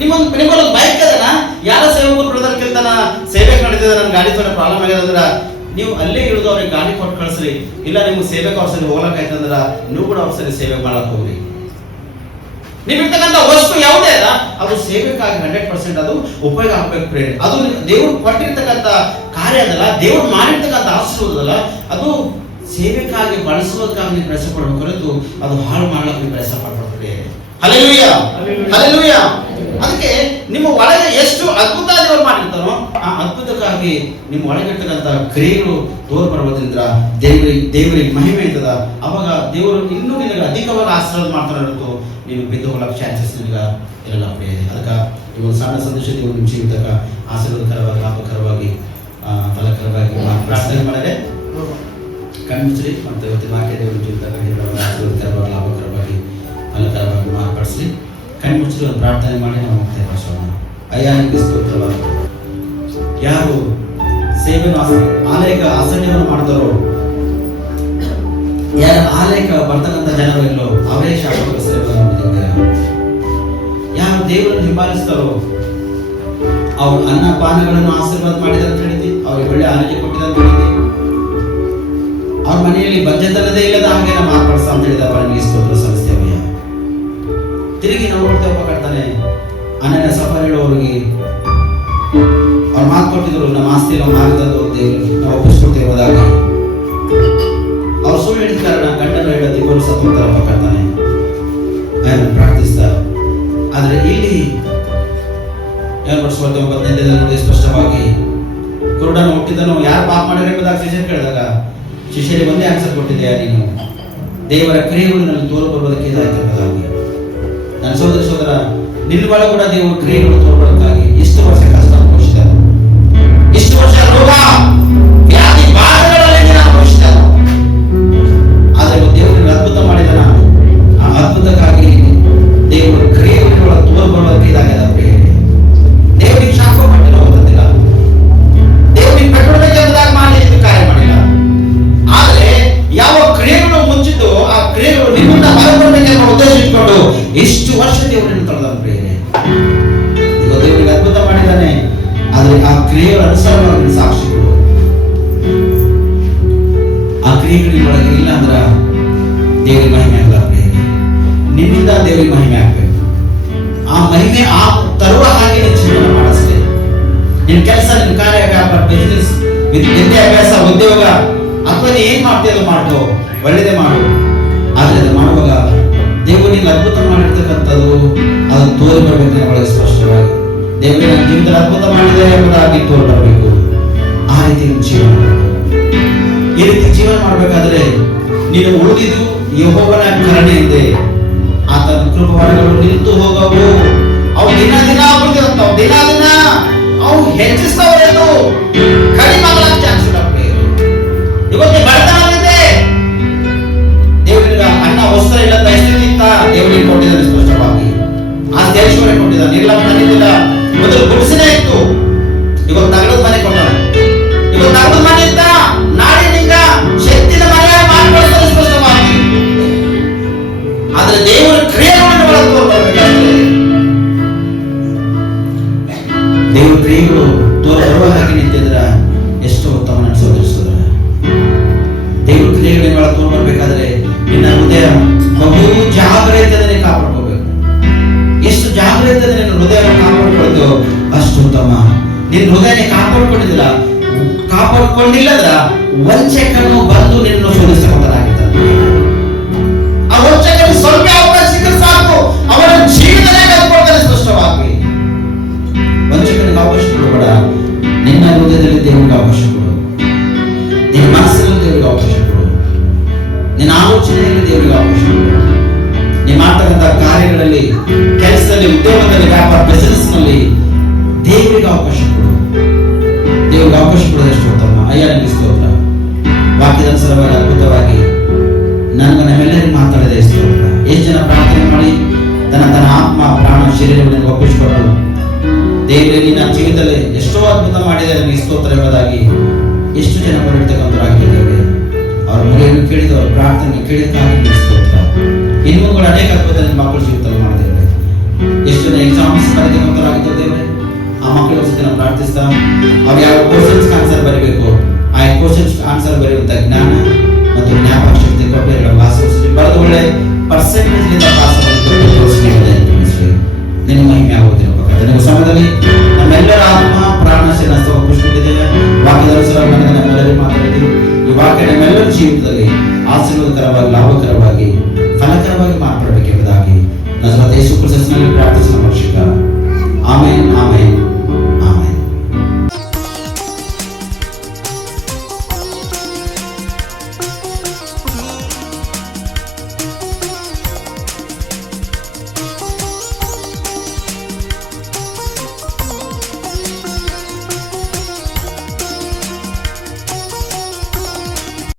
ನಿಮ್ಮೊಂದು ಬೈಕ್ ಅದನ್ನ ಯಾರ ಸೇವಕರು ಬಿಡೋದ್ರ ಕೇಳ್ತಾನ ಸೇವೆ ನಡೀತದ, ನನ್ನ ಗಾಡಿ ಥೋಡೆ ಪ್ರಾಬ್ಲಮ್ ಆಗ್ಯದಂದ್ರ ನೀವು ಅಲ್ಲೇ ಇಳಿದು ಅವ್ರಿಗೆ ಗಾಡಿ ಕೊಟ್ಟು ಕಳಿಸ್ರಿ. ಇಲ್ಲ ನಿಮ್ಗೆ ಸೇವೆಗೆ ಅವ್ರ ಸರಿ ಹೋಗ್ಲಕ್ಕಾಯ್ತಂದ್ರ ನೀವು ಕೂಡ ಅವ್ರ ಸರಿ ಸೇವೆ ಮಾಡಕ್ ಹೋಗ್ರಿ. ನೀವಿರ್ತಕ್ಕಂಥ ವಸ್ತು ಯಾವುದೇ ಅಲ್ಲ ಅದು ಸೇವೆಗಾಗಿ 100% ಅದು ಉಪಯೋಗ ಆಗ್ಬೇಕು ಪ್ರೇರಣೆ. ಅದು ದೇವ್ರು ಕೊಟ್ಟಿರ್ತಕ್ಕಂಥ ಕಾರ್ಯ ಅದಲ್ಲ, ದೇವ್ರು ಮಾಡಿರ್ತಕ್ಕಂಥ ಆಶೀರ್ವಾದಲ್ಲ, ಅದು ಸೇವೆಗಾಗಿ ಬಳಸುವುದಕ್ಕಾಗಿ ನೀವು ಪ್ರಯತ್ನ ಪಡ್ಬೇಕು ಹೊರತು ಅದು ಹಾಳು ಮಾಡ್ಲಿಕ್ಕೆ ನೀವು ಪ್ರಯತ್ನ ಪಡ್ಬೇಕು. Hallelujah, hallelujah. ಅದಕ್ಕೆ ನಿಮ್ಮ ಒಳಗೆ ಎಷ್ಟು ಅದ್ಭುತ ದೇವರು ಮಾಡಿರ್ತಾನೋ ಆ ಅದ್ಭುತಕ್ಕಾಗಿ ನಿಮ್ಮ ಒಳಗಿರ್ತಕ್ಕಂಥ ಕ್ರಿಯೆಗಳು ತೋರ್ಬರೋದ್ರಿಂದ ದೇವರಿಗೆ ಮಹಿಮೆ ಇರ್ತದ. ಅವಾಗ ದೇವರು ಇನ್ನೂ ನಿನಗೆ ಅಧಿಕವಾಗಿ ಆಶೀರ್ವಾದ ಮಾಡ್ತಾನೆ ಹೊರತು ನೀನು ಬಿದ್ದು ಹೋಗಕ್ಕೆ ಚಾನ್ಸಸ್ ನಿನಗೆ ಇರಲ್ಲ ಪ್ರಿಯರೇ. ಅದಕ್ಕೆ ಈ ಒಂದು ಸಣ್ಣ ಸಂದೇಶ ದೇವರು ನಿಮ್ಮ ಜೀವಿತಕ್ಕೆ ಆಶೀರ್ವಾದಕರವಾಗಿ, ಲಾಭಕರವಾಗಿ, ಫಲಕರವಾಗಿ ಪ್ರಾರ್ಥನೆ ಮಾಡಿದ್ರೆ ಕಣ್ಮುಚ್ಚ್ರಿ. ಮತ್ತು ಇವತ್ತಿನ ವಾಕ್ಯ ದೇವರ ಜೀವಿತಕ್ಕೆ ಆಶೀರ್ವಾದಕರವಾಗಿ, ಲಾಭಕರವಾಗಿ, ಫಲಕರವಾಗಿ ಮಾರ್ಪಡಿಸ್ರಿ. ಕಣ್ಮುಚ್ಚ್ರಿ, ಒಂದು ಪ್ರಾರ್ಥನೆ ಮಾಡಿ ನಾವು ಮುಕ್ತಾಯ ಭಾಷಣ. ಅಯ್ಯಾನಿಗೆ ಸ್ತೋತ್ರವಾದ. ಯಾರು ಸೇವೆಯನ್ನು ಆಲಯಕ್ಕೆ ಆಸನ್ಯವನ್ನು ಮಾಡ್ತಾರೋ, ಯಾರು ಆಲಯಕ್ಕೆ ಬರ್ತಕ್ಕಂಥ ಜನರು ಇಲ್ಲೋ ಅವರೇ ಶಾಪಕ ಸೇವೆಯನ್ನು ಮಾಡಿದ್ದಾರೆ. ಯಾರು ದೇವರನ್ನು ಹಿಂಬಾಲಿಸ್ತಾರೋ ಅವ್ರು ಅನ್ನ ಪಾನಗಳನ್ನು ಆಶೀರ್ವಾದ ಮಾಡಿದ ಅಂತ ಹೇಳಿದ್ವಿ, ಅವ್ರಿಗೆ ಒಳ್ಳೆ ಆರೋಗ್ಯ ಕೊಟ್ಟಿದೆ ಅಂತ ಹೇಳಿದ್ವಿ, ಅವ್ರ ಮನೆಯಲ್ಲಿ ಬಂಜೆತನದೇ ಇಲ್ಲದ ಹಾಗೆ ನಾವು ಮಾರ್ಪಡಿಸ ಅಂತ ಹೇಳಿದ ಅವರಿಗೆ ಸ್ತೋತ್ರ ಸಲ್ಲಿಸ್ತೇವೆ. ತಿರುಗಿ ನಾವು ನೋಡ್ತೇವೆ ಕಟ್ತಾನೆ ಅನನ್ಯ ಸಫರ್ ಹೇಳುವವರಿಗೆ ಅವ್ರು ಮಾತು ಕೊಟ್ಟಿದ್ರು, ನಮ್ಮ ಆಸ್ತಿ ನಾವು ಮಾರಿದಂದು ನಾವು ಒಪ್ಪಿಸ್ಕೊಡ್ತೇವೆ ಹೋದಾಗ ಅವ್ರು ಸುಳ್ಳು ಹೇಳಿದ ಗಂಡನ ಹೇಳೋದು ಇಬ್ಬರು ಸತ್ತೋಗ್ತಾರಪ್ಪ ಕಟ್ತಾನೆ ಪ್ರಾರ್ಥಿಸ್ತಾರೆ. ಆದ್ರೆ ಇಲ್ಲಿ 2:19 ನೋಡಿ ಸ್ಪಷ್ಟವಾಗಿ ಕುರುಡನ ಹುಟ್ಟಿದನು ಯಾರು ಪಾಪ ಮಾಡಿದ್ರೆ ಎಂಬುದಾಗಿ ಶಿಷ್ಯರು ಕೇಳಿದಾಗ ಶಿಷ್ಯರಿಗೆ ಒಂದೇ ಆನ್ಸರ್ ಕೊಟ್ಟಿದೆಯಾ ನೀನು ದೇವರ ಕ್ರಿಯೆಗಳು ನನಗೆ ತೋರ್ಬರುವುದಕ್ಕೆ ಇದಾಯ್ತು ಎಂಬುದಾಗಿ. ನನ್ನ ಸೋದರ ನಿನ್ನ ಒಳ ಕೂಡ ದೇವರ ಕ್ರಿಯೆಗಳು ತೋರ್ಬರೋದಕ್ಕಾಗಿ ಇಷ್ಟು ವರ್ಷ ಕಷ್ಟ ಅನುಭವಿಸಿದರು, ಇಷ್ಟು ವರ್ಷ ರೋಗ ವ್ಯಾಧಿ ಬಾಧೆಗಳಲ್ಲಿ ನೀನು ಅನುಭವಿಸಿದರು. ಆದರೆ ದೇವರು ಅದ್ಭುತ ಮಾಡಿದನ. ಆ ಅದ್ಭುತಕ್ಕಾಗಿ ದೇವರ ಕ್ರಿಯೆಗಳು ತೋರ್ಬರುವುದಕ್ಕೆ ಇದಾಗಿದೆ. ದೇವರಿಗೆ ಶಾಪ ಮಾಡಿಲ್ಲ, ಹೋಗೋದಿಲ್ಲ, ದೇವರಿಗೆ ಪೆಟ್ಟುಗಳಿಗೆ ಎಂಬುದಾಗಿ ಮಾಡಿ ಇದು ಕಾರ್ಯ ಮಾಡಿಲ್ಲ. ಆದರೆ ಯಾವ ಕ್ರಿಯೆಗಳು ಮುಚ್ಚಿದ್ದು ಆ ಕ್ರಿಯೆಗಳು ನಿಮ್ಮಿಂದ ಹೊರಬರಬೇಕೆಂಬ ಉದ್ದೇಶ ಇಟ್ಕೊಂಡು ಇಷ್ಟು ವರ್ಷ ದೇವರನ್ನು ತಡೆದ ಪ್ರಿಯರೇ. ಈಗ ದೇವರಿಗೆ ಅದ್ಭುತ ಮಾಡಿದ್ದಾನೆ, ಆದರೆ ಆ ಕ್ರಿಯೆಗಳ ಅನುಸಾರವಾಗಿ ಸಾಕ್ಷಿಗಳು ಆ ಕ್ರಿಯೆಗಳ ಒಳಗೆ ಇಲ್ಲ ಅಂದ್ರೆ ದೇವರಿಗೆ ಮಹಿಮೆ ಆಗಲ್ಲ ಪ್ರಿಯರೇ. ನಿನ್ನಿಂದ ದೇವರಿಗೆ ಮಹಿಮೆ ಆಗ್ಬೇಕು. ಆ ಮಹಿಮೆ ಆ ತರುವ ಹಾಗೆ ಜೀವನ ಮಾಡಿಸ್ಲಿ. ನಿನ್ನ ಕೆಲಸ, ನಿನ್ನ ಕಾರ್ಯ, ವ್ಯಾಪಾರ, ಬಿಸಿನೆಸ್, ವಿದ್ಯಾಭ್ಯಾಸ, ಉದ್ಯೋಗ ಅಥವಾ ನೀ ಏನ್ ಮಾಡ್ತೀಯ ಅದು ಮಾಡ್ಕೋ, ಒಳ್ಳೇದೇ ಮಾಡು. ಆದ್ರೆ ಅದು ಮಾಡುವಾಗ ದೇವರು ನಿಂಗೆ ಅದ್ಭುತ ಮಾಡಿರ್ತಕ್ಕಂಥದ್ದು ಅದು ತೋರಿ ಬರ್ಬೇಕು ಒಳಗೆ ಸ್ಪಷ್ಟವಾಗಿ. ದೇವರಿಗೆ ನನ್ನ ಜೀವಿತದಲ್ಲಿ ಅದ್ಭುತ ಮಾಡಿದೆ ಎಂಬುದಾಗಿ ತೋರಿ ಬರಬೇಕು. ಆ ರೀತಿ ನಿಮ್ಮ ಜೀವನ ಈ ರೀತಿ ಜೀವನ ಮಾಡಬೇಕಾದ್ರೆ ನೀನು ಉಳಿದಿದ್ದು ಯೆಹೋವನ ಕರುಣೆ ಇದೆ, ಆತನ ಕೃಪಾವರಗಳು ನಿಂತು ಹೋಗವು. ಅವು ದಿನ ದಿನ ಉಳಿದಿರುತ್ತವು, ದಿನ ದಿನ ಅವು ಹೆಚ್ಚಿಸ್ತವರೆಂದು ಕಡಿಮೆ ಆಗಲಿಕ್ಕೆ ಚಾನ್ಸ್ ಇಲ್ಲ. ಇವತ್ತು ಬಡತನವಿದೆ, ದೇವರಿಗೆ ಅನ್ನ ವಸ್ತ್ರ ಇಲ್ಲ ದಯಸ್ಥಿತಿ ಇತ್ತ ದೇವರಿಗೆ ಕೊಟ್ಟಿದ್ದಾನೆ ಸ್ಪಷ್ಟವಾಗಿ. ಆ ದೇವೇಶ್ವರ ಕೊಟ್ಟಿದ್ದಾನೆ. ಇಲ್ಲ ಮನೆಯಿಲ್ಲ, ಮೊದಲು ಗುಡಿಸಲೇ ಇತ್ತು, ಇವತ್ತು ತಗಡದ ಮನೆ ಕೊಟ್ಟಾನೆ. ಇವತ್ತು ತಗಡದ ಮನೆ ಇತ್ತ, ನಾಳೆ ನಿಂಗ ಶಕ್ತಿನ ಮನೆ ಮಾಡ್ಕೊಳ್ತಾರೆ ಸ್ಪಷ್ಟವಾಗಿ. ಆದ್ರೆ ದೇವರ ಕ್ರಿಯೆಗಳನ್ನು ಬಳಸ್ಕೊಳ್ಬೇಕಾಗ್ತದೆ. ದೇವರ ಕ್ರಿಯೆಗಳು ತೋರುವ ಹಾಗೆ ನಿಂತಿದ್ರ ಎಷ್ಟು ಉತ್ತಮ ಅನಿಸೋದ್ರ. ದೇವರ ಕ್ರಿಯೆಗಳ ತೋರ್ಬರ್ಬೇಕಾದ್ರೆ ನಿನ್ನ ಹೃದಯ ಬಹು ಜಾಗ್ರತೆಯಿಂದ ಕಾಪಾಡ್ಕೋಬೇಕು. ಎಷ್ಟು ಜಾಗ್ರತೆಯಿಂದ ನಿನ್ನ ಹೃದಯವನ್ನು ಕಾಪಾಡ್ಕೊಳ್ತೇವೋ ಅಷ್ಟು ಉತ್ತಮ. ನಿನ್ನ ಹೃದಯನೇ ಕಾಪಾಡ್ಕೊಂಡಿಲ್ಲದ್ರ ವಂಚಕನು ಬಂದು ನಿನ್ನನ್ನು ಶೋಧಿಸಬಹುದಾಗಿದ್ದಾನೆ. ಆ ವಂಚಕನಿಗೆ ಸ್ವಲ್ಪ ಅವಕಾಶ ಸಿಕ್ಕರೆ ಸಾಕು, ಅವನ ಜೀವನನೇ ಕಳ್ಕೊಳ್ತಾನೆ ಸ್ಪಷ್ಟವಾಗಿ. ವಂಚಕನಿಗೆ ಅವಕಾಶ ಕೊಡಬೇಡ. ನಿನ್ನ ಹೃದಯದಲ್ಲಿ ದೇವರಿಗೆ ಅವಕಾಶ ಕೊಡು, ನಿನ್ನ ಮನಸ್ಸಿನಲ್ಲಿ ದೇವರಿಗೆ ಅವಕಾಶ ಕೊಡು, ನಿನ್ನ ಆಲೋಚನೆಯಲ್ಲಿ ದೇವರಿಗೆ ಅವಕಾಶ ಕೊಡು. ನೀನು ಮಾಡ್ತಕ್ಕಂಥ ಕಾರ್ಯಗಳಲ್ಲಿ, ಕೆಲಸದಲ್ಲಿ, ಉದ್ಯೋಗದಲ್ಲಿ, ವ್ಯಾಪಾರ, ಬಿಸಿನೆಸ್ ನಲ್ಲಿ ದೇವರಿಗೆ ಅವಕಾಶ ಕೊಡು. ದೇವರಿಗೆ ಅವಕಾಶ ಕೊಡೋದಷ್ಟು ಉತ್ತಮ. ಅಯ್ಯ ನಿಮಗೆ ಸ್ತೋತ್ರ. ವಾಕ್ಯದ ಅನುಸಾರವಾಗಿ ಅದ್ಭುತವಾಗಿ ನನಗೆ ನಮ್ಮೆಲ್ಲರಿಗೂ ಮಾತಾಡಿದೆ ಸ್ತೋತ್ರ. ಎಷ್ಟು ಜನ ಪ್ರಾರ್ಥನೆ ಮಾಡಿ ತನ್ನ ಆತ್ಮ, ಪ್ರಾಣ, ಶರೀರವನ್ನು ಒಪ್ಪಿಸಿಕೊಟ್ಟು ದೇವರೇ ನಿನ್ನ ಜೀವಿತದಲ್ಲಿ ಎಷ್ಟೋ ಅದ್ಭುತ ಮಾಡಿದರೆ ನನಗೆ ಸ್ತೋತ್ರ ಎಂಬುದಾಗಿ ಎಷ್ಟು ಜನ ಹೊರಡ್ತಕ್ಕಂಥವರಾಗಿದ್ದೇವೆ. ಅವ್ರ ಮನೆಯನ್ನು ಕೇಳಿದ, ಅವ್ರ ಪ್ರಾರ್ಥನೆ ಕೇಳಿದಕ್ಕಾಗಿ ಸ್ತೋತ್ರ. ಇನ್ನೂ ಕೂಡ ಅನೇಕ ಅದ್ಭುತ ನಿಮ್ಮ ಮಕ್ಕಳ ಜೀವಿತದಲ್ಲಿ ಮಾಡಿದ್ದೇವೆ. ಎಷ್ಟು ಜನ ಎಕ್ಸಾಮ್ಸ್ ಬರೆದಕ್ಕಂಥವರಾಗಿದ್ದೇವೆ. ಆ ಮಕ್ಕಳ ಜೊತೆ ನಾವು ಪ್ರಾರ್ಥಿಸ್ತಾ ಅವ್ರು ಯಾವ ಕ್ವಶನ್ಸ್ ಆನ್ಸರ್ ಬರೀಬೇಕು, ಆ ಕ್ವಶನ್ಸ್ ಆನ್ಸರ್ ಬರೆಯುವಂತ ಜ್ಞಾನ ಮತ್ತು ಜ್ಞಾಪಕ ಶಕ್ತಿ ಕೊಟ್ಟು ಬರೆದು ಒಳ್ಳೆ ಪರ್ಸೆಂಟೇಜ್ ಪಾಸ್ ನಿನ್ನ ಮಹಿಮೆ ಆಗುವುದಿಲ್ಲ. ನೀವು ಸಮಯದಲ್ಲಿ ನಮ್ಮೆಲ್ಲರ ಆತ್ಮ, ಪ್ರಾಣ, ಶರೀರ ಒಪ್ಪಿಸಿಕೊಂಡಿದ್ದೇವೆ. ವಾಕ್ಯದ ಅನುಸಾರ ನಮ್ಮೆಲ್ಲರಿಗೂ ಮಾತಾಡಿದ್ದೀವಿ. ಈ ವಾಕ್ಯ ನಮ್ಮೆಲ್ಲರ ಜೀವಿತದಲ್ಲಿ ಆಶೀರ್ವಾದಕರವಾಗಿ, ಲಾಭಕರವಾಗಿ, ಫಲಕರವಾಗಿ ಮಾರ್ಪಡಬೇಕೆಂಬುದಾಗಿ ನಜರೇತ ಯೇಸು